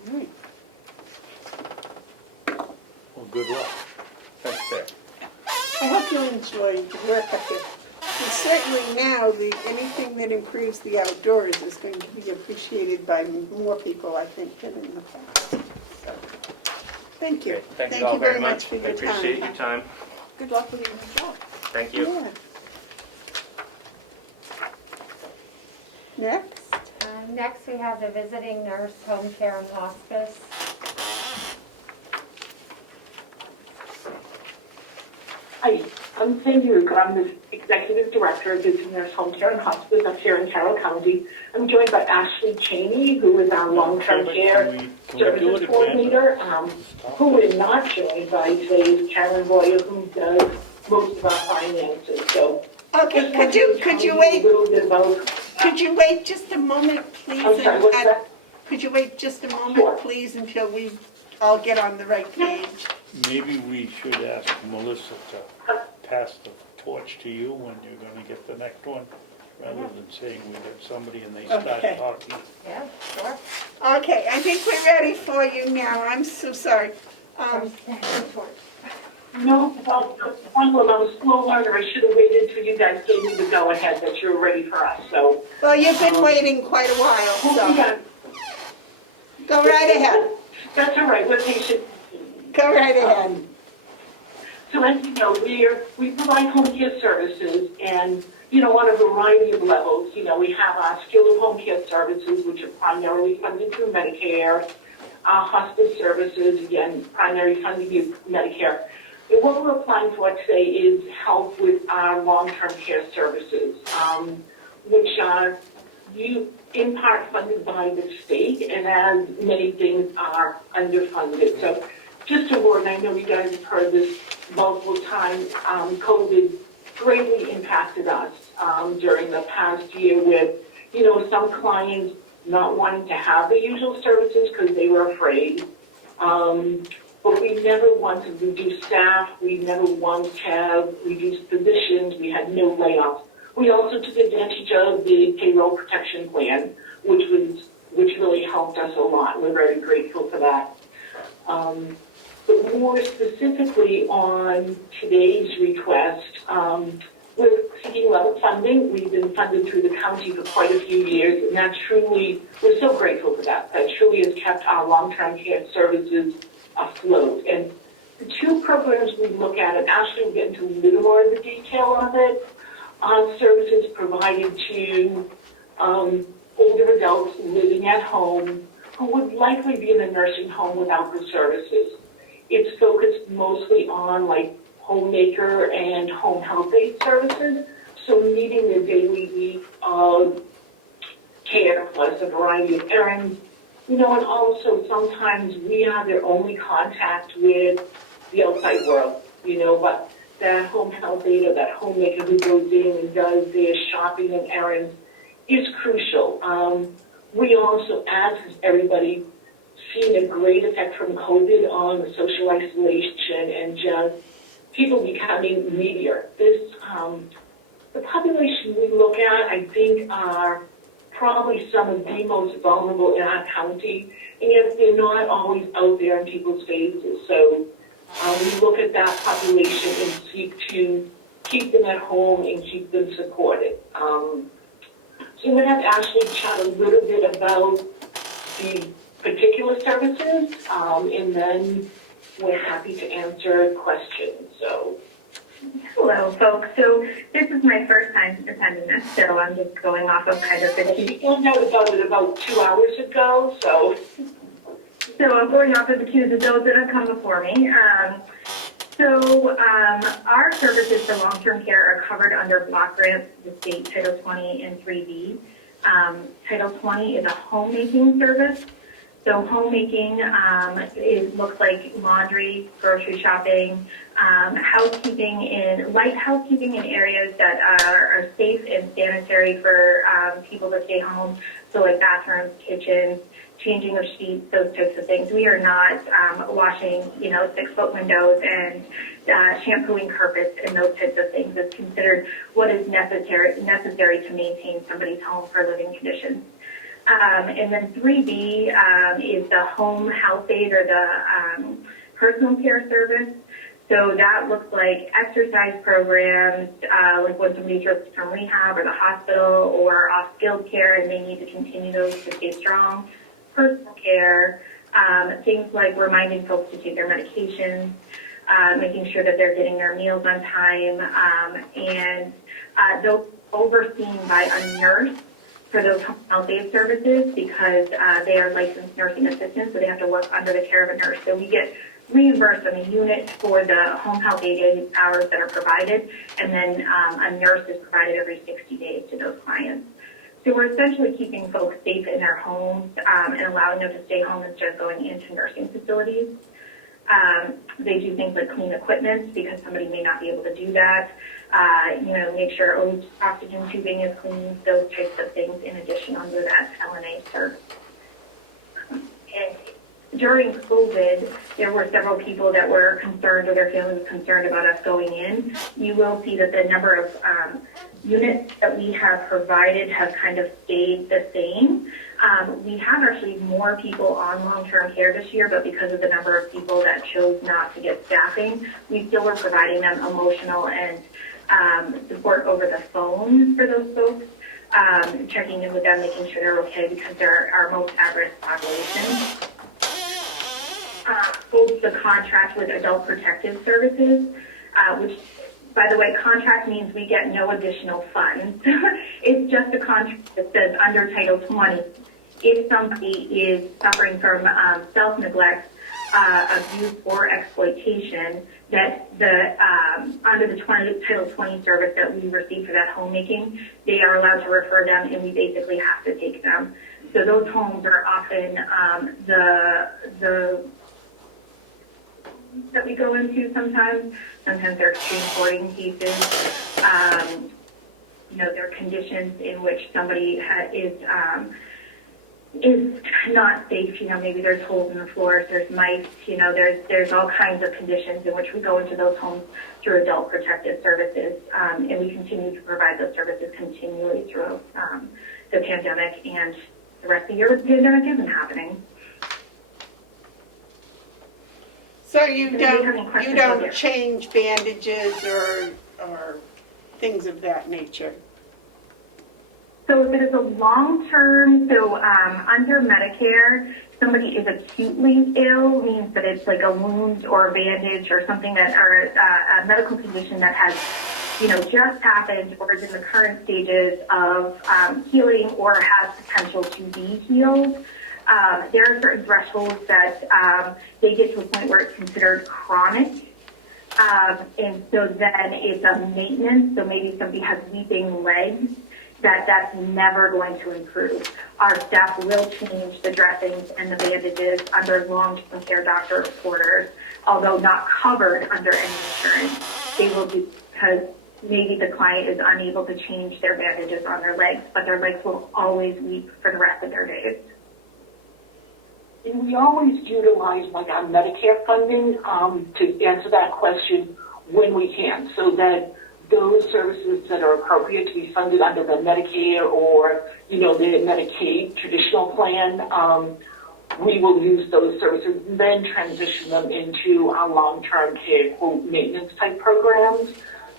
All right. Well, good luck. Thanks, Sarah. I hope you enjoy the work up there. And certainly now, anything that improves the outdoors is going to be appreciated by more people, I think, than in the past. So, thank you. Thank you all very much for I your time. appreciate your time. Good luck with your new job. Thank you. Yeah. Next. Next, we have the visiting nurse, home care, and hospice. Hi, I'm Sandy Ruger. I'm the Executive Director of Visiting Nurse Home Care and Hospice up here in Carroll County. I'm joined by Ashley Cheney, who is our long-term care services coordinator. Who we're not joined by today is Karen Boyer, who does most of our finances. So, Okay, could you wait? Could you wait just a moment, please? I'm sorry, what's that? Could you wait just a moment, Sure. please, until we all get on the right page? Maybe we should ask Melissa to pass the torch to you when you're gonna get the next one, rather than saying we got somebody and they start Okay. talking. Yeah, sure. Okay, I think we're ready for you now. I'm so sorry. No, well, I'm a slow learner. I should have waited till you guys gave me the go-ahead that you're ready for us, so. Well, you've been waiting quite a while, so Yeah. go right ahead. That's all right, we're patient. Go right ahead. So as you know, we provide home care services and, on a variety of levels. We have our skilled home care services, which are primarily funded through Medicare. Our hospice services, again, primary funding through Medicare. And what we're applying for today is help with our long-term care services, which are in part funded by the state, and as many things are underfunded. So just a word, and I know you guys have heard this multiple times, COVID greatly impacted us during the past year with, some clients not wanting to have the usual services because they were afraid. But we never wanted to reduce staff. We never wanted to have reduced positions. We had no layoffs. We also took advantage of the payroll protection plan, which really helped us a lot. We're very grateful for that. But more specifically on today's request, we're seeking level funding. We've been funded through the county for quite a few years, and we're so grateful for that. That truly has kept our long-term care services afloat. And the two programs we look at, and Ashley will get into a little more of the detail of it, are services provided to older adults living at home who would likely be in a nursing home without the services. It's focused mostly on homemaker and home health aid services, so meeting their daily needs of care plus a variety of errands. And also sometimes we are their only contact with the outside world, but that home health aide or that homemaker who goes in and does their shopping and errands is crucial. We also, as has everybody, seen a great effect from COVID on the social isolation and just people becoming needier. The population we look at, I think, are probably some of the most vulnerable in our county, and yet they're not always out there in people's faces. So we look at that population and seek to keep them at home and keep them supported. So I'm going to have Ashley chat a little bit about the particular services, and then we're happy to answer questions. So. Hello, folks. So this is my first time attending this, so I'm just going off of kind of the We found out about it about 2 hours ago, so. So I'm going off of the cues of those that have come before me. Our services for long-term care are covered under block grants, the state Title 20 and 3B. Title 20 is a homemaking service. So homemaking looks like laundry, grocery shopping, light housekeeping in areas that are safe and sanitary for people to stay home. So like bathrooms, kitchens, changing of sheets, those types of things. We are not washing, 6-foot windows and shampooing carpets and those types of things. It's considered what is necessary to maintain somebody's home for living conditions. And then 3B is the home health aid or the personal care service. So that looks like exercise programs, like when somebody's released from rehab or the hospital or off skilled care and they need to continue those to stay strong. Personal care, things like reminding folks to take their medications, making sure that they're getting their meals on time, and those overseen by a nurse for those home health aid services because they are licensed nursing assistants, so they have to work under the care of a nurse. So we get reimbursed on a unit for the home health aid hours that are provided, and then a nurse is provided every 60 days to those clients. So we're essentially keeping folks safe in their homes and allowing them to stay home instead of going into nursing facilities. They do things like clean equipment because somebody may not be able to do that. Make sure oxygen tubing is clean, those types of things in addition under that LNA service. And during COVID, there were several people that were concerned or their family was concerned about us going in. You will see that the number of units that we have provided have kind of stayed the same. We have actually more people on long-term care this year, but because of the number of people that chose not to get staffing, we still were providing them emotional and support over the phone for those folks, checking in with them, making sure they're okay because they're our most at-risk population. Holds the contract with Adult Protective Services, which, by the way, contract means we get no additional funds. It's just a contract that says under Title 20, if somebody is suffering from self-neglect, abuse, or exploitation, that under the Title 20 service that we receive for that homemaking, they are allowed to refer them, and we basically have to take them. So those homes are often the that we go into sometimes. Sometimes they're extreme hoarding cases. There are conditions in which somebody is not safe. Maybe there's holes in the floors, there's mice. There's all kinds of conditions in which we go into those homes through Adult Protective Services, and we continue to provide those services continually through the pandemic and the rest of the year. The pandemic isn't happening. So you don't change bandages or things of that nature? So if it is a long-term, under Medicare, somebody is acutely ill, means that it's like a wound or a bandage or something or a medical condition that has, just happened or is in the current stages of healing or has potential to be healed. There are certain thresholds that they get to a point where it's considered chronic. And so then it's a maintenance. So maybe somebody has weeping legs, that's never going to improve. Our staff will change the dressings and the bandages under long-term care doctor orders, although not covered under any insurance. They will do because maybe the client is unable to change their bandages on their legs, but their legs will always weep for the rest of their days. And we always utilize our Medicare funding to answer that question when we can, so that those services that are appropriate to be funded under the Medicare or, the Medicaid traditional plan, we will use those services and then transition them into our long-term care quote maintenance type programs.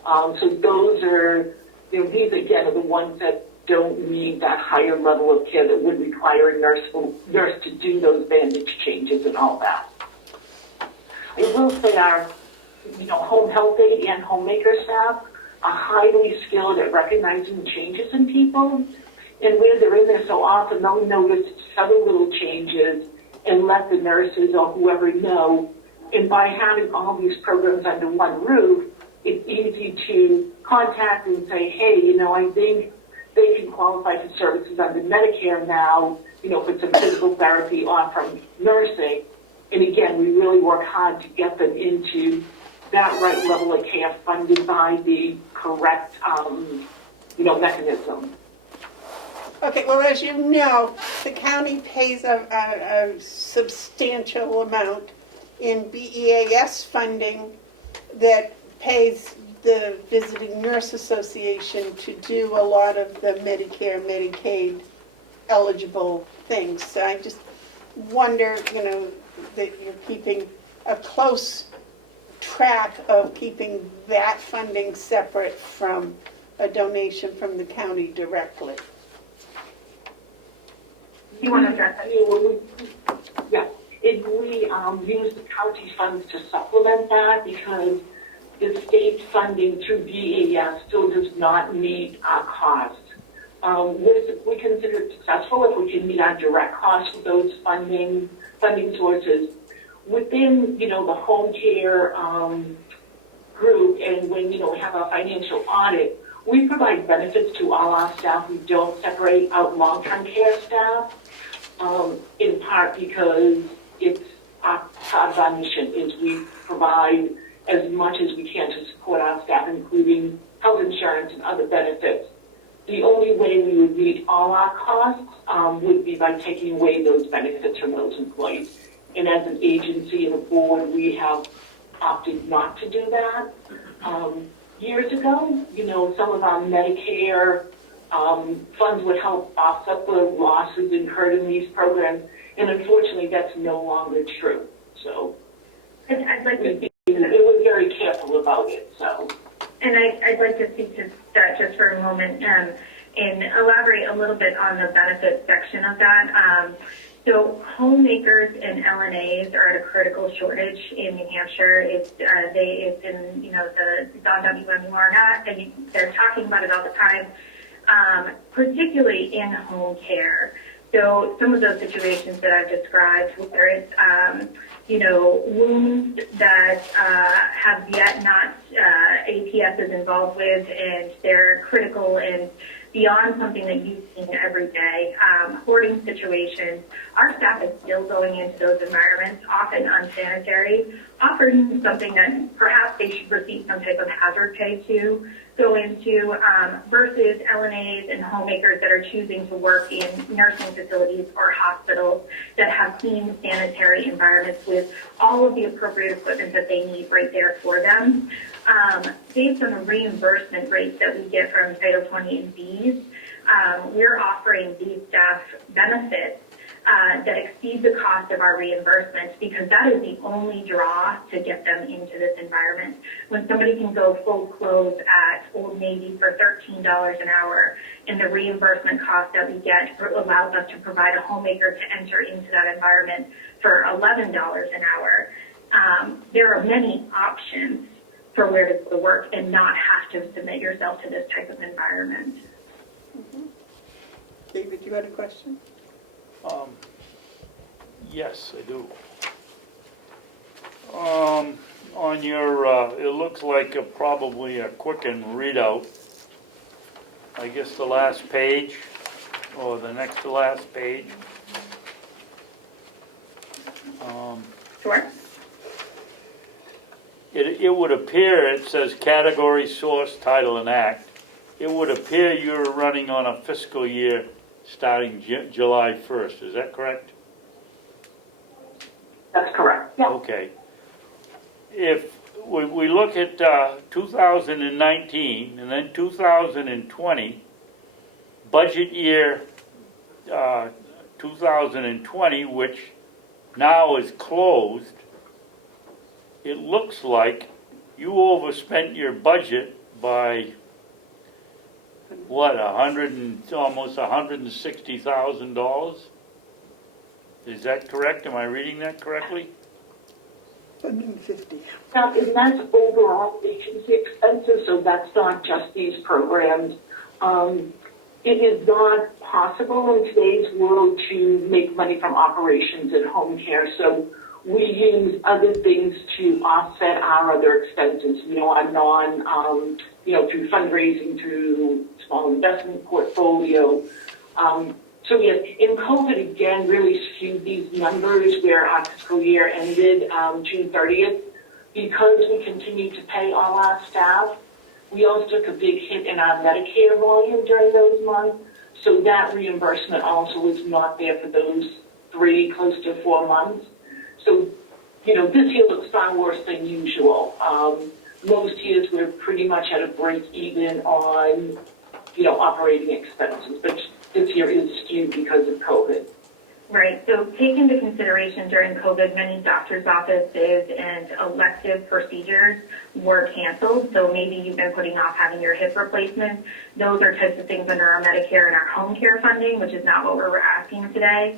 So those are, these again are the ones that don't need that higher level of care that would require a nurse to do those bandage changes and all that. I will say our, home health aide and homemaker staff are highly skilled at recognizing changes in people. And where they're in there so often, they'll notice several little changes and let the nurses or whoever know. And by having all these programs under one roof, it's easy to contact and say, hey, I think they can qualify for services under Medicare now, for some physical therapy or from nursing. And again, we really work hard to get them into that right level of care funded by the correct, mechanism. Okay, well, as you know, the county pays a substantial amount in BEAS funding that pays the Visiting Nurse Association to do a lot of the Medicare, Medicaid eligible things. So I just wonder, that you're keeping a close track of keeping that funding separate from a donation from the county directly. You want to address that? Yeah, if we use the county funds to supplement that, because the state funding through BEAS still does not meet our costs. We consider it successful if we can meet our direct costs with those funding sources. Within, the home care group, and when, we have a financial audit, we provide benefits to all our staff. We don't separate out long-term care staff, in part because it's part of our mission is we provide as much as we can to support our staff, including health insurance and other benefits. The only way we would meet all our costs would be by taking away those benefits from those employees. And as an agency and a board, we have opted not to do that. Years ago, some of our Medicare funds would help offset the losses incurred in these programs, and unfortunately, that's no longer true. So, I'd like to speak we were very careful about it. So, and I'd like to speak to that just for a moment and elaborate a little bit on the benefits section of that. So homemakers and LNAs are at a critical shortage in New Hampshire. It's in the on WMUR, they're talking about it all the time, particularly in home care. So some of those situations that I've described, whether it's wounds that have yet not APS is involved with, and they're critical and beyond something that you've seen every day. Hoarding situations, our staff is still going into those environments, often unsanitary, offering something that perhaps they should receive some type of hazard pay to go into, versus LNAs and homemakers that are choosing to work in nursing facilities or hospitals that have clean sanitary environments with all of the appropriate equipment that they need right there for them. Based on the reimbursement rates that we get from Title 20 and Bs, we're offering these staff benefits that exceed the cost of our reimbursements, because that is the only draw to get them into this environment. When somebody can go full clothes at Old Navy for $13 an hour, and the reimbursement cost that we get allows us to provide a homemaker to enter into that environment for $11 an hour, there are many options for where to go to work and not have to submit yourself to this type of environment. Mm-hmm. David, you had a question? Yes, I do. On your, it looks like probably a Quicken readout. I guess the last page, or the next to last page. Sure. It would appear, it says category, source, title, and act. It would appear you're running on a fiscal year starting July 1st. Is that correct? that's correct. Yeah. Okay. If we look at 2019 and then 2020, budget year 2020, which now is closed, it looks like you overspent your budget by, what, almost $160,000? Is that correct? Am I reading that correctly? 150. Now, and that's overall agency expenses, so that's not just these programs. It is not possible in today's world to make money from operations and home care, so we use other things to offset our other expenses, our through fundraising, through small investment portfolio. So yes, in COVID, again, really skewed these numbers where our fiscal year ended June 30th. Because we continued to pay all our staff, we also took a big hit in our Medicare volume during those months. So that reimbursement also was not there for those 3, close to 4 months. So, this year looks far worse than usual. Most years we're pretty much at a break even on, operating expenses. But this year is skewed because of COVID. Right. So take into consideration during COVID, many doctor's offices and elective procedures were canceled. So maybe you've been putting off having your hip replacement. Those are types of things under our Medicare and our home care funding, which is not what we're asking today.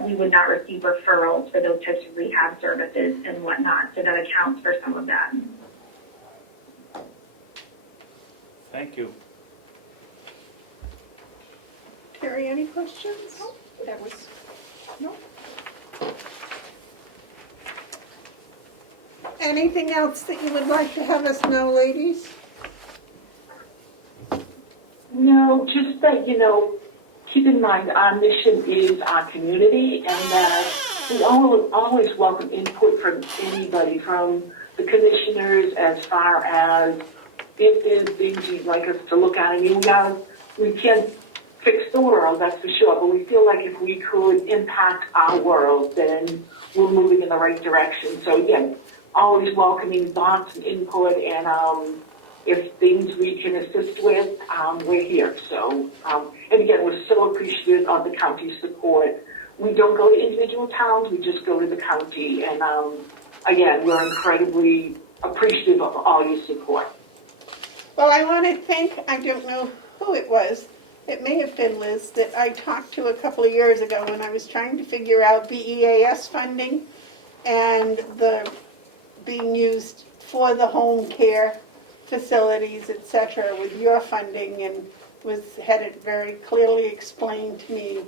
We would not receive referrals for those types of rehab services and whatnot. So that accounts for some of that. Thank you. Terry, any questions? That was, no? Anything else that you would like to have us know, ladies? No, just that, keep in mind our mission is our community, and that we always welcome input from anybody, from the commissioners, as far as if there's things you'd like us to look at. I mean, we can't fix the world, that's for sure, but we feel like if we could impact our world, then we're moving in the right direction. So again, always welcoming thoughts and input, and if things we can assist with, we're here. So, and again, we're so appreciative of the county's support. We don't go to individual towns, we just go to the county, and again, we're incredibly appreciative of all your support. Well, I want to thank, I don't know who it was, it may have been Liz, that I talked to a couple of years ago when I was trying to figure out BEAS funding and the being used for the home care facilities, etc., with your funding, and had it very clearly explained to me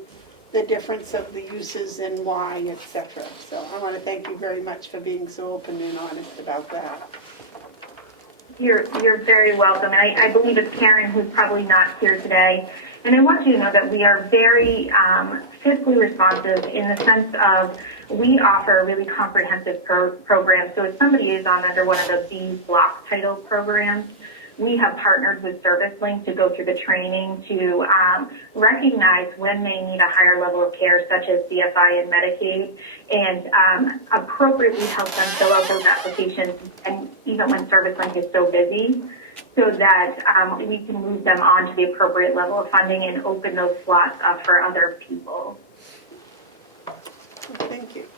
the difference of the uses and why, etc. So I want to thank you very much for being so open and honest about that. You're very welcome. And I believe it's Karen who's probably not here today. And I want you to know that we are very fiscally responsive in the sense of we offer a really comprehensive program. So if somebody is under one of the B block title programs, we have partnered with ServiceLink to go through the training to recognize when they need a higher level of care, such as CFI and Medicaid, and appropriately help them fill out those applications, and even when ServiceLink is so busy, so that we can move them on to the appropriate level of funding and open those slots up for other people. Thank you.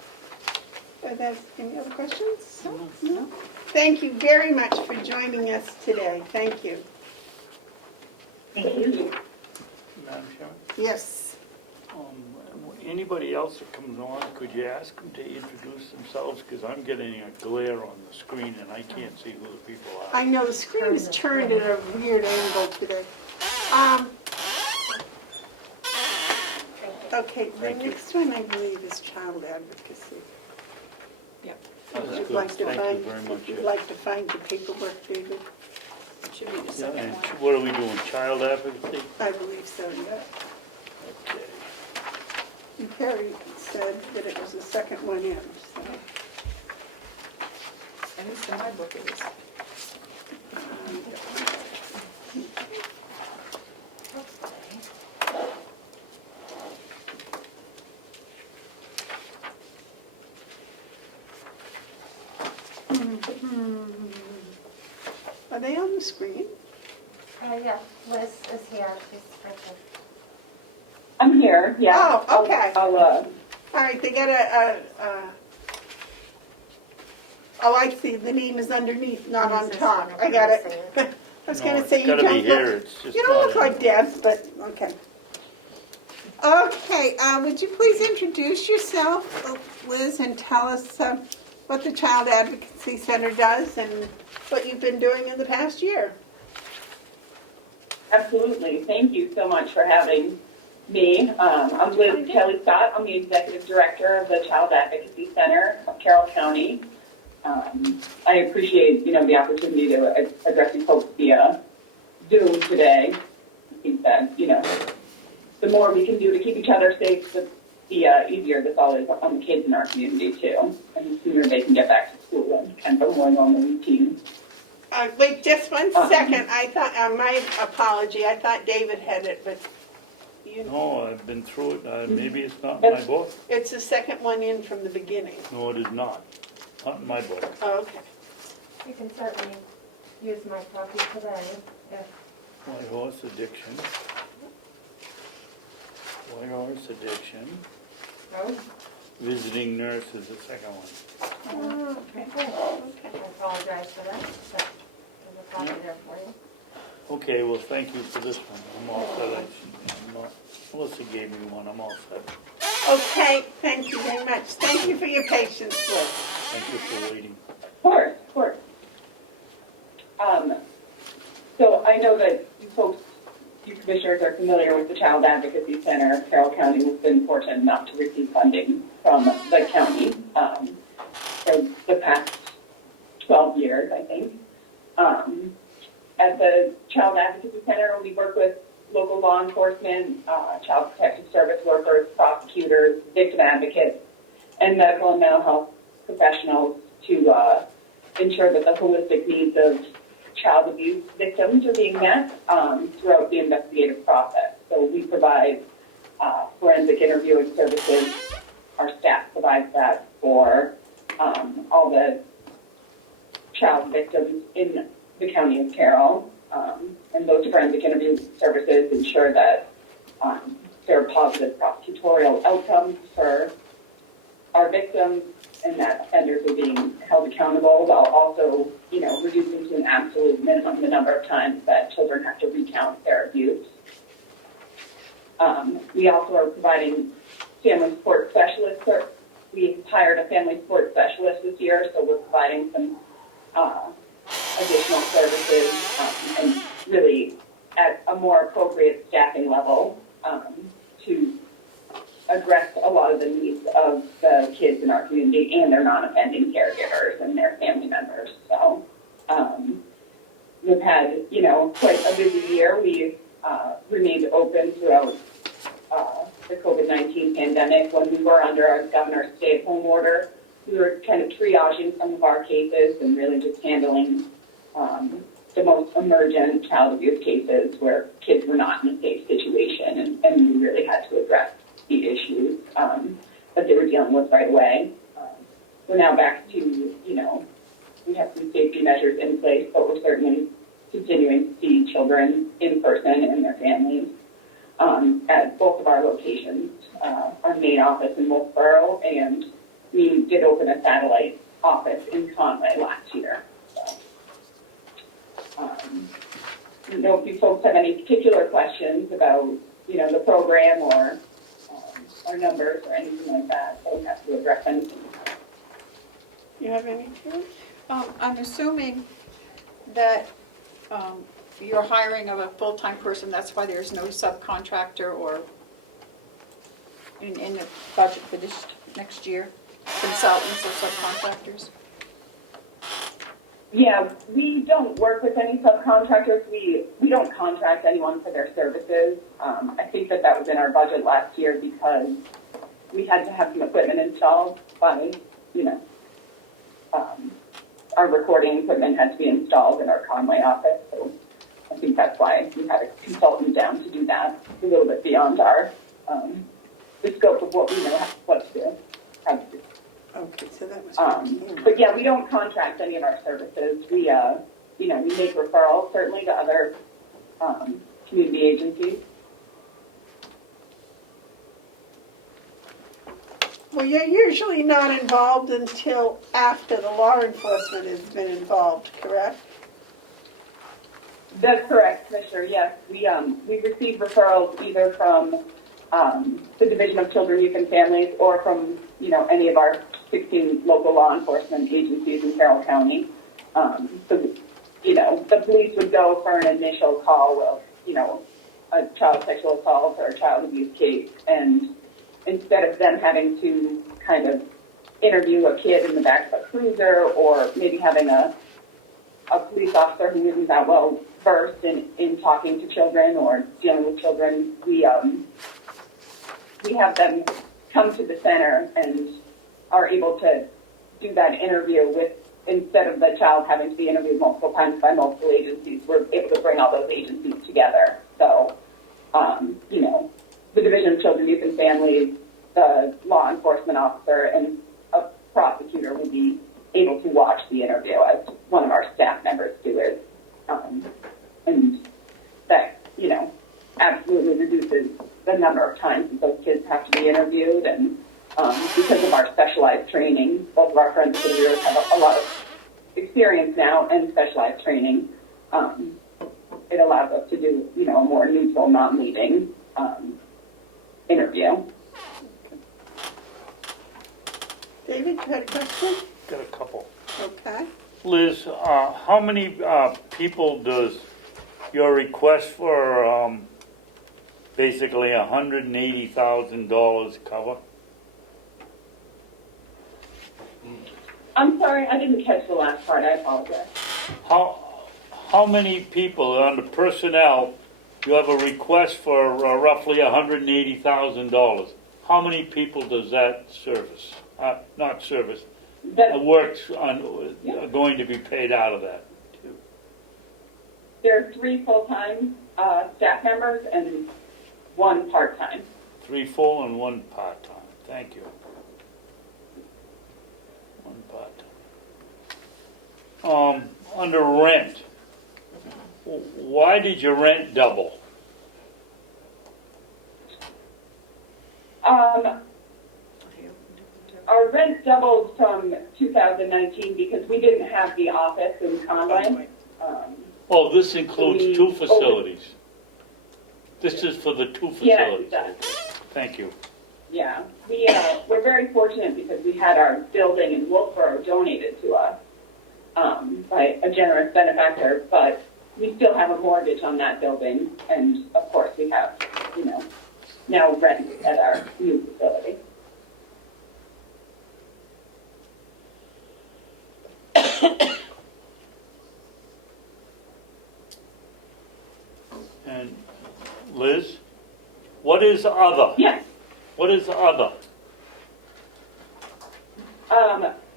Are there any other questions? No? Thank you very much for joining us today. Thank you. Thank you. Madam Chairman? Yes. Anybody else that comes on, could you ask them to introduce themselves? Because I'm getting a glare on the screen and I can't see who the people are. I know the screen is turned at a weird angle today. Okay, the next one I believe is child advocacy. Yep. That's Would you good. like to Thank find? you very much. Would you like to find the paperwork, David? It should be the Yeah, second and one. what are we doing, child advocacy? I believe so, yeah. Okay. And Carrie said that it was the second one in, so. At least in my book it is. Are they on the screen? Yeah, Liz is here. She's I'm here, yeah. Oh, okay. All right, they got oh, I see, the name is underneath, not on top. I got it. I was No, gonna say, it's you gotta be don't here, look, it's just you don't not look in like there. Deb's, but, okay. Okay, would you please introduce yourself, Liz, and tell us what the Child Advocacy Center does and what you've been doing in the past year? Absolutely. Thank you so much for having me. I'm Liz Kelly Scott. I'm the Executive Director of the Child Advocacy Center of Carroll County. I appreciate, the opportunity to address you folks via Zoom today. I think that, the more we can do to keep each other safe, the easier this all is on the kids in our community too. And the sooner they can get back to school and kind of a more normal routine. Wait, just one second. I thought, my apology, I thought David had it, but you know. No, I've been through it, maybe it's not in my book. It's the second one in from the beginning. No, it is not, not in my book. Oh, okay. You can certainly use my copy today if White horse addiction. White horse addiction. Oh. Visiting nurse is the second one. Oh, okay. I apologize for that. There's a copy there for you. Okay, well, thank you for this one. I'm all set. Melissa gave me one, I'm all set. Okay, thank you very much. Thank you for your patience, Liz. Thank you for waiting. Of course, of course. So I know that you commissioners are familiar with the Child Advocacy Center. Carroll County has been fortunate enough to receive funding from the county for the past 12 years, I think. At the Child Advocacy Center, we work with local law enforcement, child protective service workers, prosecutors, victim advocates, and medical and mental health professionals to ensure that the holistic needs of child abuse victims are being met throughout the investigative process. So we provide forensic interviewing services. Our staff provides that for all the child victims in the county of Carroll. And those forensic interview services ensure that there are positive prosecutorial outcomes for our victims and that offenders are being held accountable while also, reducing to an absolute minimum the number of times that children have to recount their abuse. We also are providing family support specialists. We hired a family support specialist this year, so we're providing some additional services and really at a more appropriate staffing level to address a lot of the needs of the kids in our community and their non-offending caregivers and their family members. So we've had, quite a busy year. We've remained open throughout the COVID-19 pandemic. When we were under our governor's stay-at-home order, we were kind of triaging some of our cases and really just handling the most emergent child abuse cases where kids were not in a safe situation, and we really had to address the issues that they were dealing with right away. We're now back to, we have some safety measures in place, but we're certainly continuing to see children in person and their families at both of our locations, our main office in Wolfboro, and we did open a satellite office in Conway last year. So, I don't know if you folks have any particular questions about, the program or our numbers or anything like that, so we have to address anything. You have anything? I'm assuming that you're hiring of a full-time person, that's why there's no subcontractor or in the budget for this next year, consultants or subcontractors? Yeah, we don't work with any subcontractors. We don't contract anyone for their services. I think that was in our budget last year because we had to have some equipment installed by, our recording equipment had to be installed in our Conway office. So I think that's why we had a consultant down to do that, a little bit beyond our the scope of what we know what to do, how to do. Okay, so that was. But yeah, we don't contract any of our services. We, we make referrals certainly to other community agencies. Well, you're usually not involved until after the law enforcement has been involved, correct? That's correct, Commissioner. Yes, we receive referrals either from the Division of Children, Youth, and Families, or from any of our 16 local law enforcement agencies in Carroll County. So the police would go for an initial call of a child sexual assault or a child abuse case, and instead of them having to kind of interview a kid in the back of a cruiser, or maybe having a police officer who isn't that well versed in talking to children or dealing with children, we have them come to the center and are able to do that interview with, instead of the child having to be interviewed multiple times by multiple agencies, we're able to bring all those agencies together. So, the Division of Children, Youth, and Families, the law enforcement officer, and a prosecutor would be able to watch the interview as one of our staff members do it. And that, absolutely reduces the number of times that those kids have to be interviewed. And because of our specialized training, both of our forensic interviewers have a lot of experience now and specialized training. It allows us to do, a more neutral, non-leading interview. David, you had a question? Got a couple. Okay. Liz, how many people does your request for basically $180,000 cover? I'm sorry, I didn't catch the last part. I apologize. How many people under personnel, you have a request for roughly $180,000? How many people does that service? Not service. Works on going to be paid out of that? There are 3 full-time staff members and 1 part-time. 3 full and 1 part-time. Thank you. 1 part-time. Under rent, why did your rent double? Our rent doubled from 2019 because we didn't have the office in Conway. This includes 2 facilities. This is for the 2 facilities. Yes, it does. Thank you. Yeah, we're very fortunate because we had our building in Wolfboro donated to us by a generous benefactor, but we still have a mortgage on that building, and of course we have, now rent at our new facility. And Liz, what is other? Yes. What is other?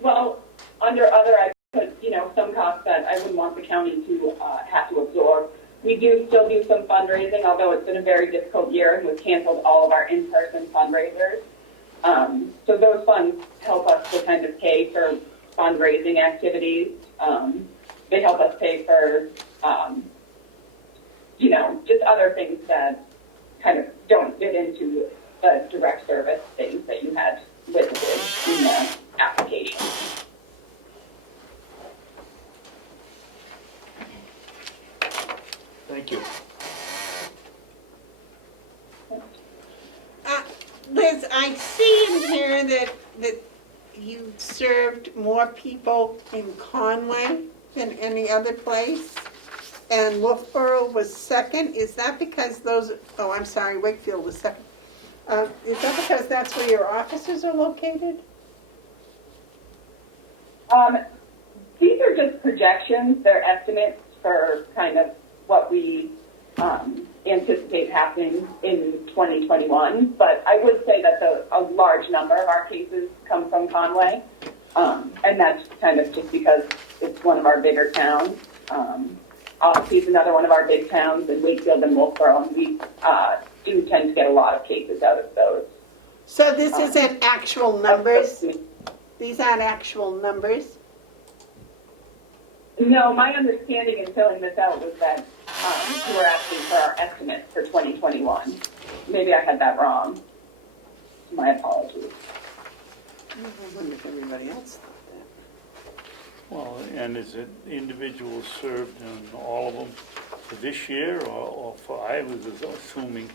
Well, under other, I put, some costs that I wouldn't want the county to have to absorb. We do still do some fundraising, although it's been a very difficult year and we've canceled all of our in-person fundraisers. So those funds help us to kind of pay for fundraising activities. They help us pay for, just other things that kind of don't fit into the direct service things that you had listed in the application. Thank you. Liz, I see in here that you served more people in Conway than any other place, and Wolfboro was second. Is that because Wakefield was second. Is that because that's where your offices are located? These are just projections. They're estimates for kind of what we anticipate happening in 2021. But I would say that a large number of our cases come from Conway. And that's kind of just because it's one of our bigger towns. Obviously, it's another one of our big towns in Wakefield and Wolfboro, and we do tend to get a lot of cases out of those. So this isn't actual numbers? These aren't actual numbers? No, my understanding in filling this out was that you were asking for our estimate for 2021. Maybe I had that wrong. My apologies. I wonder if everybody else thought that. Well, and is it individuals served in all of them for this year, or for, I was assuming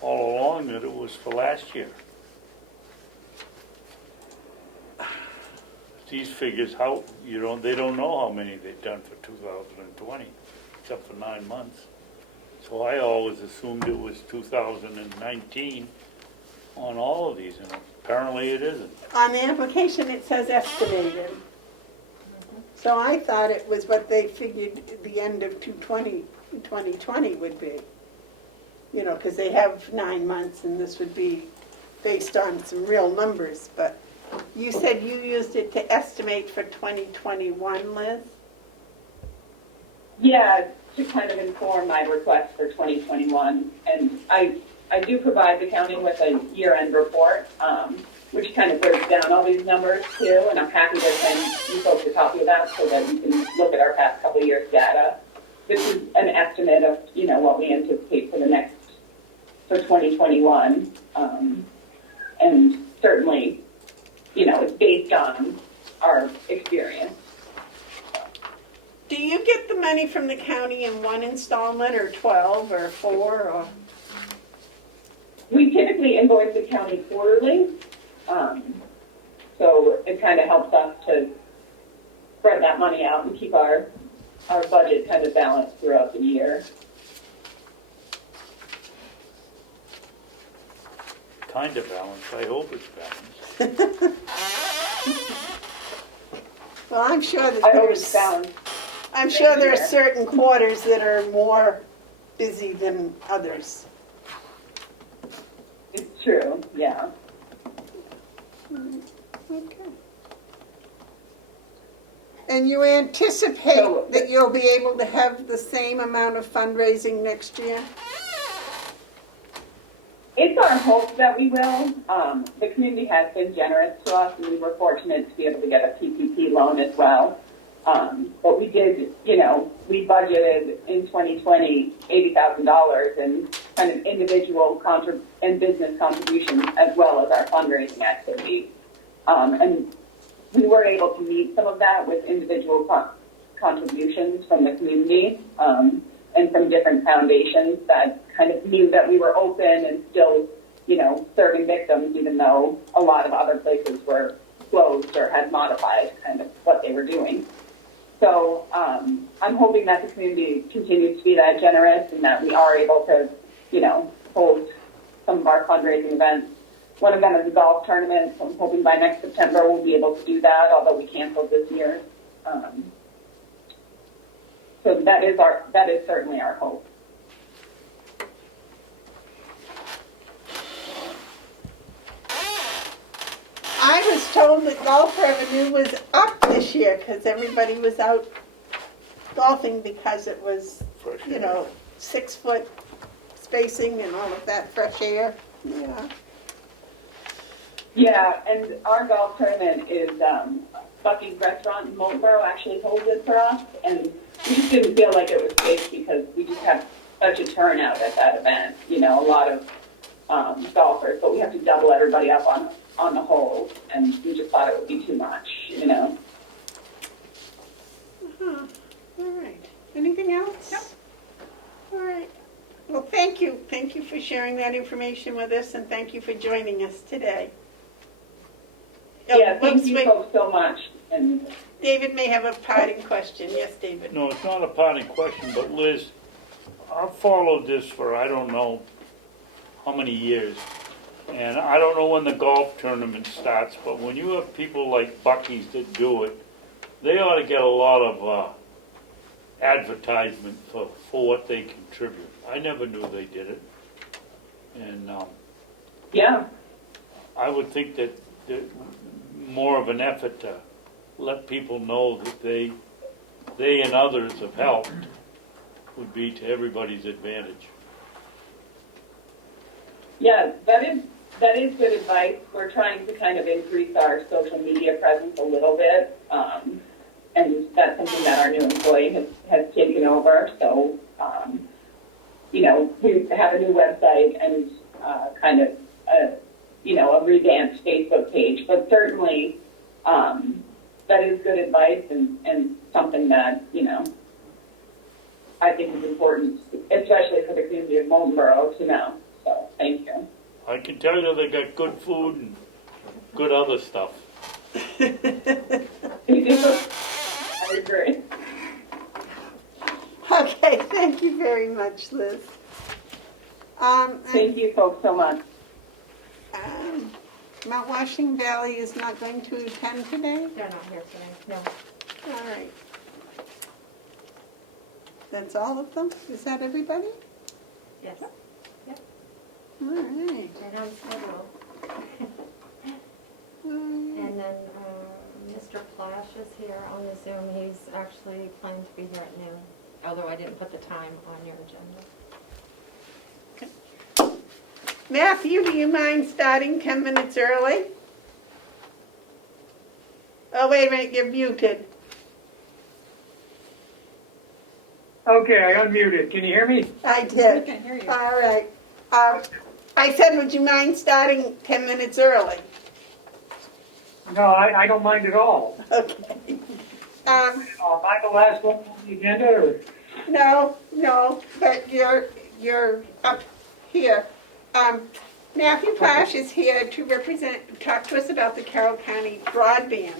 all along that it was for last year. These figures, how, they don't know how many they've done for 2020, except for 9 months. So I always assumed it was 2019 on all of these, and apparently it isn't. On the application, it says estimated. So I thought it was what they figured the end of 2020 would be. Because they have 9 months, and this would be based on some real numbers. But you said you used it to estimate for 2021, Liz? Yeah, to kind of inform my request for 2021. And I do provide the county with a year-end report, which kind of breaks down all these numbers too, and I'm happy to send you folks a copy of that so that you can look at our past couple of years' data. This is an estimate of, what we anticipate for 2021, and certainly, it's based on our experience. Do you get the money from the county in one installment, or 12, or 4, or? We typically invoice the county quarterly, so it kind of helps us to spread that money out and keep our budget kind of balanced throughout the year. Kind of balanced, I hope it's balanced. Well, I'm sure that I hope it's balanced. I'm sure there are certain quarters that are more busy than others. It's true, yeah. Okay. And you anticipate that you'll be able to have the same amount of fundraising next year? It's our hope that we will. The community has been generous to us, and we were fortunate to be able to get a PPP loan as well. But we did, we budgeted in 2020 $80,000 in kind of individual and business contributions as well as our fundraising activity. And we were able to meet some of that with individual contributions from the community and from different foundations that kind of knew that we were open and still, serving victims, even though a lot of other places were closed or had modified kind of what they were doing. So I'm hoping that the community continues to be that generous and that we are able to, hold some of our fundraising events. One of them is a golf tournament, so I'm hoping by next September we'll be able to do that, although we canceled this year. So that is certainly our hope. I was told that golf revenue was up this year because everybody was out golfing because it was, 6-foot spacing and all of that fresh air. Yeah. Yeah, and our golf tournament is Bucky's Restaurant in Moultboro actually holds it for us, and we just didn't feel like it was safe because we just had such a turnout at that event. A lot of golfers, but we have to double everybody up on the holes, and we just thought it would be too much. Uh-huh. All right. Anything else? No. All right. Well, thank you. Thank you for sharing that information with us, and thank you for joining us today. Yeah, thank you folks so much. And David may have a parting question. Yes, David. No, it's not a parting question, but Liz, I've followed this for I don't know how many years. And I don't know when the golf tournament starts, but when you have people like Bucky's that do it, they ought to get a lot of advertisement for what they contribute. I never knew they did it. And yeah, I would think that more of an effort to let people know that they and others have helped would be to everybody's advantage. Yeah, that is good advice. We're trying to kind of increase our social media presence a little bit, and that's something that our new employee has taken over. So, we have a new website and kind of a revamped Facebook page. But certainly, that is good advice and something that, I think is important, especially for the community of Moultonborough to know. So, thank you. I can tell you they got good food and good other stuff. I agree. Okay, thank you very much, Liz. Thank you folks so much. Mount Washington Valley is not going to attend today? They're not here today, no. All right. That's all of them? Is that everybody? Yes. Yep. All right. Right on schedule. And then Mr. Flash is here on the Zoom. He's actually planning to be here at noon, although I didn't put the time on your agenda. Matthew, do you mind starting 10 minutes early? Oh, wait a minute, you're muted. Okay, I unmuted. Can you hear me? I did. We can hear you. All right. I said, would you mind starting 10 minutes early? No, I don't mind at all. Okay. Am I the last one on the agenda, or? No, but you're up here. Matthew Posh is here to talk to us about the Carroll County broadband.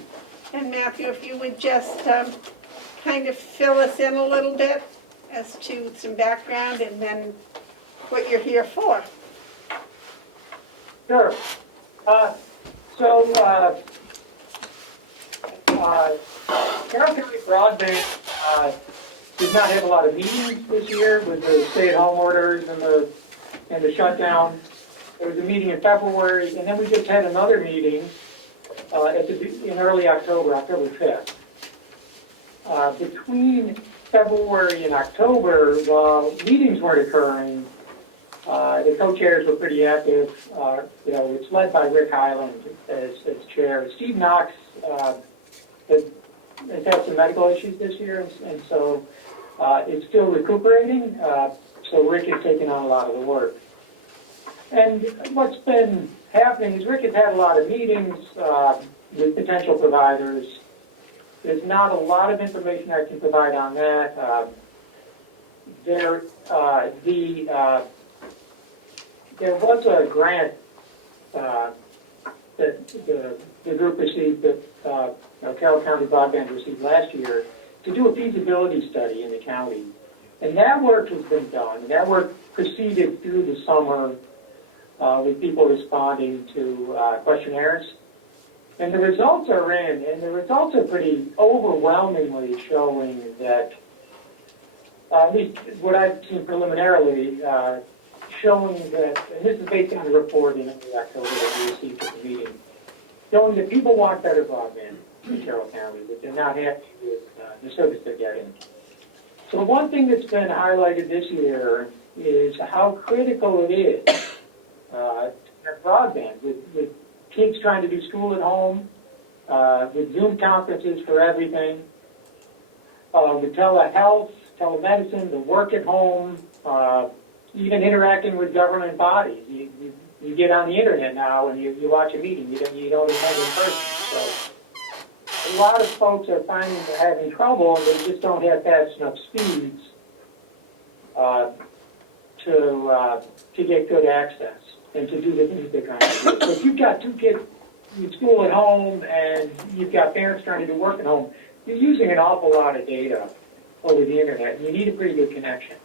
And Matthew, if you would just kind of fill us in a little bit as to some background and then what you're here for. Sure. Carroll County Broadband did not have a lot of meetings this year with the stay-at-home orders and the shutdown. There was a meeting in February, and then we just had another meeting in early October, October 5th. Between February and October, while meetings weren't occurring, the co-chairs were pretty active. It's led by Rick Highland as chair. Steve Knox has had some medical issues this year, and so it's still recuperating. So Rick is taking on a lot of the work. And what's been happening is Rick has had a lot of meetings with potential providers. There's not a lot of information I can provide on that. There was a grant that the group received, that Carroll County Broadband received last year, to do a feasibility study in the county. And that work has been done. That work proceeded through the summer with people responding to questionnaires. And the results are in, and the results are pretty overwhelmingly showing that, at least what I've seen preliminarily, showing that, and this is based on a report in October that we received at the meeting, showing that people want better broadband in Carroll County, that they're not happy with the service they're getting. So one thing that's been highlighted this year is how critical it is to have broadband, with kids trying to do school at home, with Zoom conferences for everything, with telehealth, telemedicine, the work at home, even interacting with government bodies. You get on the internet now and you watch a meeting. You don't attend in person. So a lot of folks are finding they're having trouble, and they just don't have fast enough speeds to get good access and to do the things they're trying to do. So if you've got two kids in school at home and you've got parents trying to do work at home, you're using an awful lot of data over the internet, and you need a pretty good connection.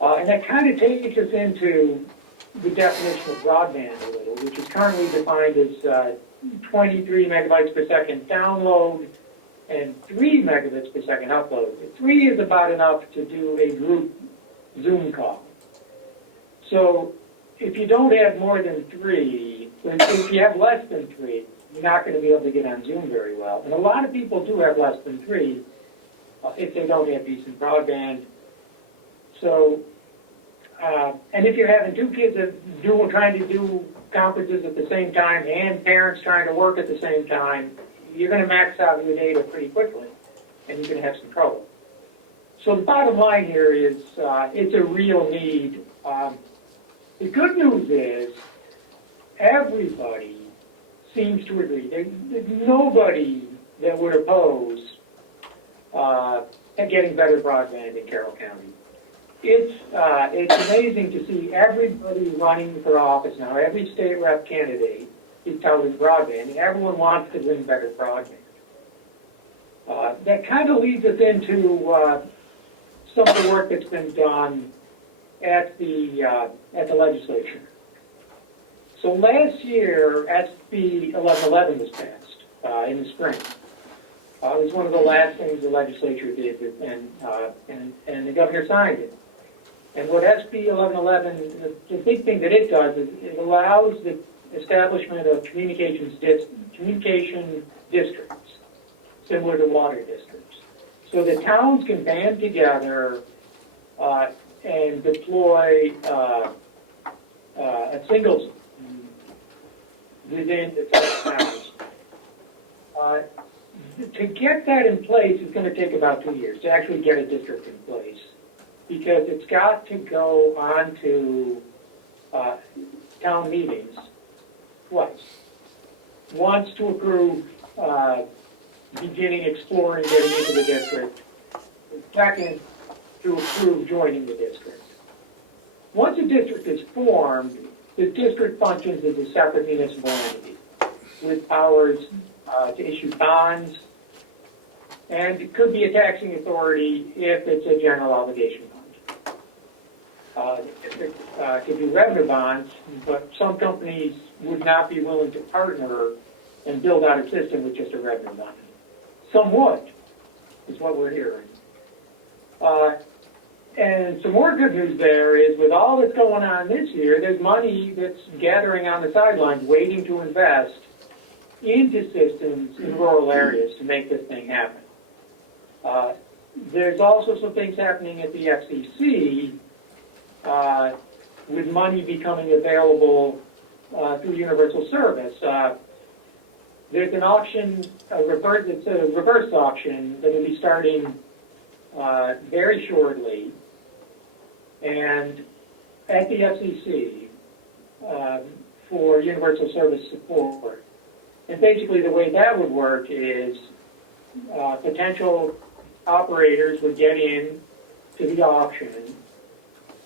And that kind of takes us into the definition of broadband a little, which is currently defined as 23 megabytes per second download and 3 megabits per second upload. 3 is about enough to do a group Zoom call. So if you don't have more than 3, if you have less than 3, you're not going to be able to get on Zoom very well. And a lot of people do have less than 3 if they don't have decent broadband. So, and if you're having 2 kids trying to do conferences at the same time and parents trying to work at the same time, you're going to max out your data pretty quickly, and you're going to have some trouble. So the bottom line here is it's a real need. The good news is, everybody seems to agree. There's nobody that would oppose getting better broadband in Carroll County. It's amazing to see everybody running for office now. Every state rep candidate is touting broadband, and everyone wants to win better broadband. That kind of leads us into some of the work that's been done at the legislature. So last year, SB 1111 was passed in the spring. It was one of the last things the legislature did, and the governor signed it. And what SB 1111, the big thing that it does is it allows the establishment of communication districts, similar to water districts. So the towns can band together and deploy a single within the towns. To get that in place is going to take about 2 years to actually get a district in place, because it's got to go on to town meetings twice. Once to approve beginning exploring getting into the district, second to approve joining the district. Once a district is formed, the district functions as a separate municipal entity with powers to issue bonds, and it could be a taxing authority if it's a general obligation bond. It could be revenue bonds, but some companies would not be willing to partner and build out a system with just a revenue bond. Some would, is what we're hearing. And some more good news there is, with all that's going on this year, there's money that's gathering on the sidelines waiting to invest into systems in rural areas to make this thing happen. There's also some things happening at the FCC with money becoming available through universal service. There's an auction, it's a reverse auction that will be starting very shortly, and at the FCC for universal service support. And basically the way that would work is potential operators would get in to the auction,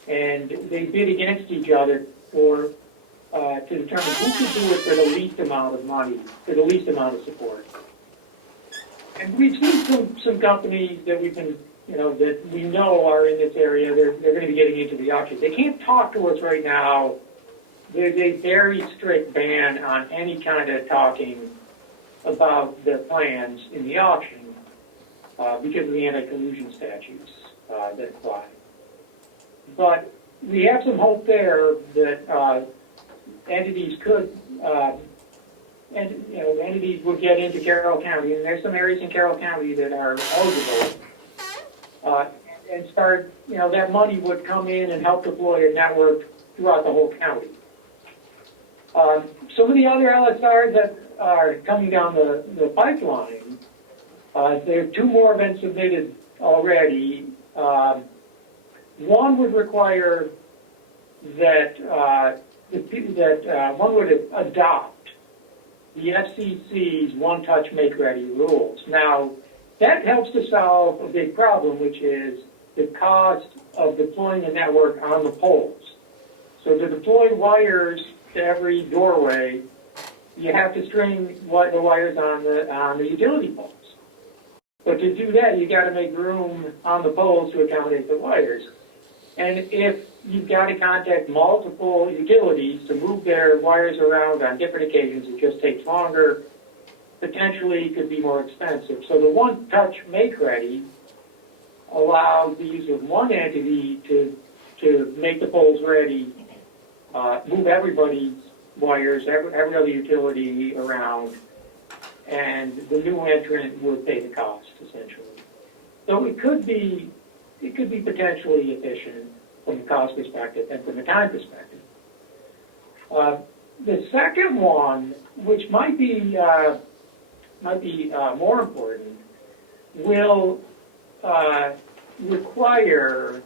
and they bid against each other to determine who could do it for the least amount of money, for the least amount of support. And we've seen some companies that that we know are in this area. They're going to be getting into the auction. They can't talk to us right now. There's a very strict ban on any kind of talking about their plans in the auction because of the anti-collusion statutes that apply. But we have some hope there that entities could, entities would get into Carroll County, and there's some areas in Carroll County that are eligible, and start, that money would come in and help deploy a network throughout the whole county. Some of the other LSRs that are coming down the pipeline, there are 2 more have been submitted already. One would require that one would adopt the FCC's one-touch make-ready rules. Now, that helps to solve a big problem, which is the cost of deploying a network on the poles. So to deploy wires to every doorway, you have to string the wires on the utility poles. But to do that, you got to make room on the poles to accommodate the wires. And if you've got to contact multiple utilities to move their wires around on different occasions, it just takes longer. Potentially could be more expensive. So the one-touch make-ready allows the use of one entity to make the poles ready, move everybody's wires, every other utility around, and the new entrant would pay the cost, essentially. So it could be potentially efficient from a cost perspective and from a time perspective. The second one, which might be more important, will require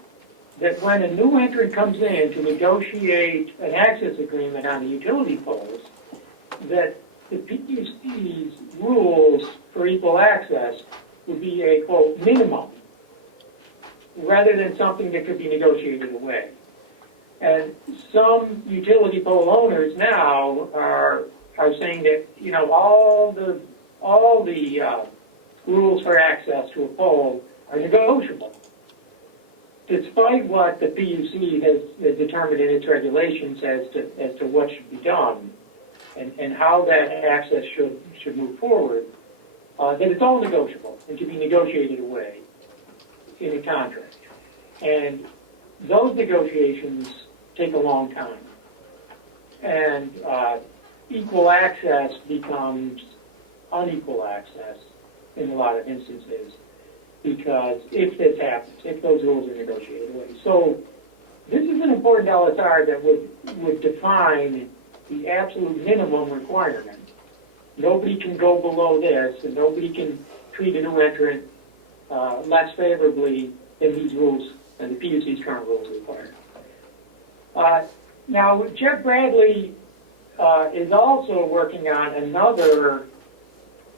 that when a new entrant comes in to negotiate an access agreement on the utility poles, that the PUC's rules for equal access would be a, quote, minimum, rather than something that could be negotiated away. And some utility pole owners now are saying that, you know, all the rules for access to a pole are negotiable, despite what the PUC has determined in its regulations as to what should be done and how that access should move forward. That it's all negotiable and can be negotiated away in a contract. And those negotiations take a long time. And equal access becomes unequal access in a lot of instances, because if this happens, if those rules are negotiated away. So this is an important LSR that would define the absolute minimum requirement. Nobody can go below this, and nobody can treat a new entrant less favorably than these rules and the PUC's current rules require. Now, Jeff Bradley is also working on another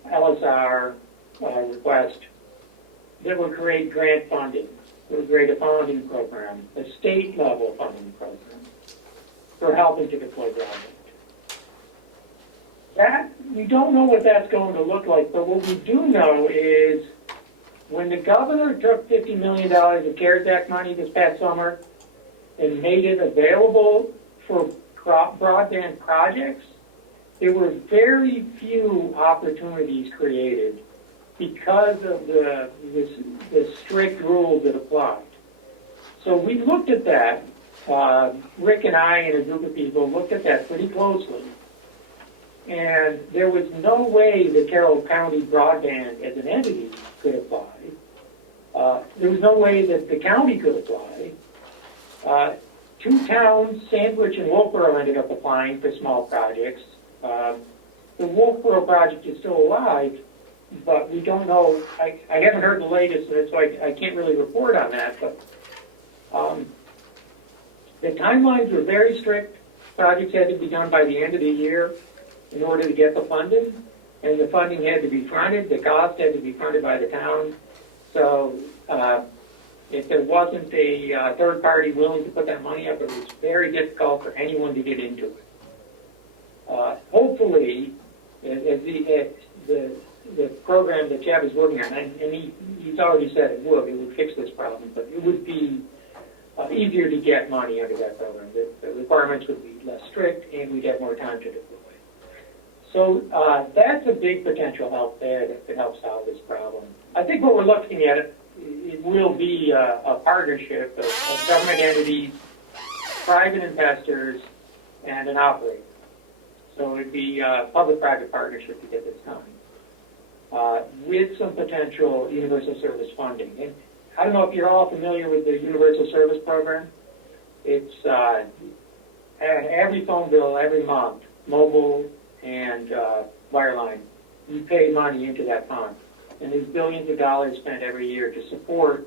LSR request that will create grant funding. It will create a funding program, a state-level funding program for helping to deploy broadband. That, we don't know what that's going to look like, but what we do know is when the governor took $50 million of CARES Act money this past summer and made it available for broadband projects, there were very few opportunities created because of the strict rules that applied. So we looked at that. Rick and I and a group of people looked at that pretty closely. And there was no way the Carroll County broadband as an entity could apply. There was no way that the county could apply. Two towns, Sandwich and Wolfboro, ended up applying for small projects. The Wolfboro project is still alive, but we don't know. I haven't heard the latest, so I can't really report on that. But the timelines were very strict. Projects had to be done by the end of the year in order to get the funding, and the funding had to be fronted. The cost had to be fronted by the town. So if there wasn't a third party willing to put that money up, it was very difficult for anyone to get into it. Hopefully, as the program that Jeff is working on, and he's already said it would fix this problem, but it would be easier to get money under that program. The requirements would be less strict, and we'd have more time to deploy. So that's a big potential help there that could help solve this problem. I think what we're looking at, it will be a partnership of government entities, private investors, and an operator. So it would be a public-private partnership to get this done, with some potential universal service funding. And I don't know if you're all familiar with the universal service program. It's every phone bill every month, mobile and wireline, you pay money into that fund. And there's billions of dollars spent every year to support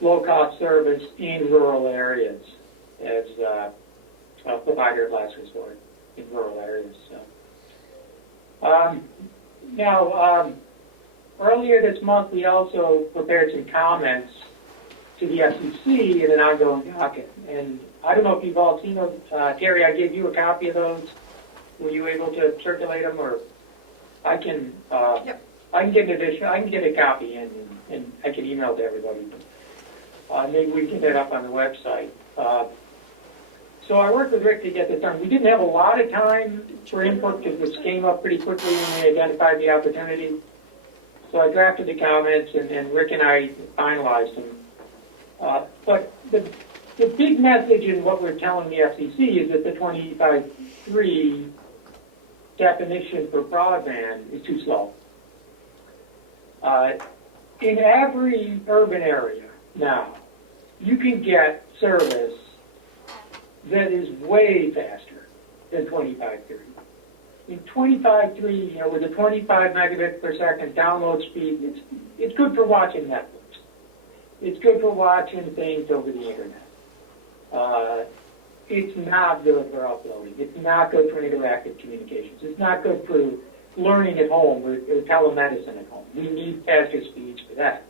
low-cost service in rural areas as a provider of last resort in rural areas. So. Now, earlier this month, we also prepared some comments to the FCC in an ongoing docket. And I don't know if you've all seen those. Terry, I gave you a copy of those. Were you able to circulate them, or I can? Yep. I can get an addition. I can get a copy and I can email to everybody. Maybe we can get it up on the website. So I worked with Rick to get this done. We didn't have a lot of time for input because this came up pretty quickly when we identified the opportunity. So I drafted the comments, and Rick and I finalized them. But the big message in what we're telling the FCC is that the 25.3 definition for broadband is too slow. In every urban area now, you can get service that is way faster than 25.3. In 25.3, with a 25 megabit per second download speed, it's good for watching Netflix. It's good for watching things over the internet. It's not good for uploading. It's not good for interactive communications. It's not good for learning at home or telemedicine at home. We need faster speeds for that.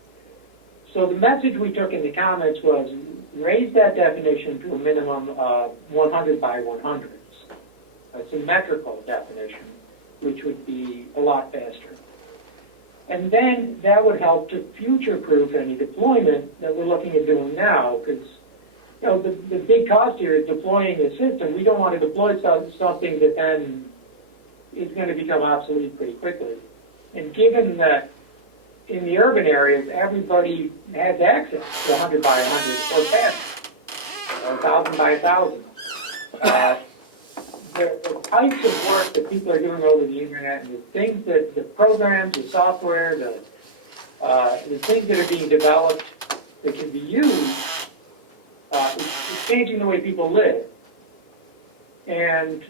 So the message we took in the comments was raise that definition to a minimum of 100 by 100s, a symmetrical definition, which would be a lot faster. And then that would help to future-proof any deployment that we're looking at doing now, because the big cost here is deploying the system. We don't want to deploy something that then is going to become obsolete pretty quickly. And given that in the urban areas, everybody has access to 100 by 100 or faster, or 1,000 by 1,000. The types of work that people are doing over the internet and the things that the programs, the software, the things that are being developed that can be used, it's changing the way people live. And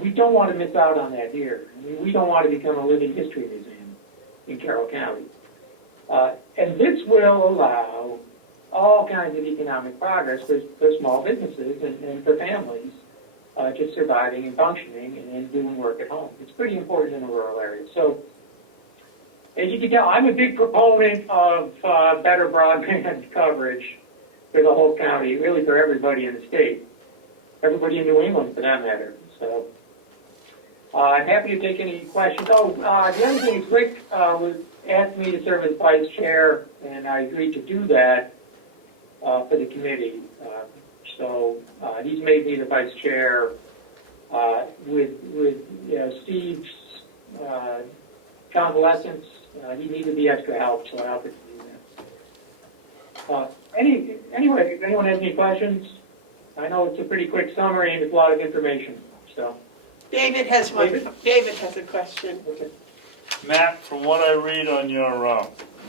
we don't want to miss out on that here. I mean, we don't want to become a living history museum in Carroll County. And this will allow all kinds of economic progress for small businesses and for families just surviving and functioning and doing work at home. It's pretty important in a rural area. So, as you can tell, I'm a big proponent of better broadband coverage for the whole county, really for everybody in the state. Everybody in New England, for that matter. So, I'm happy to take any questions. Oh, the other thing is Rick asked me to serve as vice chair, and I agreed to do that for the committee. So he's made me the vice chair with Steve's convalescence. He needed the extra help, so I offered to do that. Anyway, if anyone has any questions, I know it's a pretty quick summary and it's a lot of information. So David has a question. Okay. Matt, from what I read on your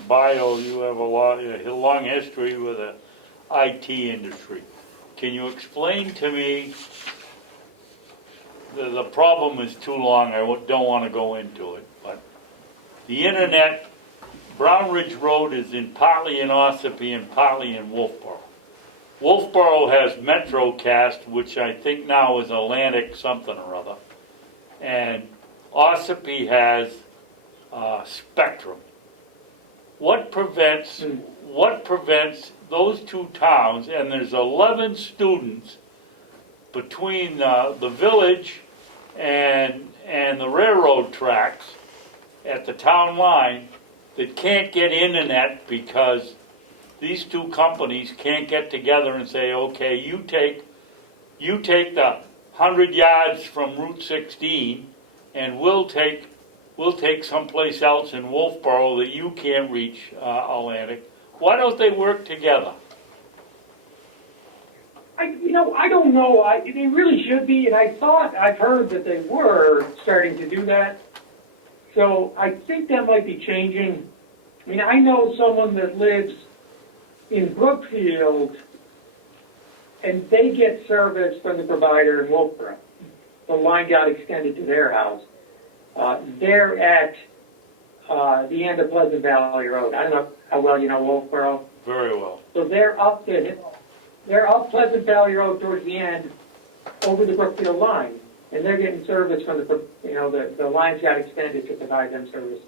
bio, you have a long history with the IT industry. Can you explain to me, the problem is too long, I don't want to go into it, but the internet, Brown Ridge Road is partly in Ossipee and partly in Wolfboro. Wolfboro has MetroCast, which I think now is Atlantic something or other, and Ossipee has Spectrum. What prevents those two towns, and there's 11 students between the village and the railroad tracks at the town line that can't get internet because these two companies can't get together and say, okay, you take the 100 yards from Route 16 and we'll take someplace else in Wolfboro that you can't reach Atlantic. Why don't they work together? I don't know. They really should be, and I've heard that they were starting to do that. So I think that might be changing. I mean, I know someone that lives in Brookfield, and they get service from the provider in Wolfboro. The line got extended to their house. They're at the end of Pleasant Valley Road. I don't know how well you know Wolfboro. Very well. So they're up the hill. They're up Pleasant Valley Road towards the end, over the Brookfield line, and they're getting service from the lines got extended to provide them service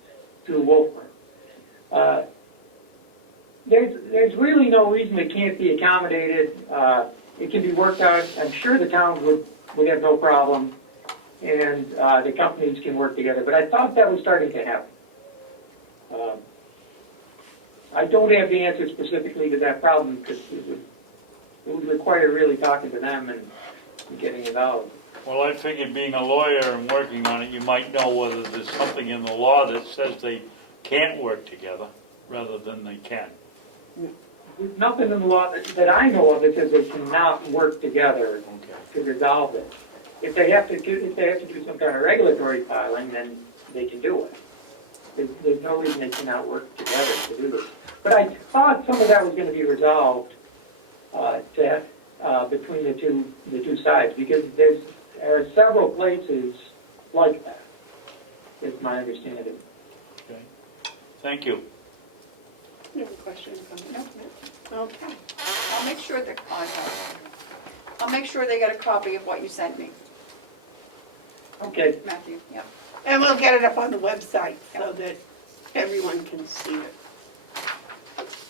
through Wolfboro. There's really no reason it can't be accommodated. It can be worked out. I'm sure the towns would have no problem, and the companies can work together. But I thought that was starting to happen. I don't have the answer specifically to that problem because it would require really talking to them and getting involved. Well, I figured being a lawyer and working on it, you might know whether there's something in the law that says they can't work together rather than they can. There's nothing in the law that I know of that says they cannot work together to resolve it. If they have to do some kind of regulatory filing, then they can do it. There's no reason they cannot work together to do this. But I thought some of that was going to be resolved between the two sides, because there are several places like that. That's my understanding. Okay. Thank you. You have a question? questions? No. Okay. I'll make sure that, I'll make sure they get a copy of what you sent me, Okay. Matthew, yeah. And we'll get it up on the website so that everyone can see it.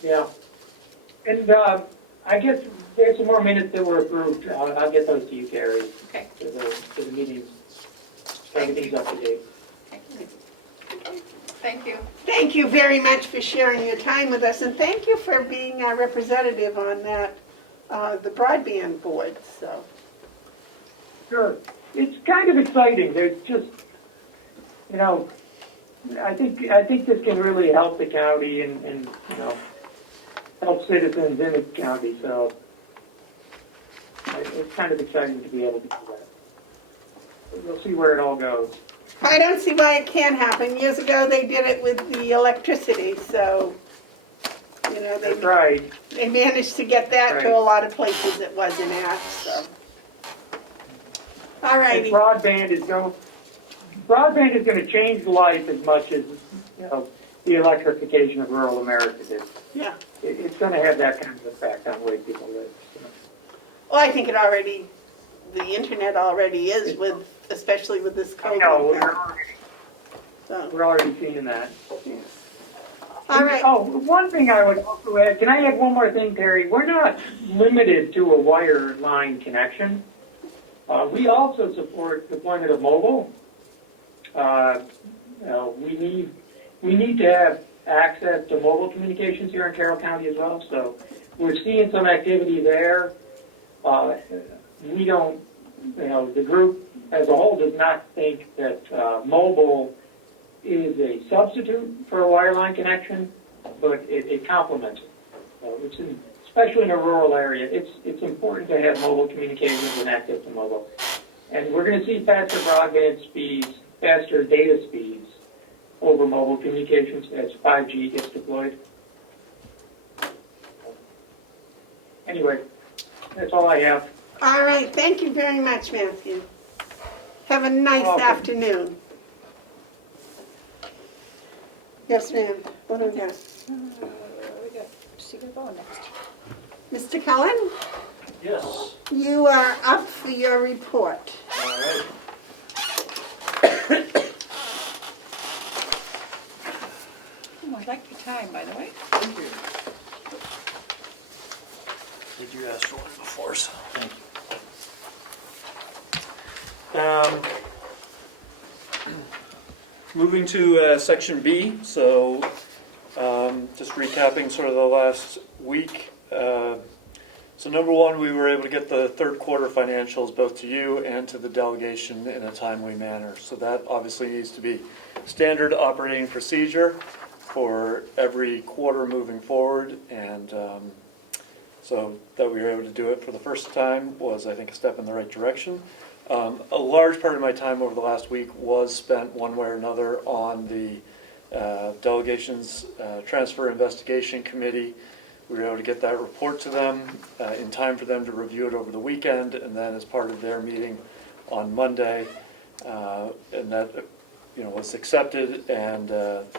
Yeah. And I guess there's some more minutes that were approved. I'll get those to you, Carrie, Okay. for the meetings. Everything's up to date. Thank you. Thank you very much for sharing your time with us, and thank you for being our representative on that, the broadband board, so. Sure. It's kind of exciting. There's just, you know, I think this can really help the county and you know, help citizens in the county, so it's kind of exciting to be able to do that. We'll see where it all goes. I don't see why it can't happen. Years ago, they did it with the electricity, so, you know, That's right. they managed to get that to a lot of places it wasn't at, so. All And righty. broadband is going to change life as much as, you know, the electrification of rural America did. Yeah. It's going to have that kind of effect on the way people live. So. Well, I think the internet already is with, especially with this COVID. We're already seeing that. Yeah. All right. Oh, one thing I would also add, can I add one more thing, Terry? We're not limited to a wireline connection. We also support deployment of mobile. You know, we need to have access to mobile communications here in Carroll County as well. So we're seeing some activity there. We don't, you know, the group as a whole does not think that mobile is a substitute for a wireline connection, but it complements it. Which is, especially in a rural area, it's important to have mobile communications and access to mobile. And we're going to see faster broadband speeds, faster data speeds over mobile communications as 5G gets deployed. Anyway, that's all I have. All right. Thank you very much, Matthew. Have a nice afternoon. Yes, ma'am. What do we got? We got Secret Ball next. Mr. Cullen, Yes. you are up for your report. All right. Oh, I like your time, by the way. Thank you. Did you ask for one before, so thank you. Moving to section B, so just recapping sort of the last week. So number one, we were able to get the third quarter financials both to you and to the delegation in a timely manner. So that obviously needs to be standard operating procedure for every quarter moving forward, and so that we were able to do it for the first time was, I think, a step in the right direction. A large part of my time over the last week was spent one way or another on the delegation's transfer investigation committee. We were able to get that report to them in time for them to review it over the weekend, and then as part of their meeting on Monday, and that was accepted, and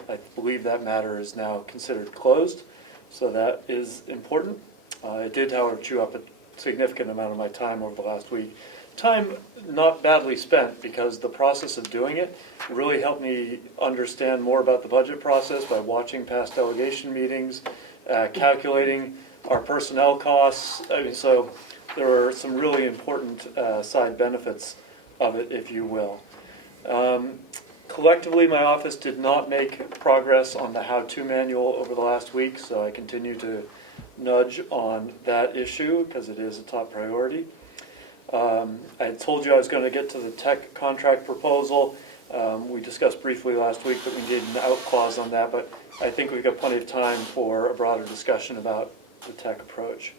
I believe that matter is now considered closed. So that is important. It did, however, chew up a significant amount of my time over the last week. Time not badly spent, because the process of doing it really helped me understand more about the budget process by watching past delegation meetings, calculating our personnel costs. I mean, so there were some really important side benefits of it, if you will. Collectively, my office did not make progress on the how-to manual over the last week, so I continue to nudge on that issue because it is a top priority. I told you I was going to get to the tech contract proposal. We discussed briefly last week that we needed an out clause on that, but I think we've got plenty of time for a broader discussion about the tech approach.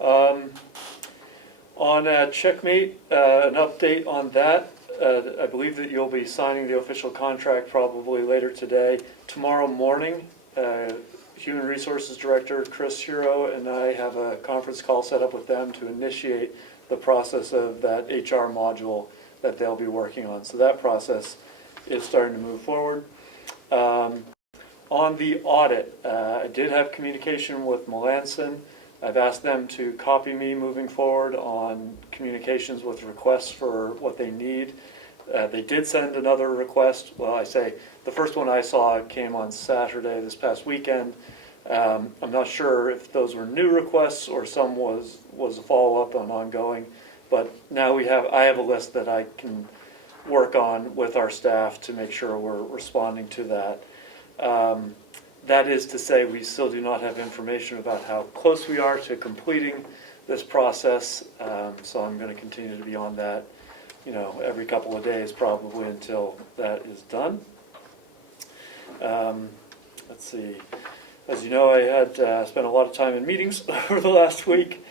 On Checkmate, an update on that. I believe that you'll be signing the official contract probably later today. Tomorrow morning, Human Resources Director Chris Hero and I have a conference call set up with them to initiate the process of that HR module that they'll be working on. So that process is starting to move forward. On the audit, I did have communication with Melanson. I've asked them to copy me moving forward on communications with requests for what they need. They did send another request. Well, I say the first one I saw came on Saturday this past weekend. I'm not sure if those were new requests or some was a follow-up on ongoing. But now I have a list that I can work on with our staff to make sure we're responding to that. That is to say, we still do not have information about how close we are to completing this process. So I'm going to continue to be on that, every couple of days probably until that is done. Let's see. As you know, I had spent a lot of time in meetings over the last week,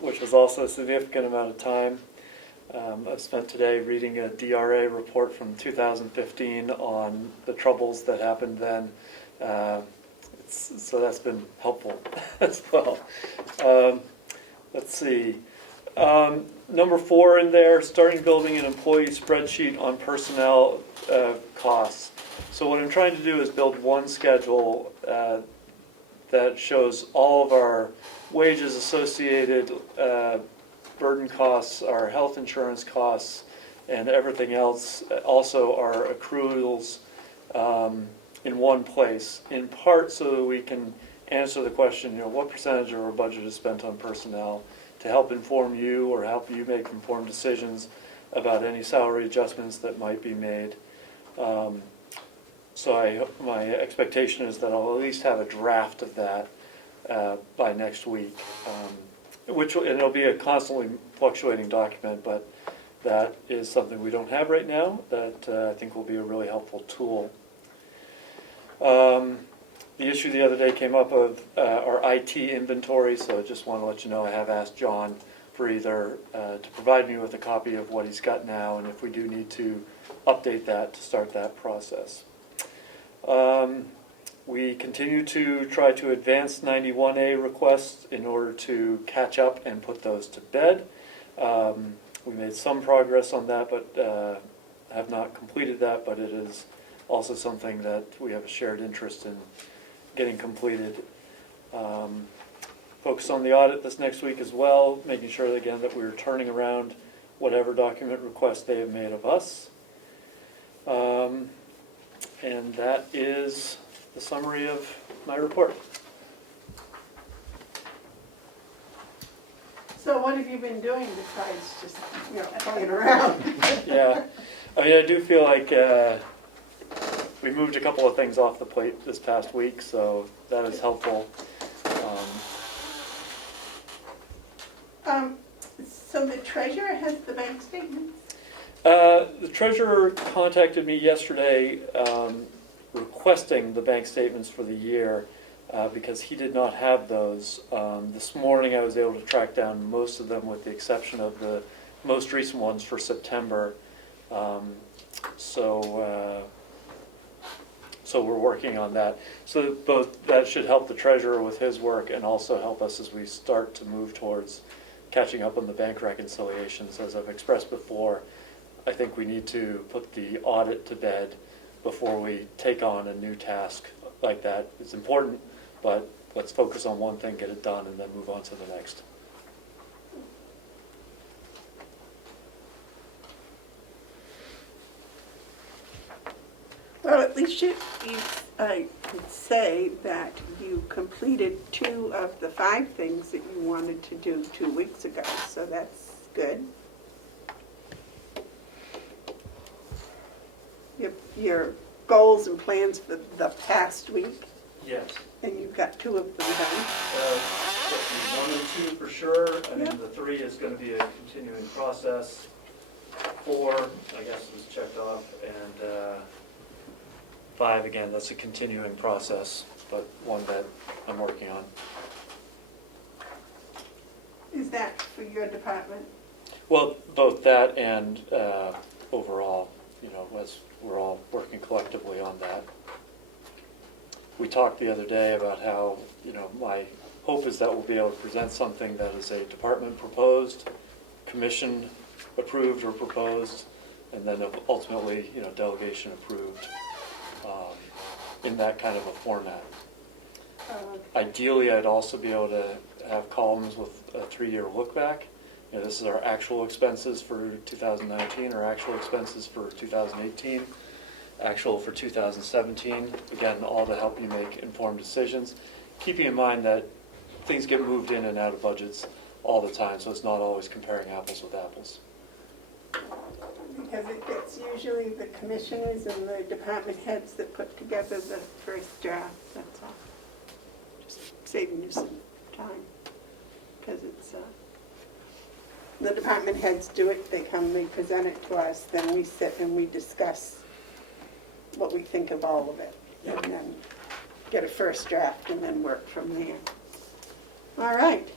which was also a significant amount of time. I've spent today reading a DRA report from 2015 on the troubles that happened then. So that's been helpful as well. Let's see. Number 4 in there, starting building an employee spreadsheet on personnel costs. So what I'm trying to do is build one schedule that shows all of our wages associated, burden costs, our health insurance costs, and everything else, also our accruals in one place, in part so that we can answer the question, what percentage of our budget is spent on personnel, to help inform you or help you make informed decisions about any salary adjustments that might be made. So my expectation is that I'll at least have a draft of that by next week. And it'll be a constantly fluctuating document, but that is something we don't have right now that I think will be a really helpful tool. The issue the other day came up of our IT inventory, so I just want to let you know I have asked John for either to provide me with a copy of what he's got now, and if we do need to update that to start that process. We continue to try to advance 91A requests in order to catch up and put those to bed. We made some progress on that, but have not completed that, but it is also something that we have a shared interest in getting completed. Focus on the audit this next week as well, making sure again that we're turning around whatever document requests they have made of us. And that is the summary of my report. So what have you been doing besides just, hanging around? Yeah, I do feel like we moved a couple of things off the plate this past week, so that is helpful. So the treasurer has the bank statements? The treasurer contacted me yesterday requesting the bank statements for the year because he did not have those. This morning I was able to track down most of them with the exception of the most recent ones for September. So we're working on that. So both that should help the treasurer with his work and also help us as we start to move towards catching up on the bank reconciliations. As I've expressed before, I think we need to put the audit to bed before we take on a new task like that. It's important, but let's focus on one thing, get it done, and then move on to the next. Well, at least I could say that you completed 2 of the 5 things that you wanted to do 2 weeks ago, so that's good. Your goals and plans for the past week, Yes. and you've got 2 of them done. 1 and 2 for sure, and then the 3 is going to be a continuing process. 4, I guess, was checked off, and 5, again, that's a continuing process, but one that I'm working on. Is that for your department? Well, both that and overall, as we're all working collectively on that. We talked the other day about how, my hope is that we'll be able to present something that is a department proposed, commission approved or proposed, and then ultimately, delegation approved in that kind of a format. Ideally, I'd also be able to have columns with a 3-year look back. You know, this is our actual expenses for 2019, our actual expenses for 2018, actual for 2017. Again, all to help you make informed decisions, keeping in mind that things get moved in and out of budgets all the time, so it's not always comparing apples with apples. Because it gets usually the commissioners and the department heads that put together the first draft, that's all. Just saving you some time. Because it's, the department heads do it, they come, they present it to us, then we sit and we discuss what we think of all of it. And then get a first draft and then work from there. All right.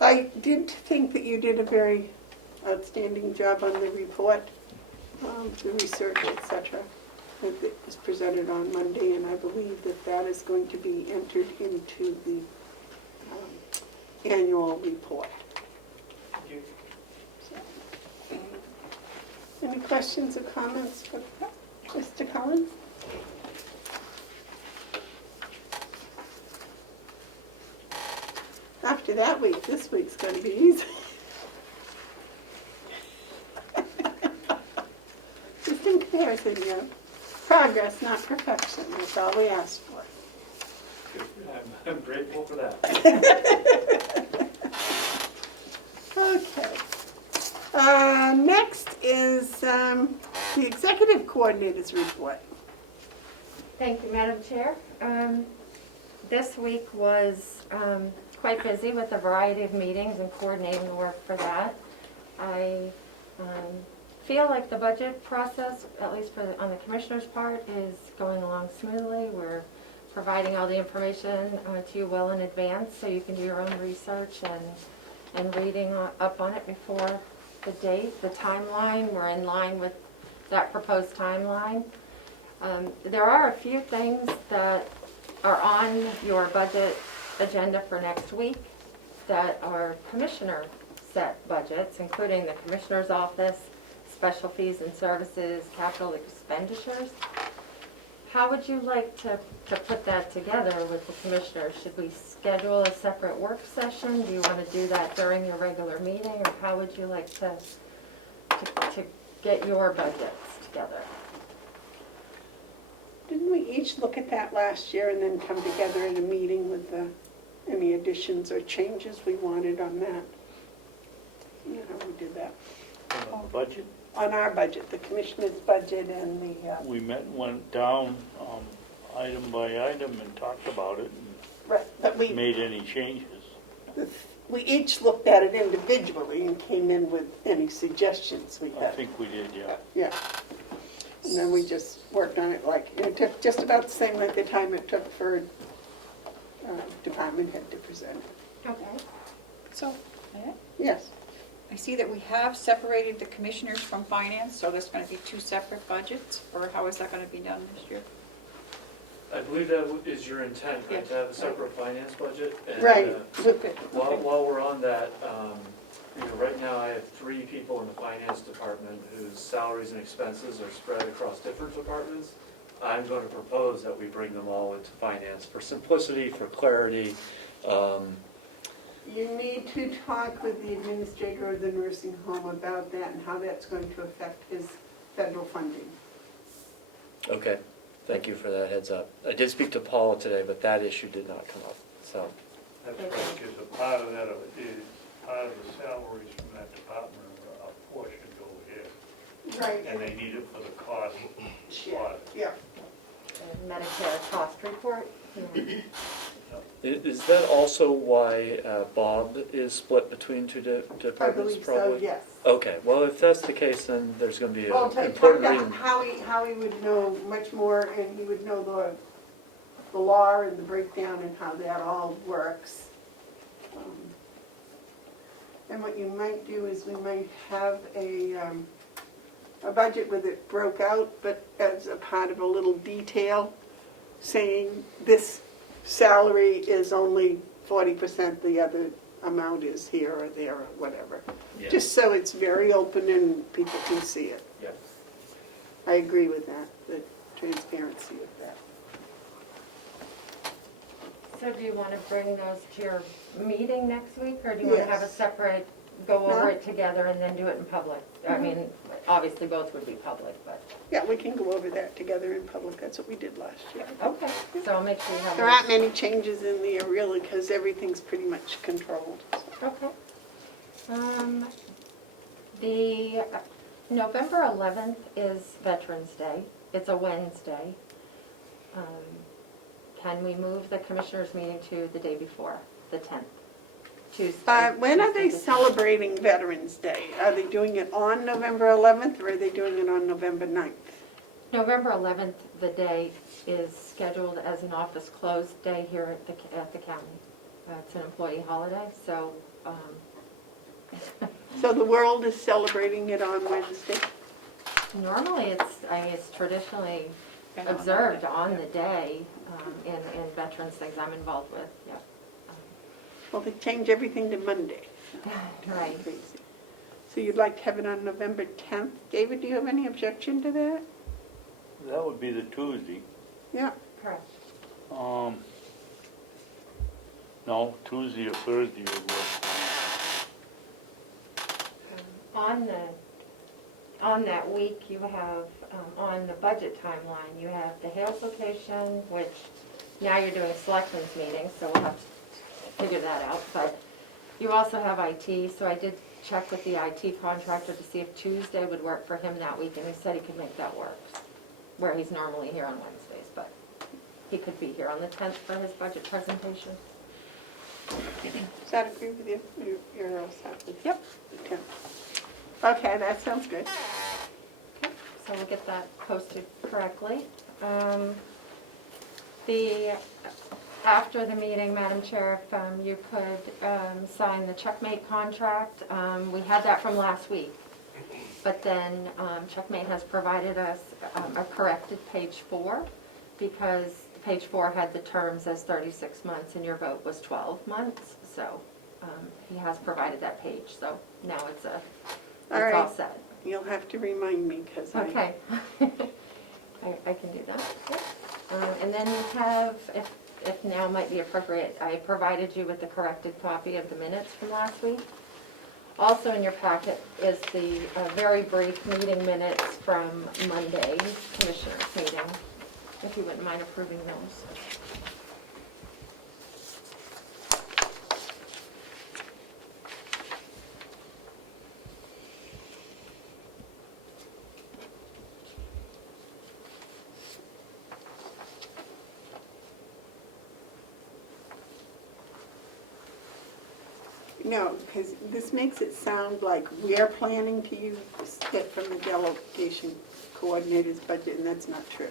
I did think that you did a very outstanding job on the report, the research, etc. That was presented on Monday, and I believe that that is going to be entered into the annual report. So, any questions or comments for Mr. Cullen? After that week, this week's going to be easy. Just in comparison, you know, progress, not perfection. That's all we ask for. I'm grateful for that. Okay. Next is the executive coordinator's report. Thank you, Madam Chair. This week was quite busy with a variety of meetings and coordinating the work for that. I feel like the budget process, at least on the commissioner's part, is going along smoothly. We're providing all the information to you well in advance so you can do your own research and reading up on it before the date. The timeline, we're in line with that proposed timeline. There are a few things that are on your budget agenda for next week that are commissioner set budgets, including the commissioner's office, special fees and services, capital expenditures. How would you like to put that together with the commissioners? Should we schedule a separate work session? Do you want to do that during your regular meeting, or how would you like to get your budgets together? Didn't we each look at that last year and then come together in a meeting with any additions or changes we wanted on that? You know how we did that? On the budget? On our budget, the commissioner's budget and the... We met and went down item by item and talked about it right, but and we, made any changes. we each looked at it individually and came in with any suggestions we I had. think we did, yeah. Yeah. And then we just worked on it like, it took just about the same length of time it took for department head to present it. Okay. So, Yes. I see that we have separated the commissioners from finance, so there's going to be 2 separate budgets, or how is that going to be done this year? I believe that is your intent, right, Yes. to have a separate finance budget? And, Right. While we're on that, you know, right now I have 3 people in the finance department whose salaries and expenses are spread across different departments. I'm going to propose that we bring them all into finance for simplicity, for clarity. You need to talk with the administrator of the nursing home about that and how that's going to affect his federal funding. Okay, thank you for that heads up. I did speak to Paula today, but that issue did not come up, so. That's right, because a part of that is, part of the salaries from that department are apportioned over here. Right. And they need it for the cost audit. Yeah. Medicare cost report. Is that also why Bob is split between 2 departments, I believe so, probably? yes. Okay, well, if that's the case, then there's going to be Well, an talk important about reason. how he would know much more, and he would know the law and the breakdown and how that all works. And what you might do is we might have a budget with it broke out, but as a part of a little detail, saying this salary is only 40%, the other amount is here or there or whatever. Yeah. Just so it's very open and people can see it. Yeah. I agree with that, transparency of that. So do you want to bring those to your meeting next week, or do you want to have a Yes. separate, go over No. it together and then do it in public? I mean, obviously both would be public, but, Yeah, we can go over that together in public. That's what we did last year. okay. So I'll make sure you have There those. aren't many changes in there really because everything's pretty much controlled. Okay. The November 11th is Veterans Day. It's a Wednesday. Can we move the commissioners' meeting to the day before, the 10th? Tuesday. When are they Tuesday the 10th. celebrating Veterans Day? Are they doing it on November 11th or are they doing it on November 9th? November 11th, the day is scheduled as an office closed day here at the county. It's an employee holiday, so, So the world is celebrating it on Wednesday? normally it's traditionally observed on the day in veterans things I'm involved with, yeah. Well, they change everything to Monday. Right. Crazy. So you'd like to have it on November 10th? David, do you have any objection to that? That would be the Tuesday. Yeah. Correct. No, Tuesday or Thursday would work. On that week, you have, on the budget timeline, you have the Hales location, which now you're doing a selectmen's meeting, so we'll have to figure that out. But you also have IT, so I did check with the IT contractor to see if Tuesday would work for him that week, and he said he could make that work, where he's normally here on Wednesdays, but he could be here on the 10th for his budget presentation. Does that agree with you? You're all set with Yep. the 10th? Okay, that sounds good. So we'll get that posted correctly. After the meeting, Madam Chair, if you could sign the Checkmate contract. We had that from last week, but then Checkmate has provided us a corrected page 4, because page 4 had the terms as 36 months and your vote was 12 months. So he has provided that page, so now it's all right. set. You'll have to remind me because Okay. I can do that. And then you have, if now might be appropriate, I provided you with the corrected copy of the minutes from last week. Also in your packet is the very brief meeting minutes from Monday's commissioners meeting, if you wouldn't mind approving those. No, because this makes it sound like we're planning to use it from the delegation coordinator's budget, and that's not true.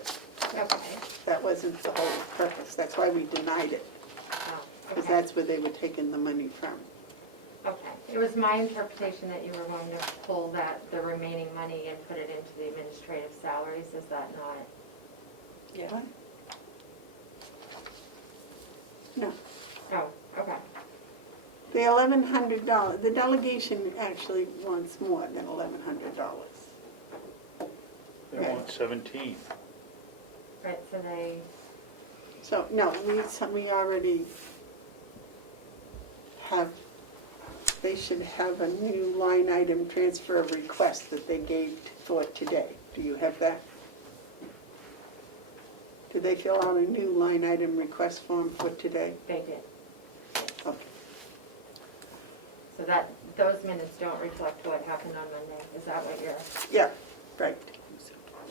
Okay. That wasn't the whole purpose. That's why we denied it, Oh, because okay. that's where they were taking the money from. Okay. It was my interpretation that you were going to pull the remaining money and put it into the administrative salaries. Is that not? Yeah. What? No. Oh, okay. The $1,100, the delegation actually wants more than $1,100. They Right. want 17. Right, so they, So, no, we already have, they should have a new line item transfer of request that they gave for today. Do you have that? Did they fill out a new line item request form for today? they did. Okay. So those minutes don't reflect what happened on Monday. Is that what you're? Yeah, right,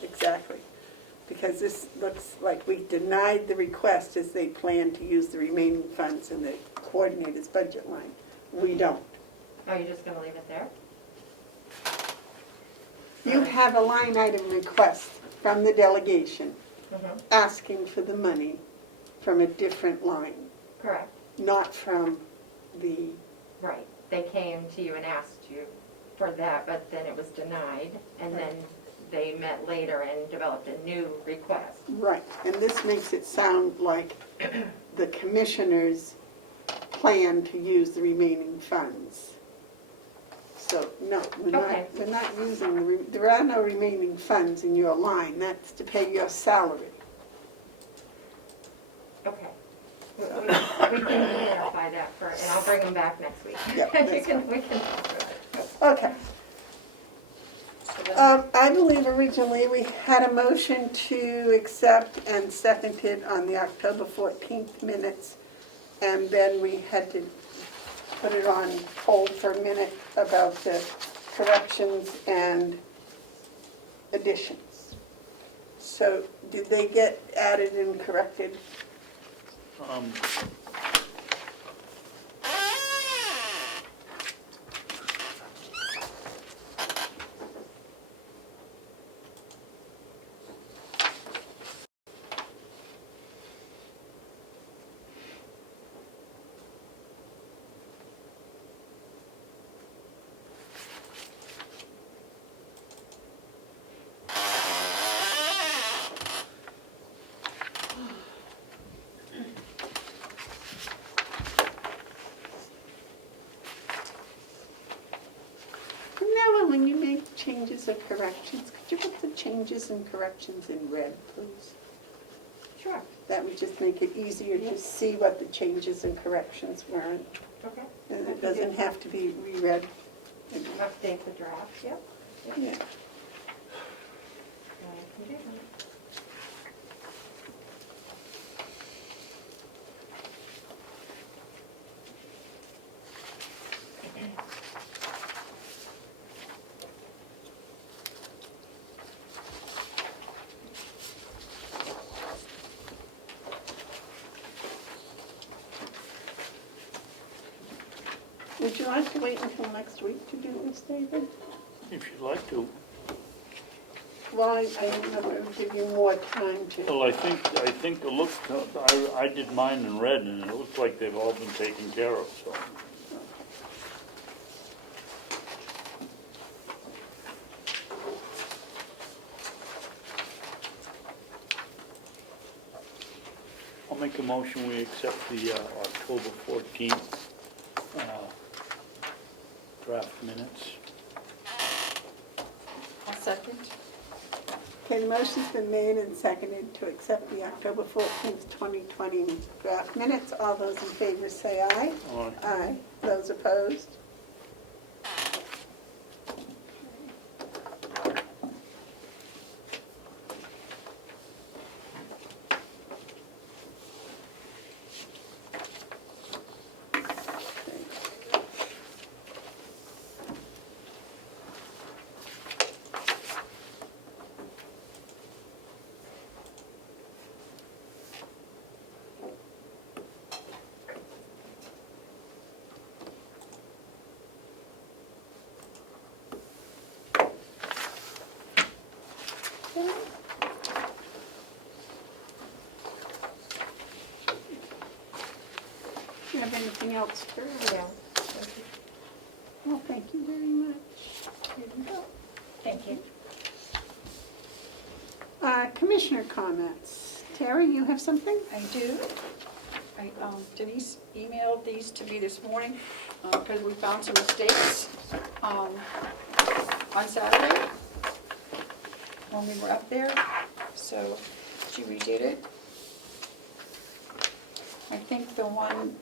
exactly. Because this looks like we denied the request as they plan to use the remaining funds in the coordinator's budget line. We don't. Oh, you're just going to leave it there? You have a line item request from the delegation Mm-hmm. asking for the money from a different line, Correct. not from the, Right. They came to you and asked you for that, but then it was denied, and then they met later and developed a new request. right. And this makes it sound like the commissioners plan to use the remaining funds. So, no, Okay. we're not using, there are no remaining funds in your line. That's to pay your salary. Okay. We can clarify that and I'll bring them back next week. Yep, We that's can talk about it. Okay. So then- I believe originally we had a motion to accept and seconded on the October 14th minutes, and then we had to put it on hold for a minute about the corrections and additions. So did they get added and corrected? Now, when you make changes or corrections, could you put the changes and corrections in red, please? Sure. That would just make it easier to see what the changes and corrections were. Okay. And it doesn't have to be reread. Update the draft, yep. Yeah. I can do that. Would you like to wait until next week to do this, David? If you'd like to. Well, I don't know, it would give you more time to. Well, I think it looks, I did mine in red, and it looks like they've all been taken care of, so. I'll make a motion, we accept the October 14th draft minutes. I'll second. Okay, the motion's been made and seconded to accept the October 14th, 2020 draft minutes. All those in favor say aye. Aye. Aye. Those opposed? Do you have anything else, Carol? Yeah. Well, thank you very much. Here you go. Thank you. Commissioner comments. Terry, you have something? I do. Denise emailed these to me this morning because we found some mistakes on Saturday when we were up there. So she redid it. I think the one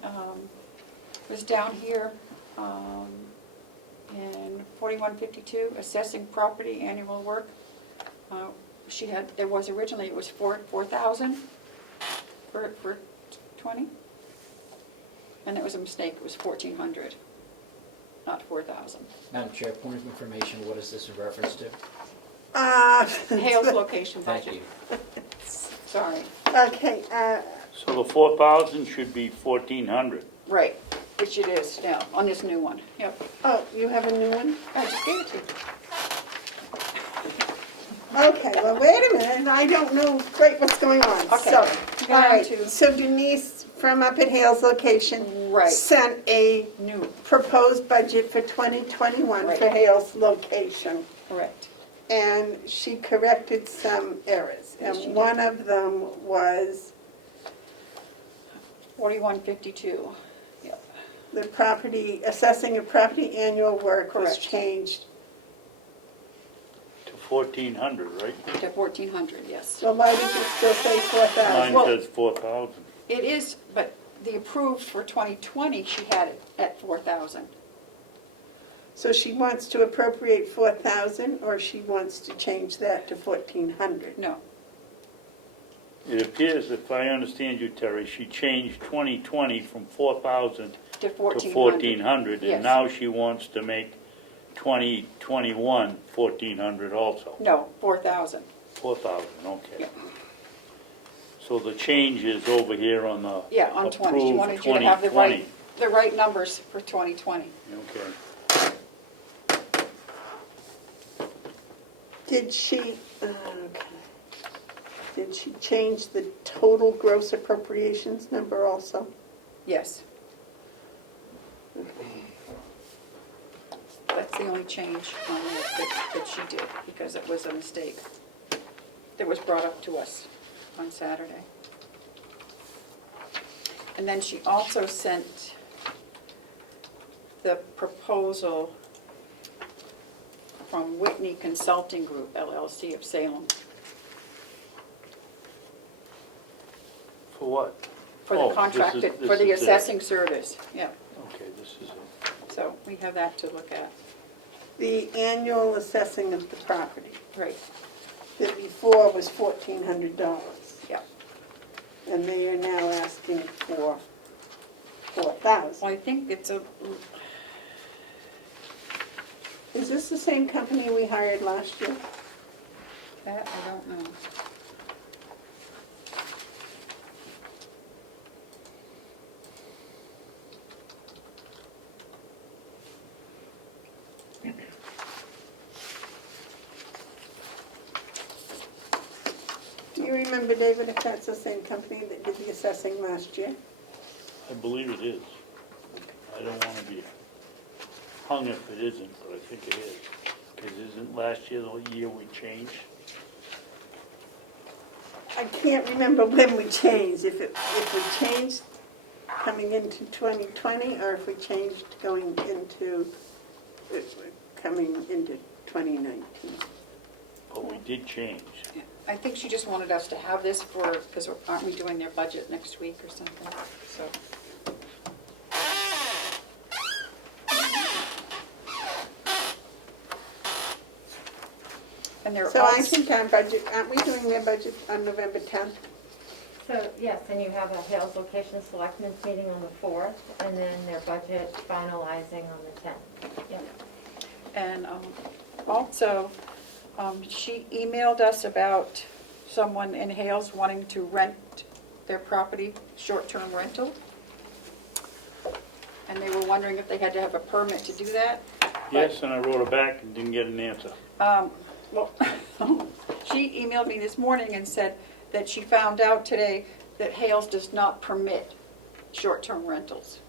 was down here in 4152, assessing property annual work. There was originally, it was 4,000 for 20, and it was a mistake, it was 1,400, not 4,000. Madam Chair, point of information, what is this in reference to? Hale's location Thank budget. you. Sorry. Okay, So the 4,000 should be 1,400. Right, which it is now, on this new one. Yep. oh, you have a new one? I just gave it to you. Okay, well, wait a minute, I don't know quite what's going on. Okay, So, go all down right, to- so Denise from up at Hale's location Right. sent a New, proposed budget for 2021 for Right. Hale's location. correct. And she corrected some errors. Yes, she And did. one of them was, 4152. Yep. the property, assessing of property annual work was Correct. changed. To 1,400, right? To 1,400, yes. So why does it still say 4,000? Mine says 4,000. It is, but the approved for 2020, she had it at 4,000. So she wants to appropriate 4,000, or she wants to change that to 1,400? No, It appears, if I understand you, Terry, she changed 2020 from 4,000 to to 1,400. 1,400, Yes. and now she wants to make 2021 1,400 also. No, 4,000. 4,000, okay. Yeah. So the change is over here on the Yeah, on 20. She approved wanted you to have the 2020. right numbers for 2020. Okay. Did she, did she change the total gross appropriations number also? Yes. That's the only change on it that she did, because it was a mistake that was brought up to us on Saturday. And then she also sent the proposal from Whitney Consulting Group, LLC of Salem, For what? for Oh, the this contracted, is- for the this is it. assessing service, yeah. Okay, this is it. So we have that to look at. The annual assessing of the property, Right, that before was $1,400. yeah. And they are now asking for 4,000. Well, I think it's a, Is this the same company we hired last year? that I don't know. Do you remember, David, if that's the same company that did the assessing last year? I believe it is. I don't want to be hung if it isn't, but I think it is. Because isn't last year the year we changed? I can't remember when we changed, if we changed coming into 2020, or if we changed coming into 2019. But we did change. Yeah. I think she just wanted us to have this for, because aren't we doing their budget next week or something? So, and they're So I also, think our budget, aren't we doing their budget on November 10th? So, yes, and you have a Hales Location Selectmen's meeting on the 4th, and then their budget finalizing on the 10th. Yep. and also, she emailed us about someone in Hales wanting to rent their property, short-term rental. And they were wondering if they had to have a permit to do that. Yes, and I wrote it back and didn't get an answer. Well, she emailed me this morning and said that she found out today that Hales does not permit short-term rentals.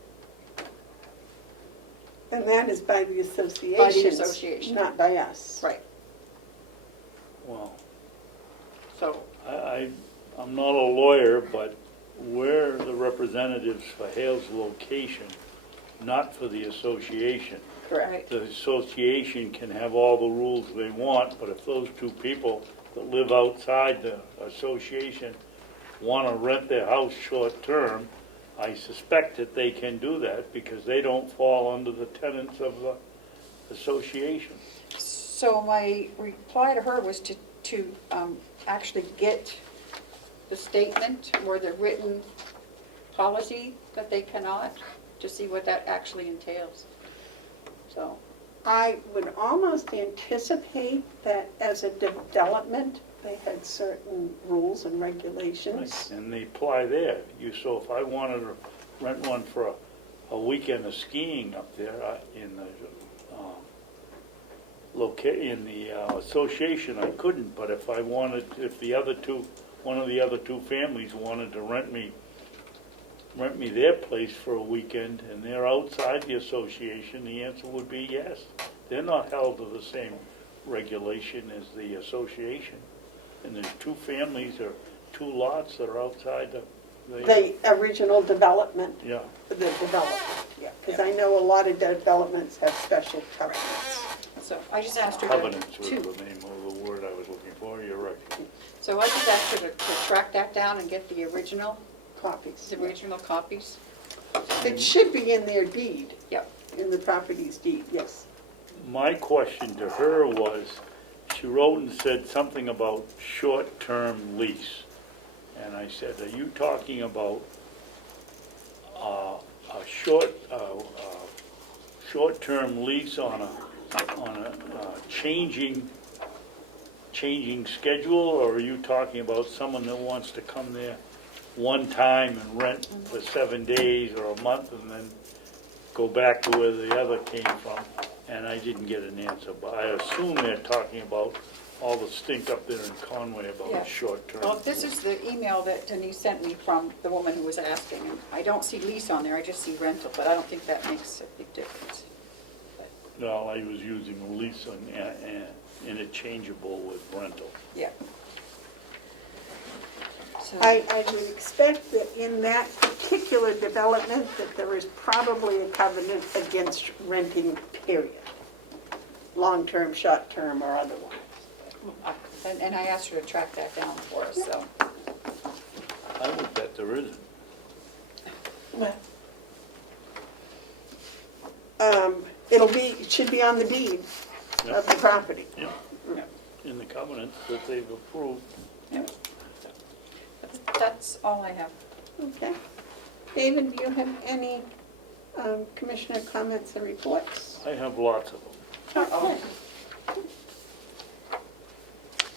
And that is by the association. By the association. Not by us. Right. Well, So, I'm not a lawyer, but we're the representatives for Hales Location, not for the association. correct. The association can have all the rules they want, but if those two people that live outside the association want to rent their house short-term, I suspect that they can do that because they don't fall under the tenets of the association. So my reply to her was to actually get the statement or the written policy that they cannot, to see what that actually entails. So, I would almost anticipate that as a development, they had certain rules and regulations. And they apply there. So if I wanted to rent one for a weekend of skiing up there in the association, I couldn't. But if one of the other two families wanted to rent me their place for a weekend and they're outside the association, the answer would be yes. They're not held to the same regulation as the association. And there's two families or two lots that are outside the The original development, yeah. the development, yeah. because I know a lot of developments have special covenants. So I just asked her Covenants was to, the name of the word I was looking for, you're right. so I just asked her to track that down and get the original Copies. copies. It should be in their deed. Yep. In the property's deed, yes. My question to her was, she wrote and said something about short-term lease. And I said, are you talking about a short-term lease on a changing schedule? Or are you talking about someone that wants to come there one time and rent for 7 days or a month and then go back to where the other came from? And I didn't get an answer, but I assume they're talking about all the stink up there in Conway Yeah. about short-term. Well, this is the email that Denise sent me from the woman who was asking. And I don't see lease on there, I just see rental, but I don't think that makes a big difference. No, I was using lease and interchangeable with rental. Yeah. So, I would expect that in that particular development that there is probably a covenant against renting, period. Long-term, short-term, or otherwise. and I asked her to track that down for us, so. I would bet there isn't. It should be on the deed of the property. Yeah, in the covenants that they've approved. That's all I have. Okay. David, do you have any commissioner comments or reports? I have lots of them.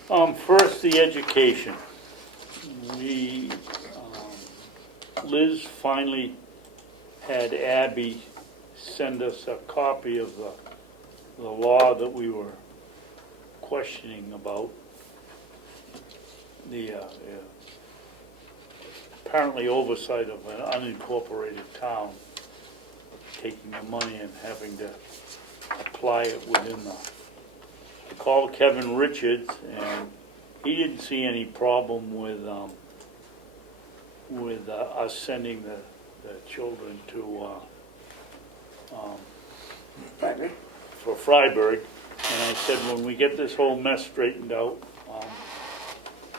Okay. First, the education. Liz finally had Abby send us a copy of the law that we were questioning about. The apparently oversight of an unincorporated town, taking the money and having to apply it within the. I called Kevin Richards, and he didn't see any problem with us sending the children to for Freiburg. And I said, when we get this whole mess straightened out,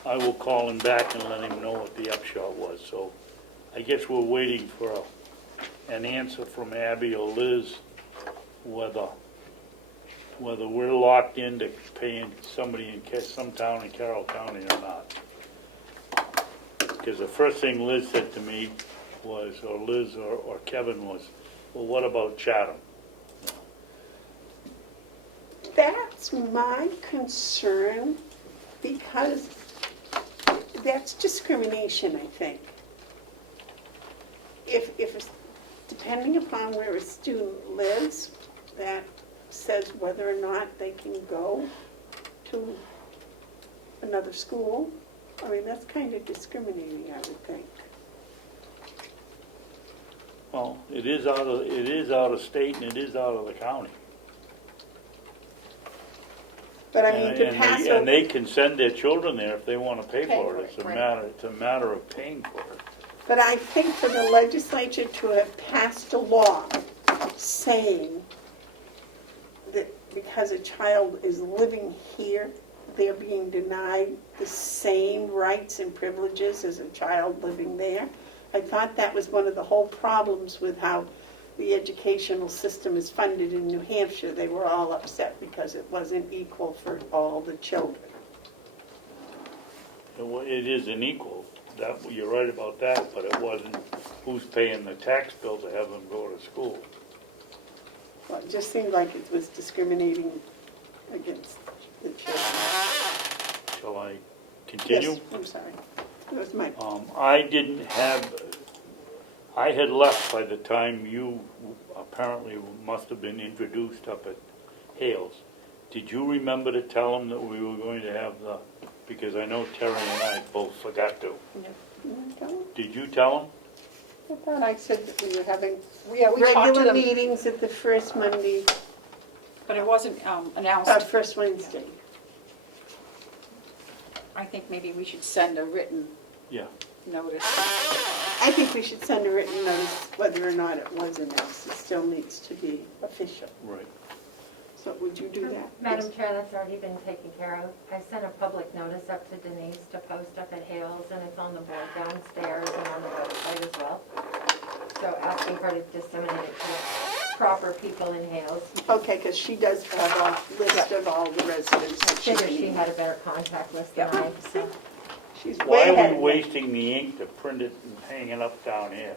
I will call him back and let him know what the upshot was. So I guess we're waiting for an answer from Abby or Liz whether we're locked into paying somebody in some town in Carroll County or not. Because the first thing Liz said to me was, or Liz or Kevin was, well, what about Chatham? That's my concern, because that's discrimination, I think. If depending upon where a student lives, that says whether or not they can go to another school. I mean, that's kind of discriminating, I would think. Well, it is out of state and it is out of the county. But I mean, to pass over. And they can send their children there if they want to pay for it. Right. It's a matter of paying for it. But I think for the legislature to have passed a law saying that because a child is living here, they're being denied the same rights and privileges as a child living there. I thought that was one of the whole problems with how the educational system is funded in New Hampshire. They were all upset because it wasn't equal for all the children. It isn't equal. You're right about that, but it wasn't who's paying the tax bill to have them go to school. Well, it just seemed like it was discriminating against the children. Shall I continue? Yes, I'm sorry. It was my... I had left by the time you apparently must have been introduced up at Hales. Did you remember to tell them that we were going to have because I know Terry and I both forgot to. Yeah. Did you tell them? I thought I said that we were having We talked to regular them, meetings at the first Monday, but it wasn't announced. first Wednesday. I think maybe we should send a written Yeah. notice. I think we should send a written notice whether or not it was announced. It still needs to be official. Right. So would you do that? Madam Chair, that's already been taken care of. I sent a public notice up to Denise to post up at Hales, and it's on the board downstairs and on the website as well. So asking her to disseminate it to the proper people in Hales. Okay, because she does have a list of all the residents that I she figured can she email. had a better contact list than I, so. She's Why way ahead are we of me. wasting the ink to print it and hang it up down here?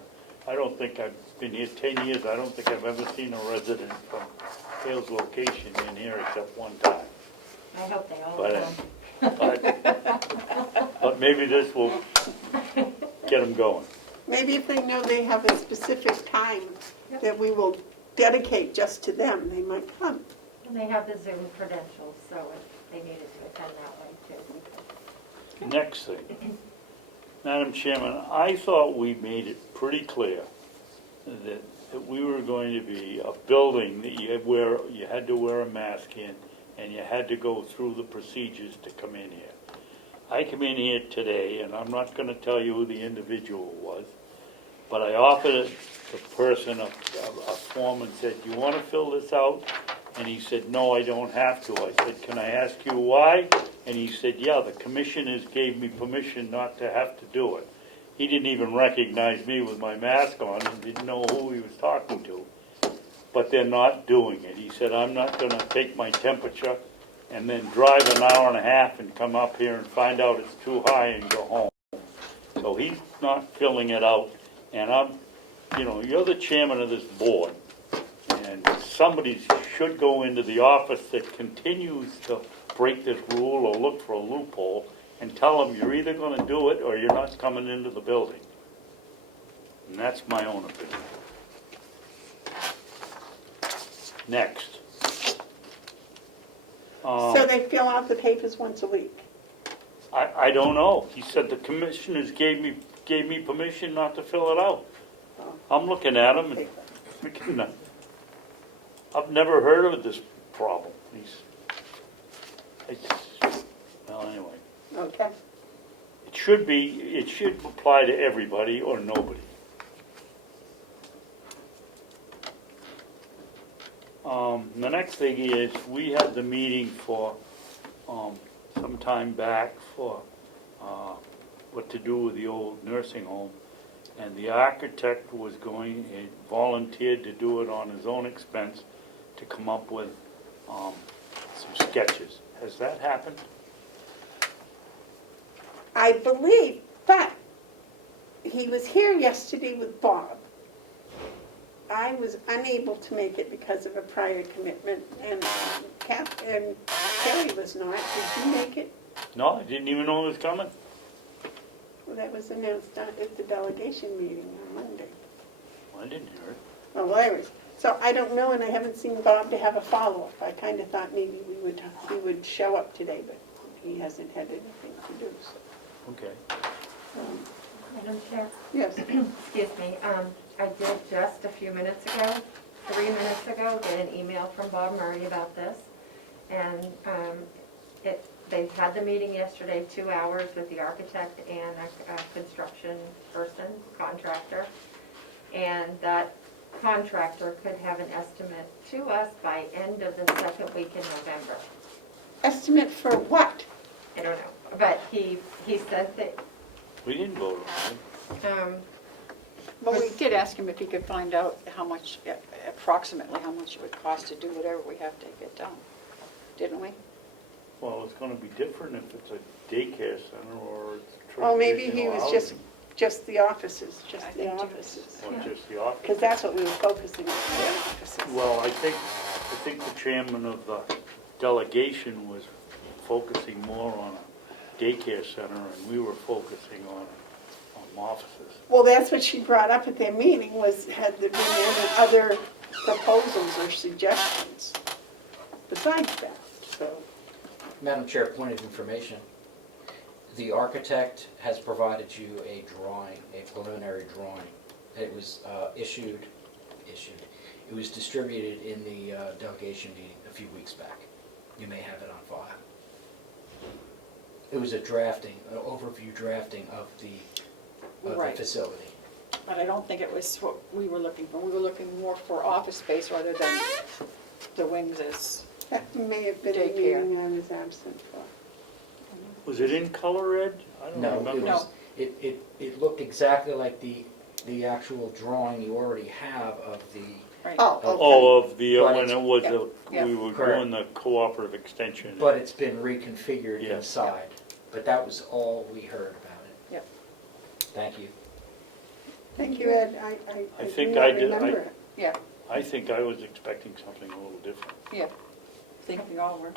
I don't think I've been here 10 years, I don't think I've ever seen a resident from Hale's location in here except one time. I hope they all But, but maybe this will get them going. Maybe if they know they have a specific time that we will dedicate just to them, they might come. And they have the Zoom credentials, so if they needed to attend that way too. Next thing, Madam Chairman, I thought we made it pretty clear that we were going to be a building that you had to wear a mask in, and you had to go through the procedures to come in here. I come in here today, and I'm not going to tell you who the individual was, but I offered the person a form and said, "You want to fill this out?" And he said, "No, I don't have to." I said, "Can I ask you why?" And he said, "Yeah, the commissioners gave me permission not to have to do it." He didn't even recognize me with my mask on and didn't know who he was talking to. But they're not doing it. He said, "I'm not going to take my temperature and then drive an hour and a half and come up here and find out it's too high and go home." So he's not filling it out. And you're the chairman of this board. And somebody should go into the office that continues to break this rule or look for a loophole and tell them you're either going to do it or you're not coming into the building. And that's my own opinion. Next. So they fill out the papers once a week. I don't know. He said the commissioners gave me permission not to fill it out. I'm looking at him and thinking, I've never heard of this problem. Well, anyway. Okay. It should apply to everybody or nobody. The next thing is, we had the meeting for, some time back for, what to do with the old nursing home. And the architect was he volunteered to do it on his own expense to come up with, some sketches. Has that happened? I believe, but he was here yesterday with Bob. I was unable to make it because of a prior commitment, and Kelly was not. Did you make it? No, I didn't even know it was coming. Well, that was announced at the delegation meeting on Monday. I didn't hear it. Oh, well, anyways, so I don't know, and I haven't seen Bob to have a follow-up. I kind of thought maybe he would show up today, but he hasn't had anything to do, so. Okay. Madam Chair? Yes. Excuse me, I did just a few minutes ago, 3 minutes ago, get an email from Bob Murray about this. And they had the meeting yesterday, 2 hours with the architect and a construction person, contractor. And that contractor could have an estimate to us by end of the second week in November. Estimate for what? I don't know, but he said that, We didn't vote on it. But we did ask him if he could find out approximately how much it would cost to do whatever we have to get done, didn't we? Well, it's going to be different if it's a daycare center or it's Well, maybe he traditional was housing. just the offices, just I the think offices. Or just the office. Because that's what we were focusing on, the offices. Well, I think the chairman of the delegation was focusing more on a daycare center, and we were focusing on offices. Well, that's what she brought up at their meeting, had there been any other proposals or suggestions besides that, so. Madam Chair, point of information. The architect has provided you a drawing, a preliminary drawing. It was issued. It was distributed in the delegation meeting a few weeks back. You may have it on file. It was a drafting, an overview drafting of the Right. facility. But I don't think it was what we were looking for. We were looking more for office space rather than the wings as That may have been a daycare. meeting I was absent for. Was it in color, Ed? I don't No, it remember. was, it looked exactly like the actual drawing you already have of the. Right. Oh, Oh, of the, But when it's- it was, Yeah. we were Correct. doing the cooperative extension. But it's been reconfigured Yeah. inside. But that was all we heard about it. Yep. Thank you. Thank you, Ed. I do think not I did- remember it. Yeah, I think I was expecting something a little different. yeah. I think we all were.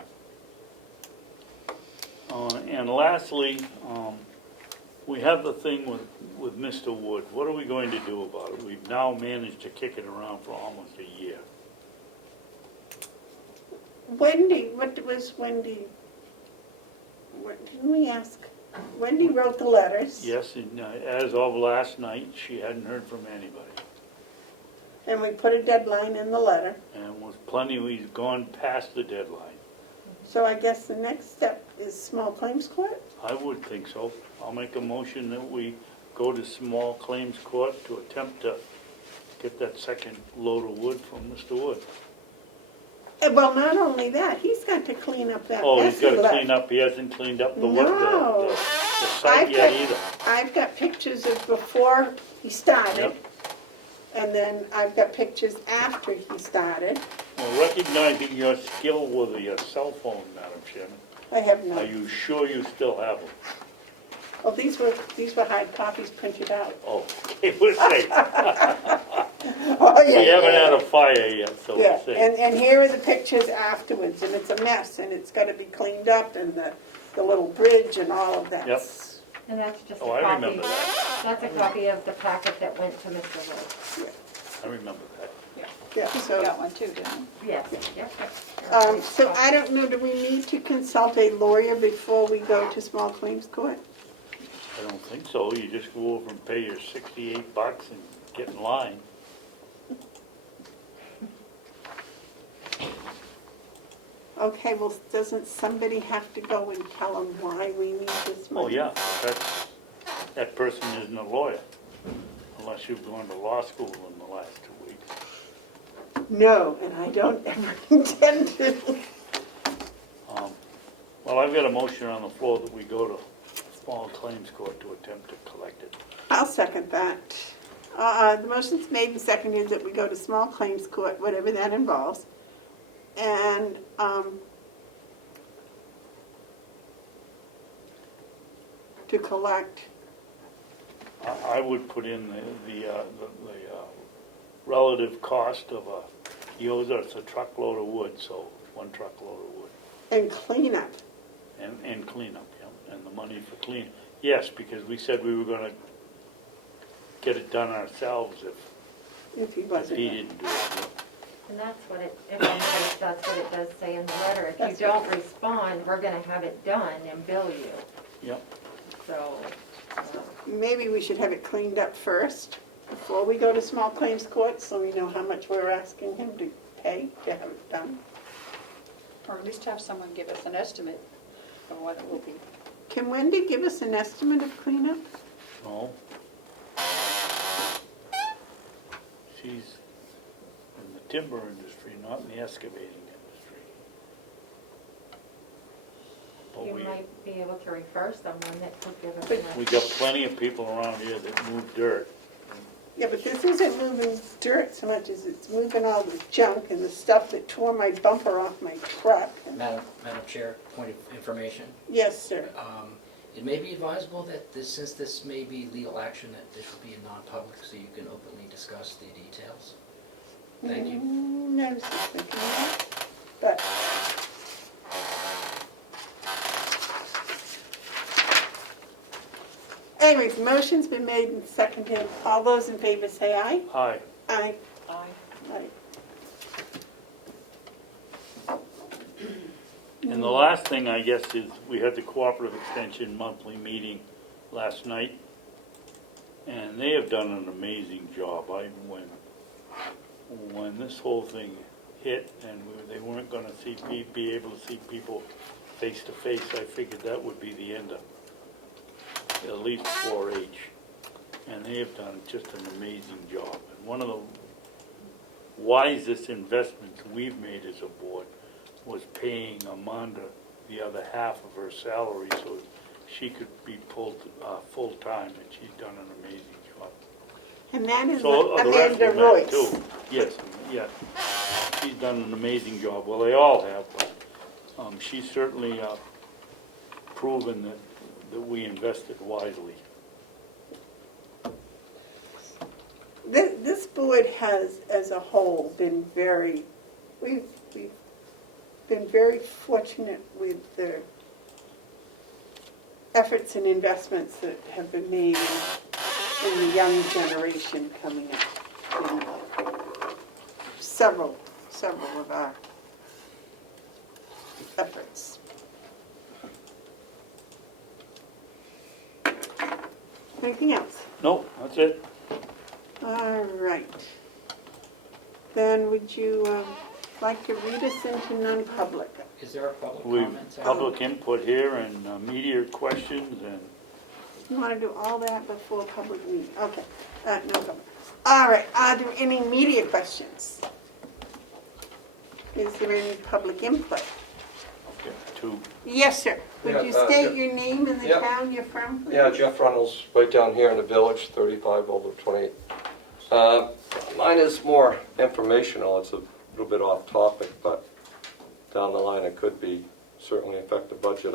And lastly, we have the thing with Mr. Wood. What are we going to do about it? We've now managed to kick it around for almost a year. Wendy, what was Wendy, what, didn't we ask? Wendy wrote the letters. Yes, and as of last night, she hadn't heard from anybody. And we put a deadline in the letter. And was plenty, we've gone past the deadline. So I guess the next step is small claims court? I would think so. I'll make a motion that we go to small claims court to attempt to get that second load of wood from Mr. Wood. Well, not only that, he's got to clean up that Oh, mess he's gotta he left. clean up, he hasn't cleaned up the wood, No. the I've site yet got- either. I've got pictures of before he started, Yep. and then I've got pictures after he started. Well, recognizing your skill with your cell phone, Madam Chairman, I have are none. you sure you still have them? Oh, these were hard copies printed out. Oh, okay, we're safe. Oh, yeah. We haven't had a fire yet, so Yeah, we're safe. and here are the pictures afterwards, and it's a mess, and it's gotta be cleaned up, and the little bridge and all of that. Yep. And that's just a Oh, copy. I remember that. That's a copy of the packet that went to Mr. Wood. I remember that. Yeah, We so, got one too, didn't we? Yes, yep. so I don't know, do we need to consult a lawyer before we go to small claims court? I don't think so. You just go over and pay your $68 and get in line. Okay, well, doesn't somebody have to go and tell them why we need this money? Oh, yeah, that person isn't a lawyer, unless you've gone to law school in the last 2 weeks. No, and I don't ever intend to. Well, I've got a motion on the floor that we go to small claims court to attempt to collect it. I'll second that. The motion's made and seconded that we go to small claims court, whatever that involves. And, to collect, I would put in the relative cost of he owes us a truckload of wood, so 1 truckload of wood. and clean up. And cleanup, yeah, and the money for clean. Yes, because we said we were gonna get it done ourselves If he if wasn't. he didn't do it. And that's what it, if I notice, that's what it does say in the letter. If That's you don't respond, we're gonna have it done and bill you. Yep. So, Maybe we should have it cleaned up first, before we go to small claims court, so we know how much we're asking him to pay to have it done. Or at least have someone give us an estimate of what it will be. Can Wendy give us an estimate of cleanup? No. She's in the timber industry, not in the excavating industry. But you we, might be able to refer someone that could give us But- an we got plenty of people around here that move dirt. Yeah, but this isn't moving dirt so much as it's moving all the junk and the stuff that tore my bumper off my truck. Madam Chair, point of information. Yes, sir. It may be advisable that this, since this may be legal action, that this should be in non-public so you can openly discuss the details. Thank you. No, I was just thinking that, but. Anyways, motion's been made and seconded. All those in favor say aye. Aye. Aye. Aye. Aye. And the last thing, I guess, is we had the cooperative extension monthly meeting last night, and they have done an amazing job. When this whole thing hit and they weren't going to be able to see people face to face, I figured that would be the end of at least 4-H. and they have done just an amazing job. And one of the wisest investments we've made as a board was paying Amanda the other half of her salary so she could be pulled full-time, and she's done an amazing job. And that is So the rest Amanda of them Royce. have too. Yes, yeah. She's done an amazing job. Well, they all have, but she's certainly proven that we invested wisely. This board has, as a whole, been we've been very fortunate with the efforts and investments that have been made in the young generation coming up. In several of our efforts. Anything else? No, that's it. All right. Then would you like to read us into non-public? Is there a public We've comment? public input here and media questions and You want to do all that before public meeting? Okay, no problem. All right, are there any media questions? Is there any public input? two. Yes, sir. Would Yeah, you state Jeff- your name and the yeah. town you're from, please? Yeah, Jeff Runnels, right down here in the village, 35 over 28. Mine is more informational. It's a little bit off topic, but down the line it could be certainly affect the budget.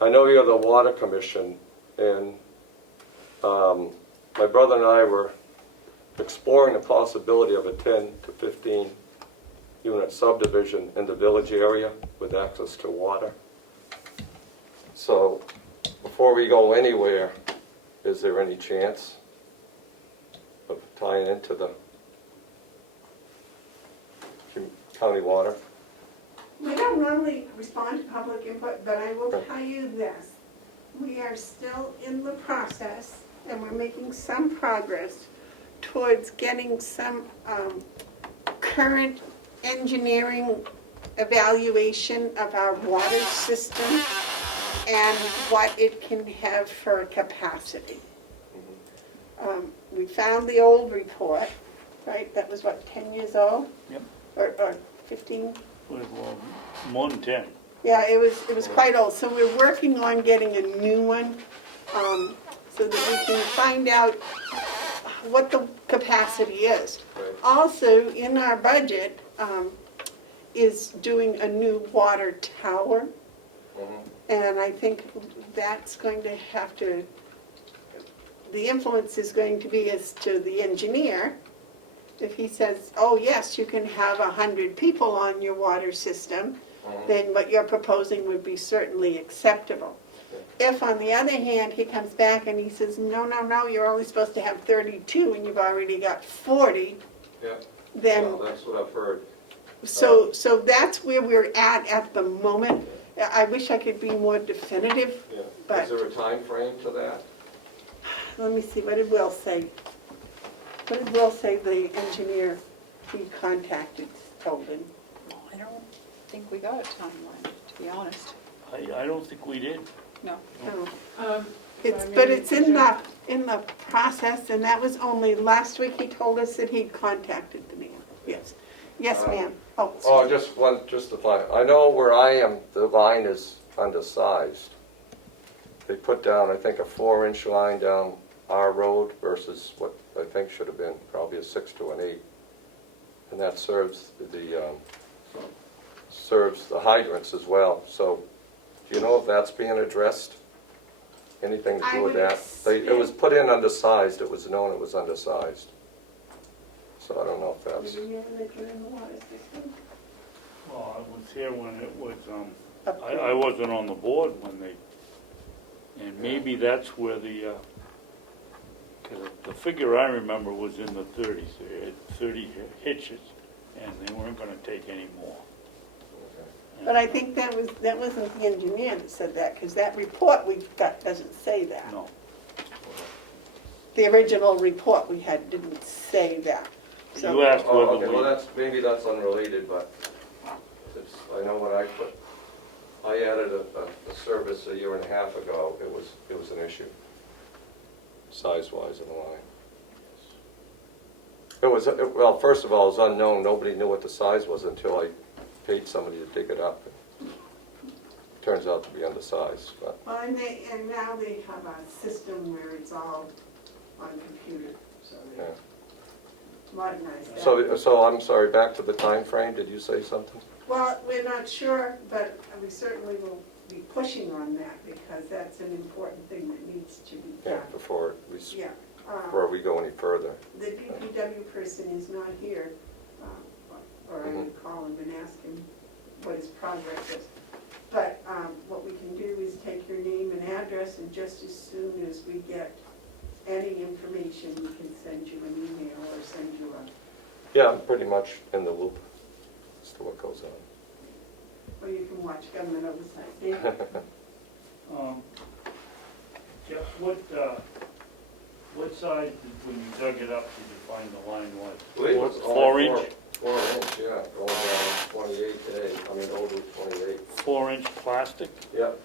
I know you're the Water Commission, and my brother and I were exploring the possibility of a 10 to 15 unit subdivision in the village area with access to water. So before we go anywhere, is there any chance of tying into the county water? We don't normally respond to public input, but I will tell you this. We are still in the process, and we're making some progress towards getting some current engineering evaluation of our water system and what it can have for capacity. We found the old report, right? That was what, 10 years old? Yep. Or 15? Well, more than 10. Yeah, it was quite old. So we're working on getting a new one so that we can find out what the capacity is. Also, in our budget is doing a new water tower. And I think that's going to have to, the influence is going to be as to the engineer. If he says, oh yes, you can have 100 people on your water system, then what you're proposing would be certainly acceptable. If on the other hand, he comes back and he says, no, you're only supposed to have 32 and you've already got 40, Yeah. then, Well, that's what I've heard. so that's where we're at the moment. I wish I could be more definitive, Yeah. but Is there a time frame to that? let me see, what did Will say? What did Will say the engineer he contacted told him? I don't think we got a timeline, to be honest. I don't think we did. No. No. But it's in the process, and that was only last week he told us that he'd contacted the man. Yes. Yes, ma'am. Oh, Oh, just to find, I know where I am, the line is undersized. They put down, I think, a 4-inch line down our road versus what I think should have been probably a 6 to an 8. And that serves the hydrants as well. So do you know if that's being addressed? Anything to do with that? It was put in undersized, it was known it was undersized. So I don't know if that's... Well, I was here when it was, I wasn't on the board when they, and maybe that's where the, 'cause the figure I remember was in the 30s. They had 30 hitches, and they weren't gonna take any more. But I think that wasn't the engineer that said that, because that report we got doesn't say that. No. The original report we had didn't say that. So, You asked whether okay, we... well, maybe that's unrelated, but I know when I added a service a year and a half ago, it was an issue. size-wise in the line. It was, well, first of all, it was unknown. Nobody knew what the size was until I paid somebody to dig it up. Turns out to be undersized, but Well, and now they have a system where it's all on computer, so they yeah. modernize that. So I'm sorry, back to the time frame. Did you say something? Well, we're not sure, but we certainly will be pushing on that because that's an important thing that needs to be Yeah, done. before Yeah. we go any further. The DPW person is not here, or I would call him and ask him what his progress is. But what we can do is take your name and address, and just as soon as we get any information, we can send you an email or send you a, Yeah, I'm pretty much in the loop as to what goes on. or you can watch Government Oversight. Dave? Jeff, what size, when you dug it up, did you find the line was? I believe it was only 4 inch? 4 inch, yeah, going down 28 today, over 28. 4 inch plastic? Yep.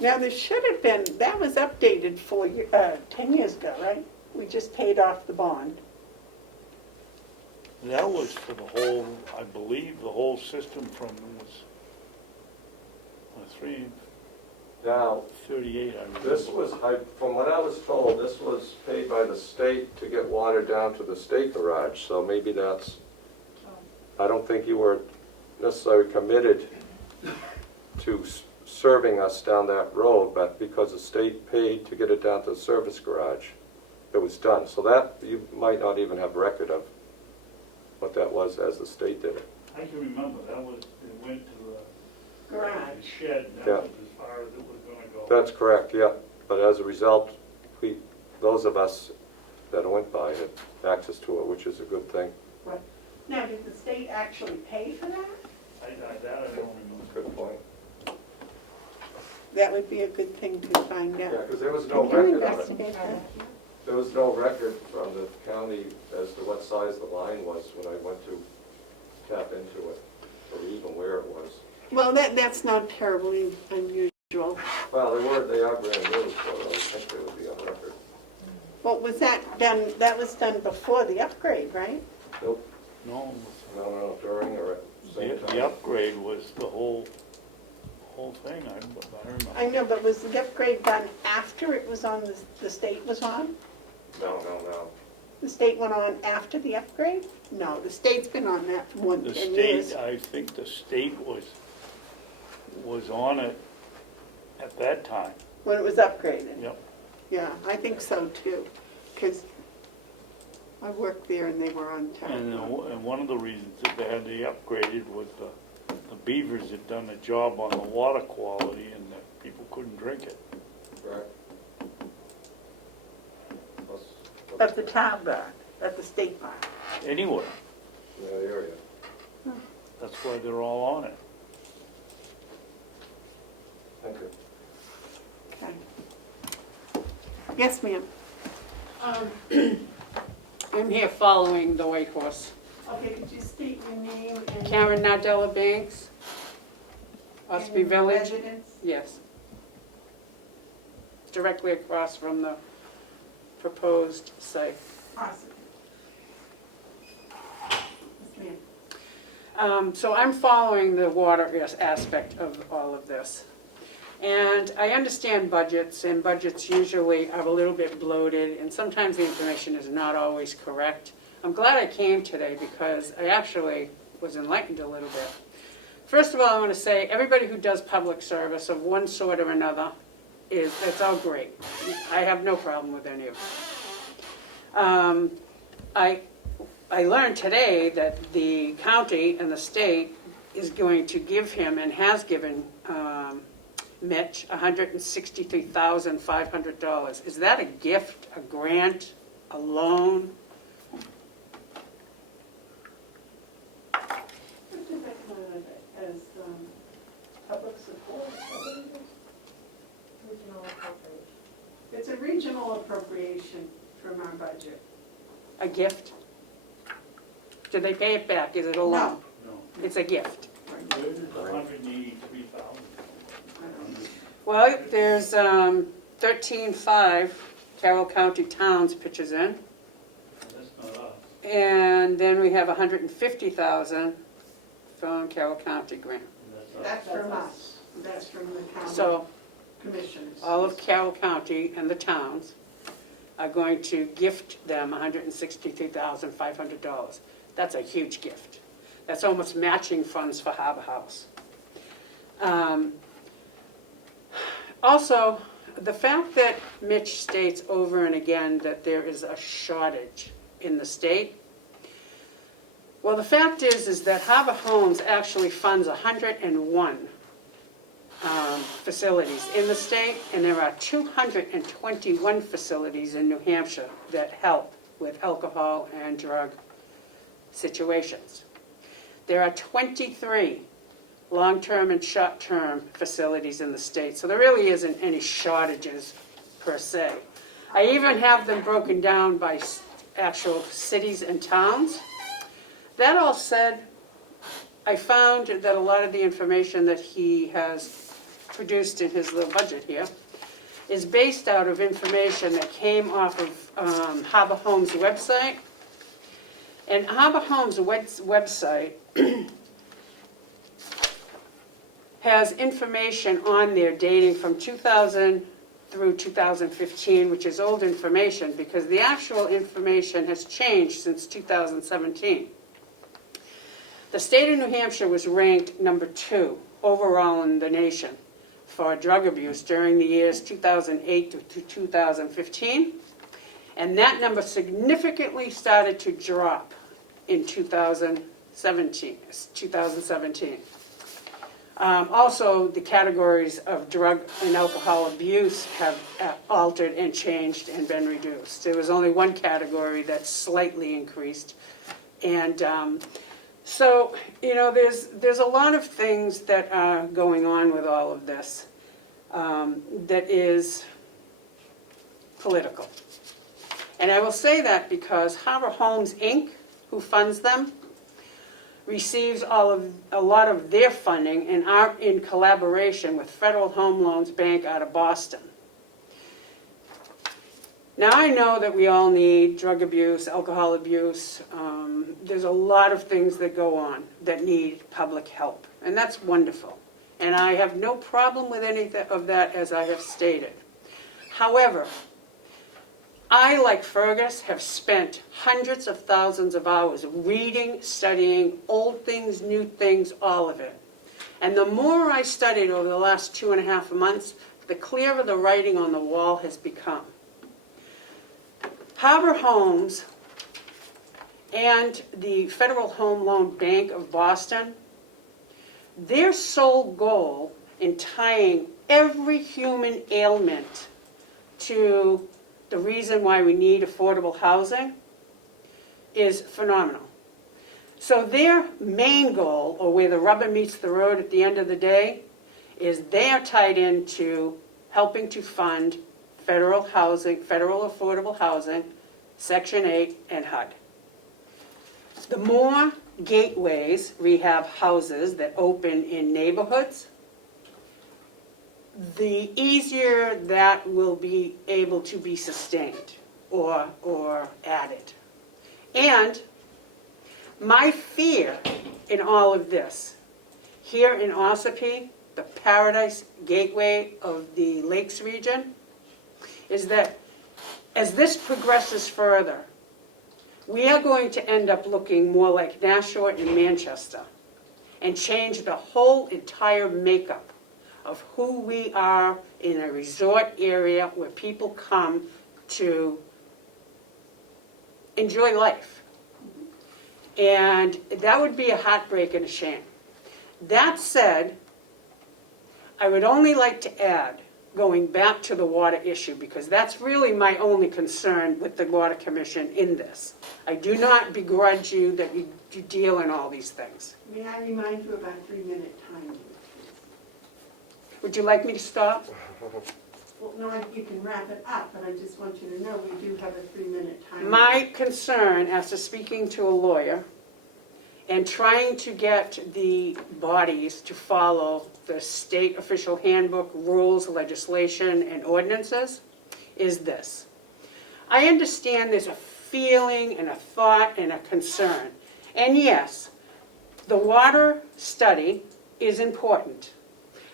Now, there should have been, that was updated 10 years ago, right? We just paid off the bond. That was for the whole, I believe, the whole system from was 38, I remember. This was, from what I was told, this was paid by the state to get water down to the state garage, so maybe that's, I don't think you were necessarily committed to serving us down that road, but because the state paid to get it down to the service garage, it was done. So that, you might not even have record of what that was as the state did it. I can remember, that was, it went to the Garage. shed, and that Yeah. was as far as it was gonna go. That's correct, yeah. But as a result, those of us that went by had access to it, which is a good thing. What? Now, did the state actually pay for that? I don't remember. Good point. That would be a good thing to find out. Yeah, because there was no Can you record of it. investigate that? There was no record from the county as to what size the line was when I went to tap into it, or even where it was. Well, that's not terribly unusual. Well, they are brand new, so I would think they would be on record. What was that done, that was done before the upgrade, right? Nope. No, No, during or at the same time. the upgrade was the whole thing, I remember. I know, but was the upgrade done after it was on, the state was on? No. The state went on after the upgrade? No, the state's been on that for more than The 10 years. state, I think the state was on it at that time. When it was upgraded? Yep. Yeah, I think so too, because I worked there and they were on time. And one of the reasons that they had the upgraded was the beavers had done a job on the water quality and that people couldn't drink it. Right. At the town bar, at the state bar. Anywhere. In that area. That's why they're all on it. Thank you. Okay. Yes, ma'am. I'm here following the White Horse. Okay, could you state your name and... Karen Nadella Banks, Osby and Village. residence? Yes. Directly across from the proposed site. Awesome. Yes, ma'am. So I'm following the water aspect of all of this. And I understand budgets, and budgets usually are a little bit bloated, and sometimes the information is not always correct. I'm glad I came today because I actually was enlightened a little bit. First of all, I want to say everybody who does public service of one sort or another, it's all great. I have no problem with any of it. I learned today that the county and the state is going to give him and has given Mitch $163,500. Is that a gift, a grant, a loan? What do they call it as public support? Regional appropriation. It's a regional appropriation from our budget. A gift? Do they pay it back? Is it a loan? No. It's a gift. Where did the 183,000? Well, there's 13.5 Carroll County Towns pitches in. That's not us. And then we have 150,000 from Carroll County grant. That's from us. That's from the county So commissioners. all of Carroll County and the towns are going to gift them $162,500. That's a huge gift. That's almost matching funds for Harbor House. Also, the fact that Mitch states over and again that there is a shortage in the state. Well, the fact is that Harbor Homes actually funds 101 facilities in the state, and there are 221 facilities in New Hampshire that help with alcohol and drug situations. There are 23 long-term and short-term facilities in the state, so there really isn't any shortages per se. I even have them broken down by actual cities and towns. That all said, I found that a lot of the information that he has produced in his little budget here is based out of information that came off of Harbor Homes' website. And Harbor Homes' website has information on there dating from 2000 through 2015, which is old information because the actual information has changed since 2017. The state of New Hampshire was ranked number 2 overall in the nation for drug abuse during the years 2008 to 2015. And that number significantly started to drop in 2017. Also, the categories of drug and alcohol abuse have altered and changed and been reduced. There was only one category that slightly increased. And so, you know, there's a lot of things that are going on with all of this that is political. And I will say that because Harbor Homes, Inc., who funds them, receives a lot of their funding and are in collaboration with Federal Home Loans Bank out of Boston. Now I know that we all need drug abuse, alcohol abuse. There's a lot of things that go on that need public help, and that's wonderful. And I have no problem with any of that, as I have stated. However, I, like Fergus, have spent hundreds of thousands of hours reading, studying, old things, new things, all of it. And the more I studied over the last 2.5 months, the clearer the writing on the wall has become. Harbor Homes and the Federal Home Loan Bank of Boston, their sole goal in tying every human ailment to the reason why we need affordable housing is phenomenal. So their main goal, or where the rubber meets the road at the end of the day, is they are tied into helping to fund federal housing, federal affordable housing, Section 8, and HUD. The more gateways, rehab houses that open in neighborhoods, the easier that will be able to be sustained or added. And my fear in all of this, here in Ossipee, the paradise gateway of the Lakes region, is that as this progresses further, we are going to end up looking more like Nashua and Manchester and change the whole entire makeup of who we are in a resort area where people come to enjoy life. And that would be a heartbreak and a shame. That said, I would only like to add, going back to the water issue, because that's really my only concern with the Water Commission in this. I do not begrudge you that you deal in all these things. May I remind you of our 3-minute time limit? Would you like me to stop? Well, no, you can wrap it up, but I just want you to know we do have a 3-minute time limit. My concern, after speaking to a lawyer, and trying to get the bodies to follow the state official handbook, rules, legislation, and ordinances is this. I understand there's a feeling and a thought and a concern. And yes, the water study is important.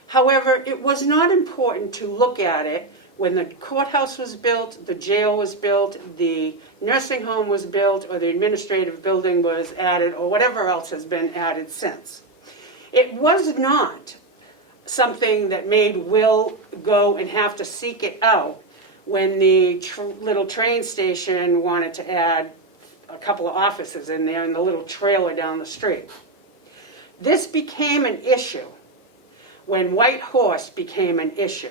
However, it was not important to look at it when the courthouse was built, the jail was built, the nursing home was built, or the administrative building was added, or whatever else has been added since. It was not something that made Will go and have to seek it out when the little train station wanted to add a couple of offices in there and the little trailer down the street. This became an issue when White Horse became an issue.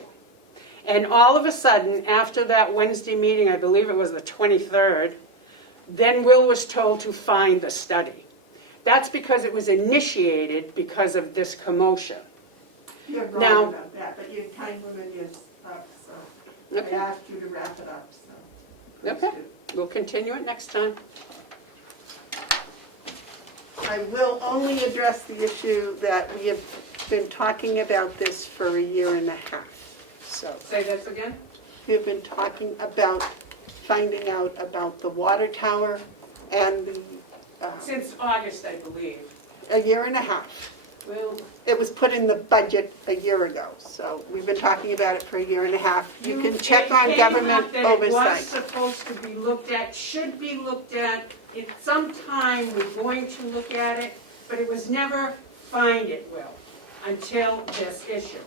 And all of a sudden, after that Wednesday meeting, I believe it was the 23rd, then Will was told to find the study. That's because it was initiated because of this commotion. You're wrong Now- about that, but your time limit is up, so Okay. I asked you to wrap it up, so. Okay, we'll continue it next time. I will only address the issue that we have been talking about this for a year and a half. So Say this again? we've been talking about finding out about the water tower and the, Since August, I believe. a year and a half. Well, It was put in the budget a year ago, so we've been talking about it for a year and a half. You can check on government It was oversight. supposed to be looked at, should be looked at. At some time, we're going to look at it, but it was never find it, Will, until this issue.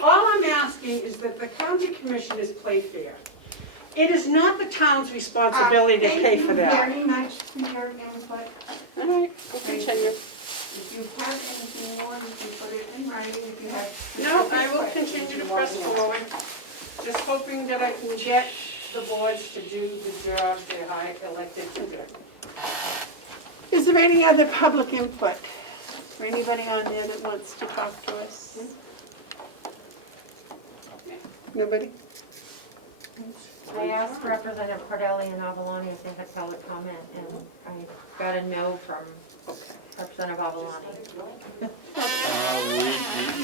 All I'm asking is that the county commissioners play fair. It is not the town's responsibility to pay for that. Thank you very much for your input. All right, we'll continue. If you have anything more, you can put it in writing if you have. No, I will specific continue to questions press you want to forward, just hoping that I can get the boards to do the job they're elected to do. ask. Is there any other public input? Is there anybody on there that wants to talk to us? Nobody? I asked Representative Cordelli and Avaloni if they had public comment, and I got a no from Representative Avaloni. We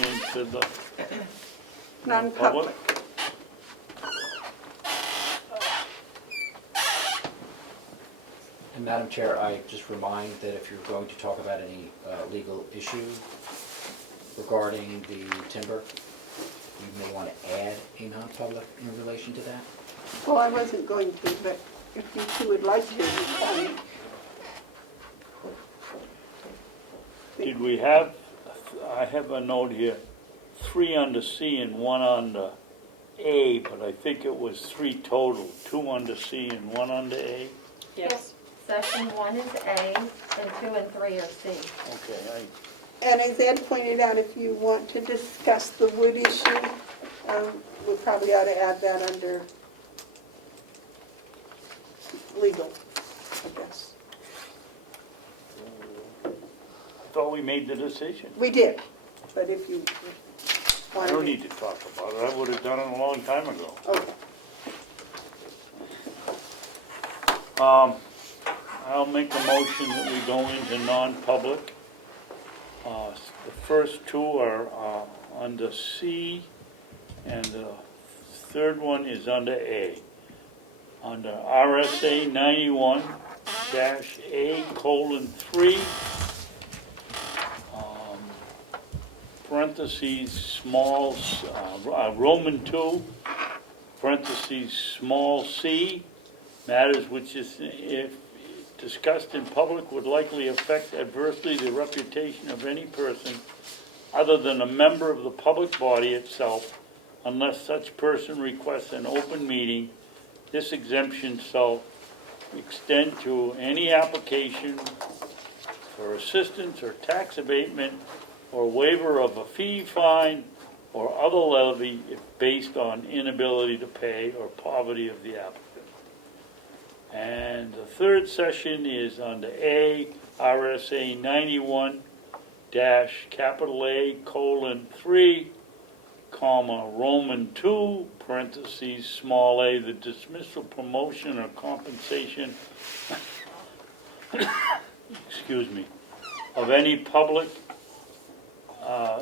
into the Non-public. And Madam Chair, I just remind that if you're going to talk about any legal issue regarding the timber, you may want to add a non-public in relation to that. Well, I wasn't going to, but if you two would like to, you can. Did we have, I have a note here, 3 under C and 1 under A, but I think it was 3 total, 2 under C and 1 under A? Yes. Session 1 is A, and 2 and 3 are C. Okay, And as Ed pointed out, if you want to discuss the wood issue, we probably ought to add that under legal, I guess. I thought we made the decision. We did, but if you I want to. don't need to talk about it, I would have done it a long time ago. Okay. I'll make a motion that we go into non-public. The first 2 are under C, and the third one is under A. Under RSA 91-A:3, parentheses, small, Roman 2, parentheses, small c, matters which is, if discussed in public, would likely affect adversely the reputation of any person other than a member of the public body itself, unless such person requests an open meeting. This exemption shall extend to any application for assistance or tax abatement or waiver of a fee, fine, or other levy if based on inability to pay or poverty of the applicant. And the third session is under A, RSA 91-A:3, Roman 2, parentheses, small a, the dismissal, promotion, or compensation, excuse me, of any public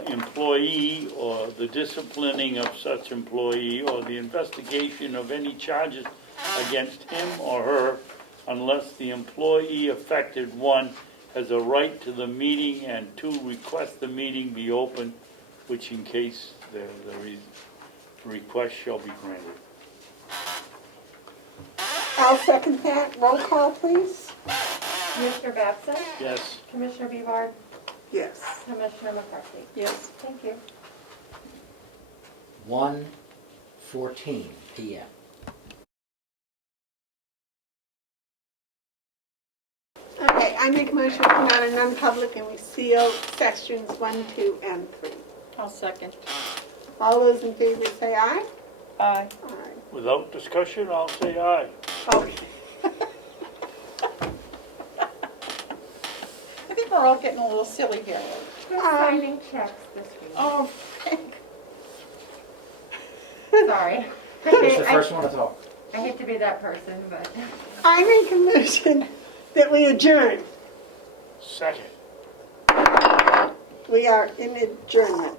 employee or the disciplining of such employee or the investigation of any charges against him or her unless the employee affected, one, has a right to the meeting, and two, request the meeting be open, which in case the request shall be granted. I'll second that. Roll call, please. Commissioner Babson? Yes. Commissioner Bevard? Yes. Commissioner McCarthy? Yes. Thank you. 1:14 p.m. Okay, I make a motion to come out of non-public and we seal sections 1, 2, and 3. I'll second. All those in favor say aye. Aye. Aye. Without discussion, I'll say aye. Okay. I think we're all getting a little silly here. Who's signing checks this week? Oh, Frank. Sorry. Who's the first one to talk? I hate to be that person, but. I make a motion that we adjourn. Second. We are in adjournment.